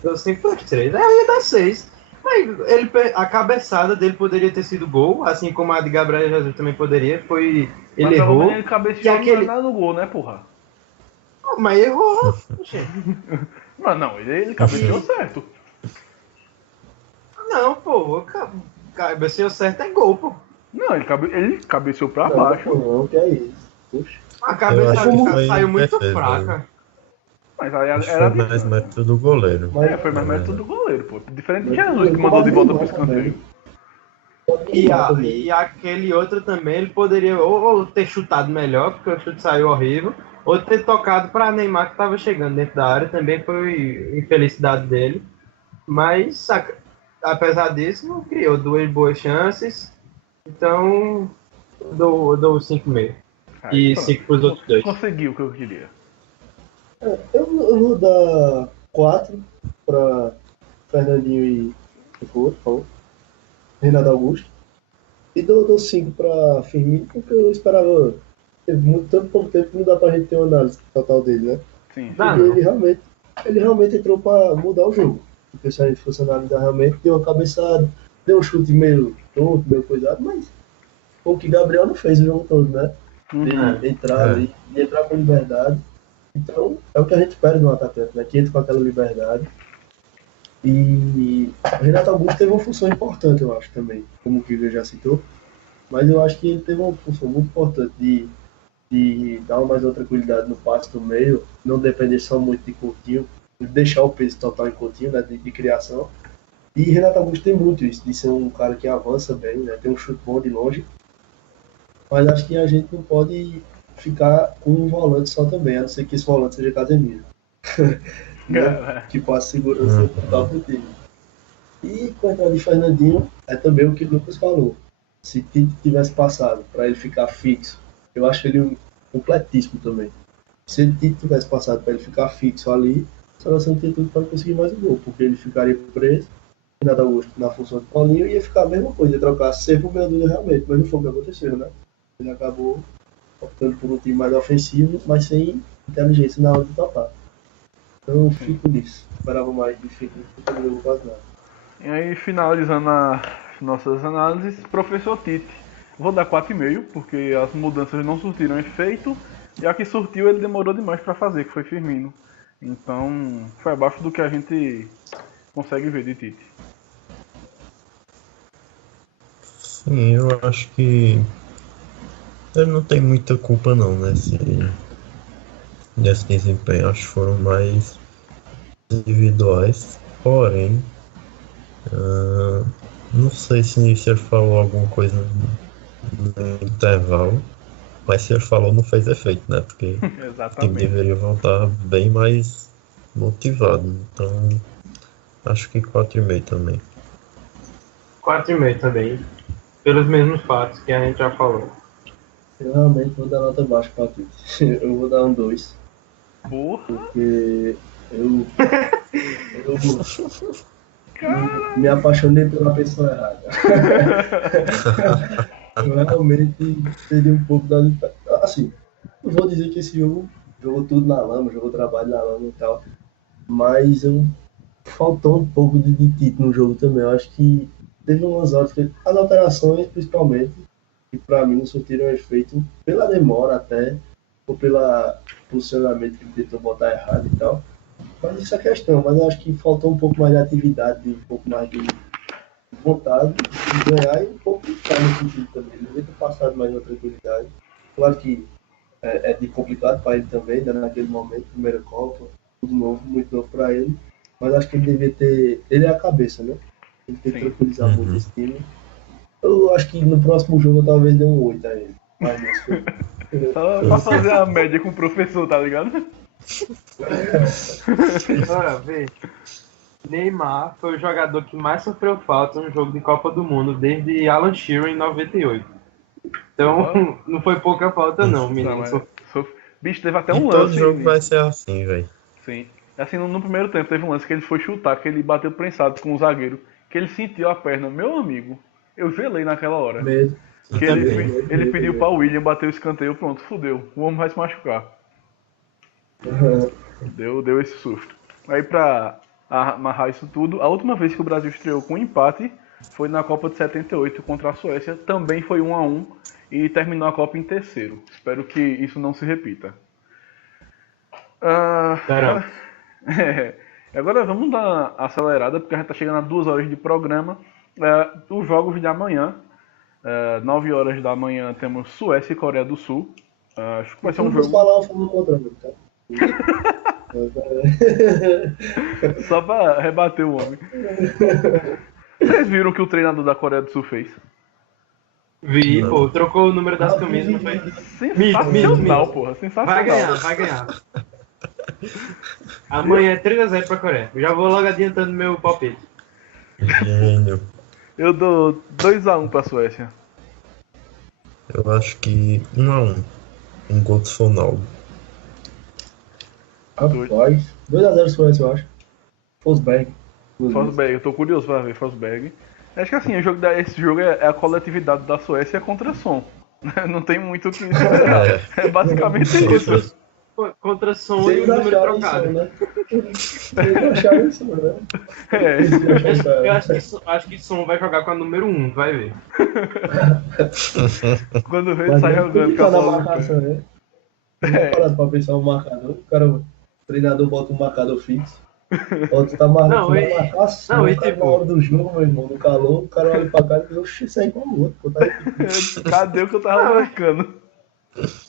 Dou 5 pros 3. Eu ia dar 6. Mas a cabeçada dele poderia ter sido gol, assim como a de Gabriel Jesus também poderia. Ele Mas errou. ele cabeceou no gol, né, porra? Mas errou. Não, ele cabeceou certo. Não, pô. Cabeceou certo é gol, pô. Não, ele cabeceou pra baixo. Não, que é isso. Puxa. A cabeça saiu muito defesa, fraca. Mas aí Acho que era foi mais mérito do goleiro. foi mais mérito do goleiro, pô. Diferente de Jesus, que mandou de volta pro escanteio. E aquele outro também, ele poderia ou ter chutado melhor, porque o chute saiu horrível, ou ter tocado para Neymar, que estava chegando dentro da área, também foi infelicidade dele. Mas, apesar disso, não criou 2 boas chances, então dou 5,5. E 5 para os outros 2. Conseguiu o que eu queria. Eu vou dar 4 para Fernandinho e Renato Augusto. E dou 5 para Firmino, porque eu esperava. Teve tanto pouco tempo que não dá pra gente ter uma análise total dele, né? Sim. Porque ele realmente entrou para mudar o jogo. Porque se a gente fosse analisar realmente, deu uma cabeçada, deu um chute meio tonto, meio coisado, mas o que Gabriel não fez o jogo todo, né? De entrar com liberdade. Então, é o que a gente espera de um atacante, né? Que entre com aquela liberdade. E o Renato Augusto teve uma função importante, eu acho, também, como o Vitor já citou. Mas eu acho que ele teve uma função muito importante de dar uma mais uma tranquilidade no passe do meio, não depender só muito de Coutinho, deixar o peso total em Coutinho, né, de criação. E Renato Augusto tem muito isso, de ser um cara que avança bem, né, tem um chute bom de longe. Mas acho que a gente não pode ficar com um volante só também, a não ser que esse volante seja Casemiro. Né? Que possa segurança total pro time. E com a entrada de Fernandinho, é também o que o Lucas falou. Se Tite tivesse passado para ele ficar fixo, eu acho ele completíssimo também. Se ele tivesse passado para ele ficar fixo ali, a seleção tinha tudo para conseguir mais um gol, porque ele ficaria preso, Renato Augusto na função de Paulinho, e ia ficar a mesma coisa, ia trocar Cerro por Meia-Dúzia realmente, mas não foi o que aconteceu, né? Ele acabou optando por um time mais ofensivo, mas sem inteligência na hora de tocar. Então fico nisso. Esperava mais de fico não jogou quase nada. E aí, finalizando as nossas análises, professor Tite. Vou dar 4,5, porque as mudanças não surtiram efeito, e a que surtiu ele demorou demais para fazer, que foi Firmino. Então, foi abaixo do que a gente consegue ver de Tite. Sim, eu acho que ele não tem muita culpa não nesse desempenho. Acho que foram mais individuais, porém não sei se ele falou alguma coisa no intervalo, mas se ele falou não fez efeito, né? Porque o time deveria voltar bem mais motivado. Então acho que 4,5 também. 4,5 também. Pelos mesmos fatos que a gente já falou. Eu realmente vou dar nota baixa para Tite. Eu vou dar um 2. Porra! Porque eu me apaixonei pela pessoa errada. Eu realmente perdi um pouco da... Assim, não vou dizer que esse jogo jogou tudo na lama, jogou trabalho na lama e tal, mas faltou um pouco de Tite no jogo também. Eu acho que teve umas horas que as alterações, principalmente, que para mim não surtiram efeito pela demora até, ou pelo posicionamento que ele tentou botar errado e tal. Mas isso é questão, mas eu acho que faltou um pouco mais de atividade, um pouco mais de vontade de ganhar e um pouco de estar no sentido também. Ele devia ter passado mais uma tranquilidade. Claro que é de complicado para ele também, ainda naquele momento, primeira Copa, tudo novo, muito novo para ele. Mas acho que ele devia ter. Ele é a cabeça, né? Ele tem que tranquilizar muito esse time. Eu acho que no próximo jogo eu talvez dê um 8 a ele. Mas não sei. Só pra fazer a média com o professor, tá ligado? Bora ver. Neymar foi o jogador que mais sofreu falta no jogo de Copa do Mundo desde Alan Shearer em 98. Então, não foi pouca falta não, menino. Bicho, teve até um E lance. todo jogo vai ser assim, velho. Sim. Assim, no primeiro tempo teve um lance que ele foi chutar, que ele bateu prensado com o zagueiro, que ele sentiu a perna. Meu amigo, eu gelei naquela hora. Medo. Que ele pediu pra William bater o escanteio, pronto, fudeu. O homem vai se machucar. Deu esse susto. Aí pra amarrar isso tudo, a última vez que o Brasil estreou com empate foi na Copa de 78 contra a Suécia. Também foi 1-1 e terminou a Copa em terceiro. Espero que isso não se repita. Agora vamos dar uma acelerada, porque a gente tá chegando a 2 horas de programa. Os jogos de amanhã, 9 horas da manhã, temos Suécia e Coreia do Sul. Acho que vai ser um jogo. Falar um contra mim, tá? Só pra rebater o homem. Vocês viram o que o treinador da Coreia do Sul fez? Vi, pô, trocou o número das camisas, não foi? Sensacional, porra, sensacional. Vai ganhar. Amanhã é 3-0 pra Coreia. Eu já vou logo adiantando meu palpite. Gênio. Eu dou 2-1 pra Suécia. Eu acho que 1-1. Um gol do Ronaldo. Rapaz, 2-0 Suécia, eu acho. Forsberg, eu tô curioso pra ver Forsberg. Acho que assim, esse jogo é a coletividade da Suécia contra som. Não tem muito o que esperar. É basicamente isso. Contra som e o número trocado. Né? Eles acharam isso, né? Eu acho que som vai jogar com a número 1, tu vai ver. Quando o Rei sai jogando com a bola. Marcação, né? Parado pra pensar o marcador. O treinador bota um marcador fixo. Outro tá marcando marcação. Não, e tipo, na hora do jogo, meu irmão, no calor, o cara olha pra cá e diz, oxi, isso aí com o outro. Cadê o que eu tava marcando?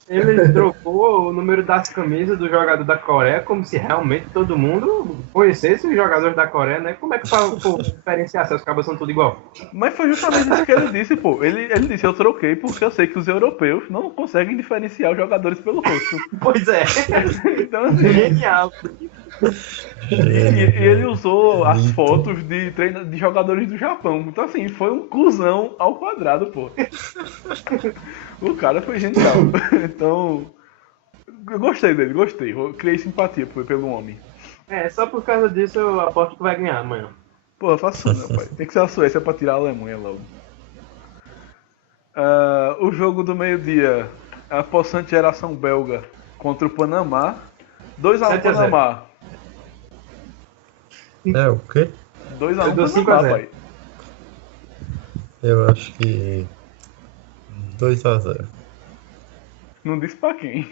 Ele trocou o número das camisas do jogador da Coreia como se realmente todo mundo conhecesse os jogadores da Coreia, né? Como é que pra diferenciar se as cabas são tudo igual? Mas foi justamente isso que ele disse, pô. Ele disse, eu troquei porque eu sei que os europeus não conseguem diferenciar os jogadores pelo rosto. Pois é. Então, assim, genial. E ele usou as fotos de jogadores do Japão. Então, assim, foi um cuzão ao quadrado, pô. O cara foi genial. Então, eu gostei dele, gostei. Eu criei simpatia pelo homem. Só por causa disso eu aposto que vai ganhar amanhã. Pô, eu faço isso, meu pai. Tem que ser a Suécia pra tirar a Alemanha logo. O jogo do meio-dia, a possante geração belga contra o Panamá. 2-1 Panamá. É o quê? 2-1 Panamá, pai. Eu acho que 2-0. Não disse pra quem.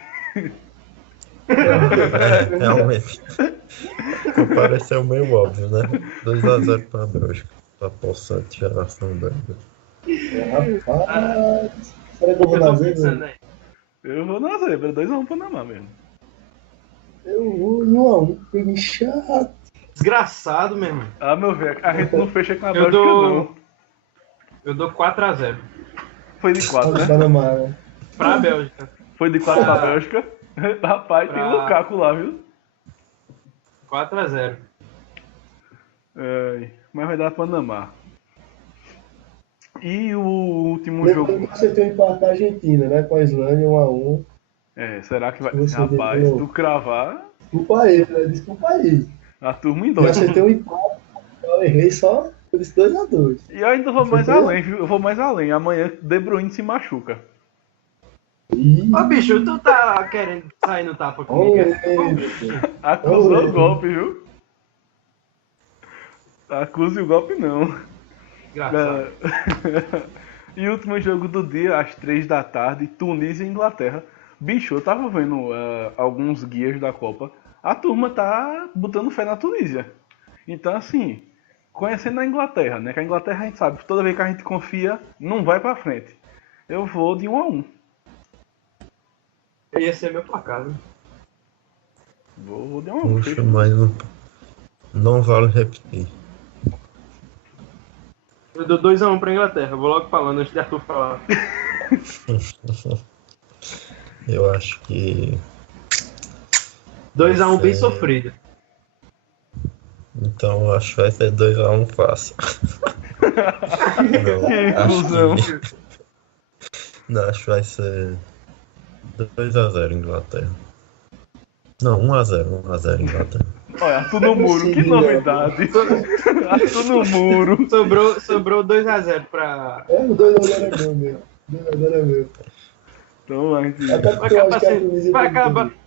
Realmente. Pareceu meio óbvio, né? 2-0 pra Bélgica. Pra possante geração belga. Rapaz, será que eu vou na zebra? Eu vou na zebra, 2-1 Panamá mesmo. Eu vou no 1-1, que chato. Desgraçado mesmo. Meu velho, a gente não fecha com a Bélgica, não. Eu dou 4-0. Foi de 4, né? Panamá, né? Pra Bélgica. Foi de 4 pra Bélgica. Rapaz, tem o Lukaku lá, viu? 4-0. Mas vai dar Panamá. E o último jogo. Você tem um empate da Argentina, né? Com a Islândia, 1-1. Será que vai. Rapaz, se tu cravar. Desculpa ele, né? Desculpa ele. A turma em Já dois. você tem um empate. Eu errei só por isso 2-2. E eu ainda vou mais além, viu? Eu vou mais além. Amanhã De Bruyne se machuca. Ô bicho, tu tá querendo sair no tapa comigo? Acusou o golpe, viu? Acuse o golpe não. Engraçado. E o último jogo do dia, às 3 da tarde, Tunísia e Inglaterra. Bicho, eu tava vendo alguns guias da Copa. A turma tá botando fé na Tunísia. Então, assim, conhecendo a Inglaterra, né? Que a Inglaterra a gente sabe, toda vez que a gente confia, não vai pra frente. Eu vou de 1-1. Ia ser meu placar, né? Vou de 1-1. Puxa, mas não vale repetir. Eu dou 2-1 pra Inglaterra. Vou logo falando antes de Arthur falar. Eu acho que 2-1 bem Você- sofrido. então eu acho que vai ser 2-1 fácil. Não, Que acho inclusão. não, acho que vai ser 2-0 Inglaterra. Não, 1-0 Inglaterra. Olha, Arthur no muro, que novidade. Arthur no muro. Sobrou 2-0 pra. É, o 2x0 é meu mesmo. 2x0 é meu. Então, a gente... Até Vai porque eu acabar acho que a sendo, Tunísia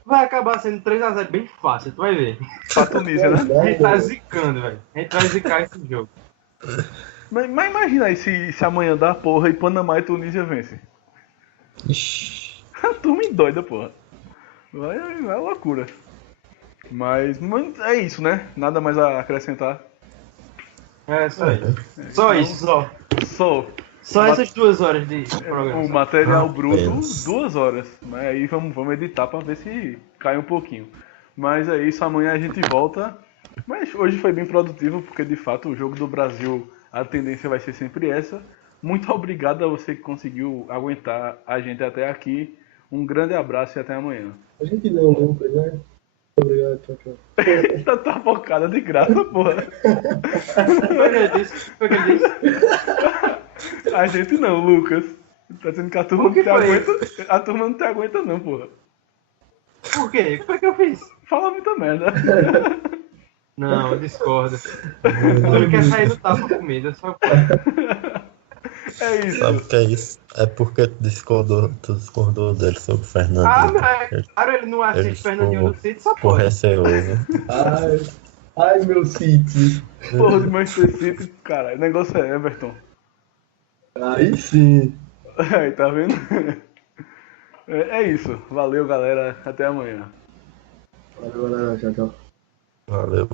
vai acabar sendo 3-0 bem fácil, tu vai ver. Pra Tunísia, né? A gente tá zicando, velho. A gente vai zicar esse jogo. Mas imagina aí se amanhã dá porra e Panamá e Tunísia vence. Ixi, A turma doida, porra. Vai loucura. Mas é isso, né? Nada mais a acrescentar. É, só isso. Só isso, só. Só Mas- essas 2 horas de programa. O material bruto, Apenas. 2 horas. Mas aí vamos editar pra ver se cai um pouquinho. Mas é isso, amanhã a gente volta. Mas hoje foi bem produtivo, porque de fato o jogo do Brasil, a tendência vai ser sempre essa. Muito obrigado a você que conseguiu aguentar a gente até aqui. Um grande abraço e até amanhã. A gente deu um Lucas, né? Obrigado, tchau, tchau. Tá focada de graça, porra. Foi que eu disse? Foi que eu disse? A gente não, Lucas. Tá dizendo que a turma O que não te foi aguenta. A turma não te aguenta não, porra. Por quê? O que foi que eu fiz? Fala muita merda. Não, eu discordo. Ele quer sair do tapa comida, só É isso. sabe o que é isso? É porque tu discordou dele sobre o Fernando. Ah, mas claro, ele não assiste Ele Fernandinho do City, só ficou pode. receoso. Ai, meu City. Porra de Manchester City, cara. O negócio é Everton. Aí sim. Aí, tá vendo? É isso. Valeu, galera. Até amanhã. Valeu, galera. Tchau, tchau. Valeu.